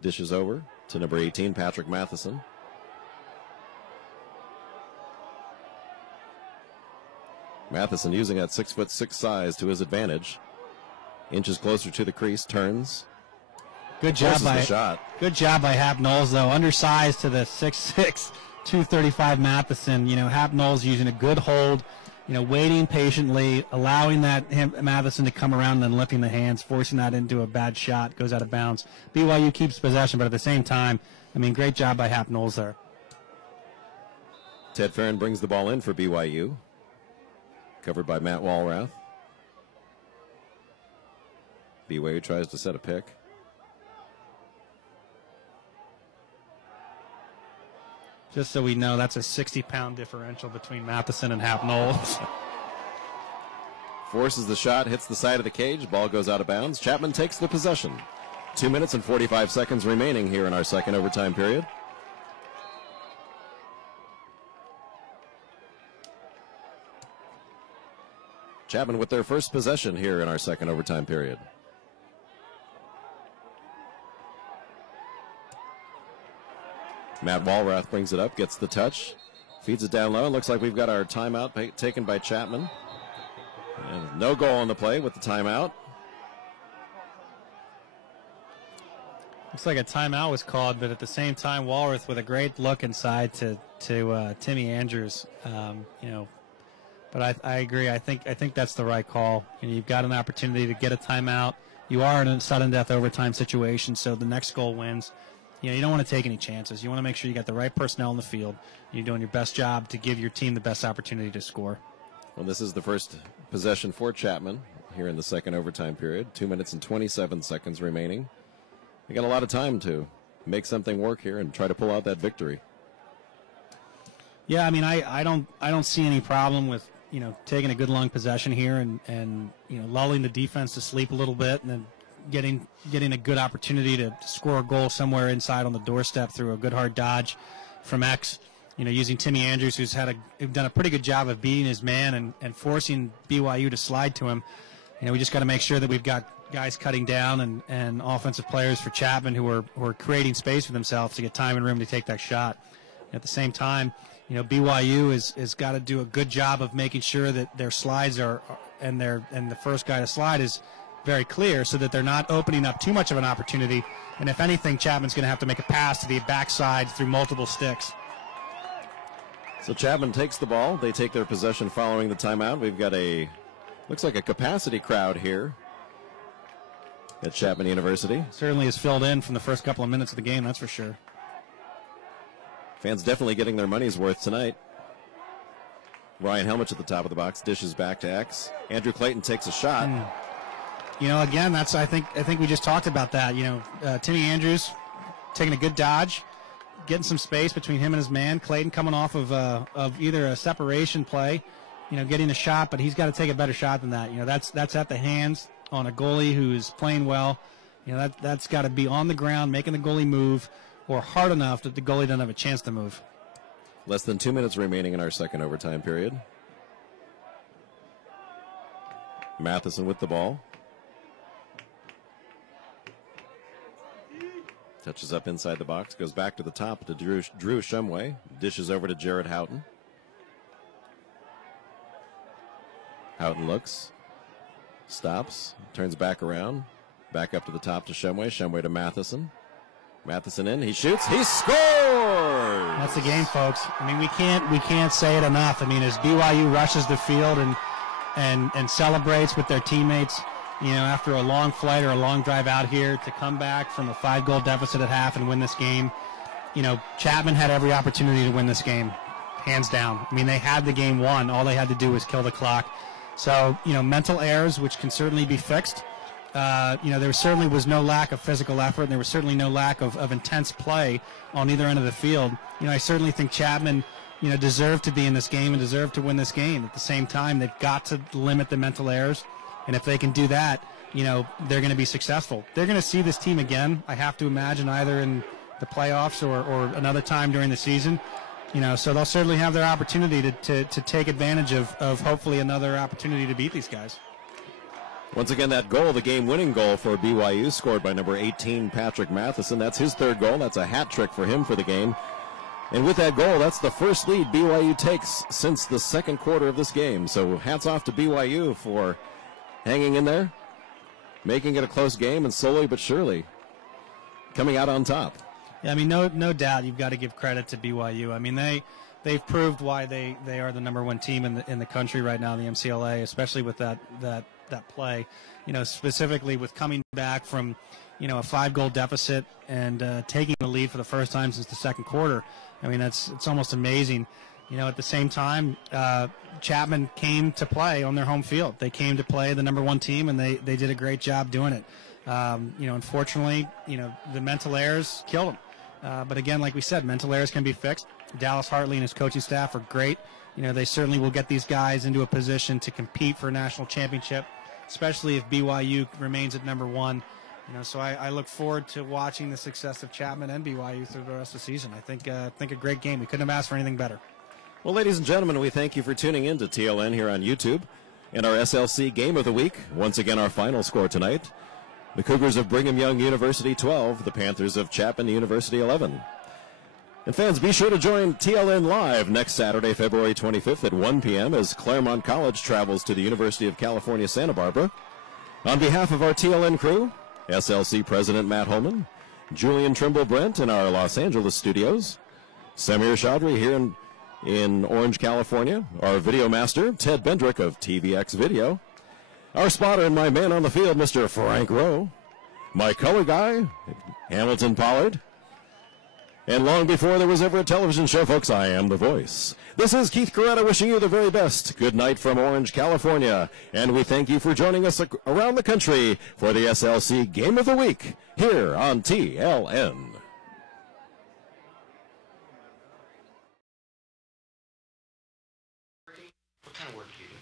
dishes over to number 18, Patrick Matheson. Matheson using that 6'6" size to his advantage. Inches closer to the crease, turns. Good job by Hap Knowles, though. Undersized to the 6'6", 235 Matheson. Hap Knowles using a good hold waiting patiently, allowing that Matheson to come around and then lifting the hands, forcing that into a bad shot, goes out of bounds. BYU keeps possession, but at the same time, great job by Hap Knowles there. Ted Farron brings the ball in for BYU. Covered by Matt Walrath. BYU tries to set a pick. Just so we know, that's a 60-pound differential between Matheson and Hap Knowles. Forces the shot, hits the side of the cage. Ball goes out of bounds. Chapman takes the possession. 2 minutes and 45 seconds remaining here in our second overtime period. Chapman with their first possession here in our second overtime period. Matt Walrath brings it up, gets the touch, feeds it down low. Looks like we've got our timeout taken by Chapman. And no goal on the play with the timeout. Looks like a timeout was called, but at the same time, Walrath with a great look inside to Timmy Andrews. But I agree. I think that's the right call. You've got an opportunity to get a timeout. You are in a sudden death overtime situation, so the next goal wins. You don't want to take any chances. You want to make sure you got the right personnel in the field. You're doing your best job to give your team the best opportunity to score. Well, this is the first possession for Chapman here in the second overtime period. 2 minutes and 27 seconds remaining. They got a lot of time to make something work here and try to pull out that victory. Yeah, I don't see any problem with taking a good long possession here and lulling the defense to sleep a little bit and then getting a good opportunity to score a goal somewhere inside on the doorstep through a good hard dodge from X. Using Timmy Andrews, who's done a pretty good job of beating his man and forcing BYU to slide to him. We just got to make sure that we've got guys cutting down and offensive players for Chapman who are creating space for themselves to get time and room to take that shot. At the same time, BYU has got to do a good job of making sure that their slides and the first guy to slide is very clear so that they're not opening up too much of an opportunity. And if anything, Chapman's going to have to make a pass to the backside through multiple sticks. So Chapman takes the ball. They take their possession following the timeout. We've got looks like a capacity crowd here at Chapman University. Certainly is filled in from the first couple of minutes of the game, that's for sure. Fans definitely getting their money's worth tonight. Ryan Helmich at the top of the box, dishes back to X. Andrew Clayton takes a shot. Again, I think we just talked about that. Timmy Andrews taking a good dodge, getting some space between him and his man. Clayton coming off of either a separation play, getting a shot, but he's got to take a better shot than that. That's at the hands on a goalie who's playing well. That's got to be on the ground, making the goalie move, or hard enough that the goalie doesn't have a chance to move. Less than 2 minutes remaining in our second overtime period. Matheson with the ball. Touches up inside the box, goes back to the top to Drew Shumway. Dishes over to Jared Houghton. Houghton looks, stops, turns back around, back up to the top to Shumway. Shumway to Matheson. Matheson in, he shoots, he scores! That's the game, folks. We can't say it enough. As BYU rushes the field and celebrates with their teammates, after a long flight or a long drive out here, to come back from a 5-goal deficit at half and win this game. Chapman had every opportunity to win this game, hands down. They had the game won. All they had to do was kill the clock. So, mental errors, which can certainly be fixed. There certainly was no lack of physical effort, and there was certainly no lack of intense play on either end of the field. I certainly think Chapman, deserved to be in this game and deserved to win this game. At the same time, they've got to limit the mental errors, and if they can do that, they're going to be successful. They're going to see this team again, I have to imagine, either in the playoffs or another time during the season. So they'll certainly have their opportunity to take advantage of hopefully another opportunity to beat these guys. Once again, that goal, the game-winning goal for BYU, scored by number 18, Patrick Matheson. That's his third goal. That's a hat trick for him for the game. And with that goal, that's the first lead BYU takes since the second quarter of this game. So hats off to BYU for hanging in there, making it a close game, and slowly but surely coming out on top. Yeah, no doubt you've got to give credit to BYU. they've proved why they are the #1 team in the country right now in the MCLA, especially with that play. You know, specifically with coming back from, you know, a 5-goal deficit and taking the lead for the first time since the second quarter. I mean, it's almost amazing. You know, at the same time, Chapman came to play on their home field. They came to play the #1 team, and they did a great job doing it. You know, unfortunately, you know, the mental errors killed them. But again, like we said, mental errors can be fixed. Dallas Hartley and his coaching staff are great. You know, they certainly will get these guys into a position to compete for a national championship, especially if BYU remains at #1. You know, so I look forward to watching the success of Chapman and BYU through the rest of the season. I think a great game. We couldn't have asked for anything better. Well, ladies and gentlemen, we thank you for tuning in to TLN here on YouTube. In our SLC Game of the Week, once again our final score tonight, the Cougars of Brigham Young University 12, the Panthers of Chapman University 11. And fans, be sure to join TLN Live next Saturday, February 25th at 1 p.m. as Claremont College travels to the University of California, Santa Barbara. On behalf of our TLN crew, SLC President Matt Holman, Julian Trimble-Brent in our Los Angeles studios, Samir Chaudhry here in Orange, California, our video master, Ted Bendrick of TVX Video, our spotter and my man on the field, Mr. Frank Rowe, my color guy, Hamilton Pollard, and long before there was ever a television show, folks, I am the voice. This is Keith Coretta wishing you the very best. Good night from Orange, California, and we thank you for joining us around the country for the SLC Game of the Week here on TLN. What kind of work do you do?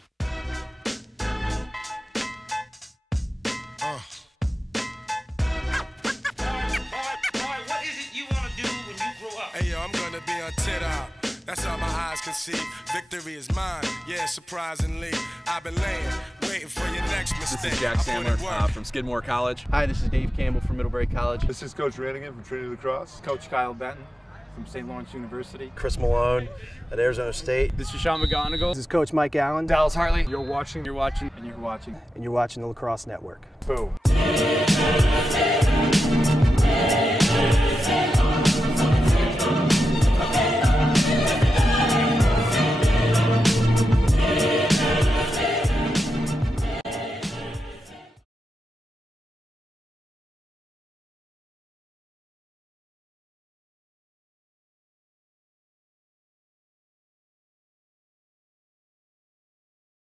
What is it you want to do when you grow up? Hey yo, I'm gonna be on TikTok. That's all my eyes can see. Victory is mine. Yeah, surprisingly, I've been laying, waiting for your next mistake. This is Jack Sandler from Skidmore College. Hi, this is Dave Campbell from Middlebury College. This is Coach Rannigan from Trinity Lacrosse. Coach Kyle Benton from St. Lawrence University. Chris Malone at Arizona State. This is Sean McGonigal. This is Coach Mike Allen. Dallas Hartley. You're watching, and you're watching. And you're watching the Lacrosse Network. Boom.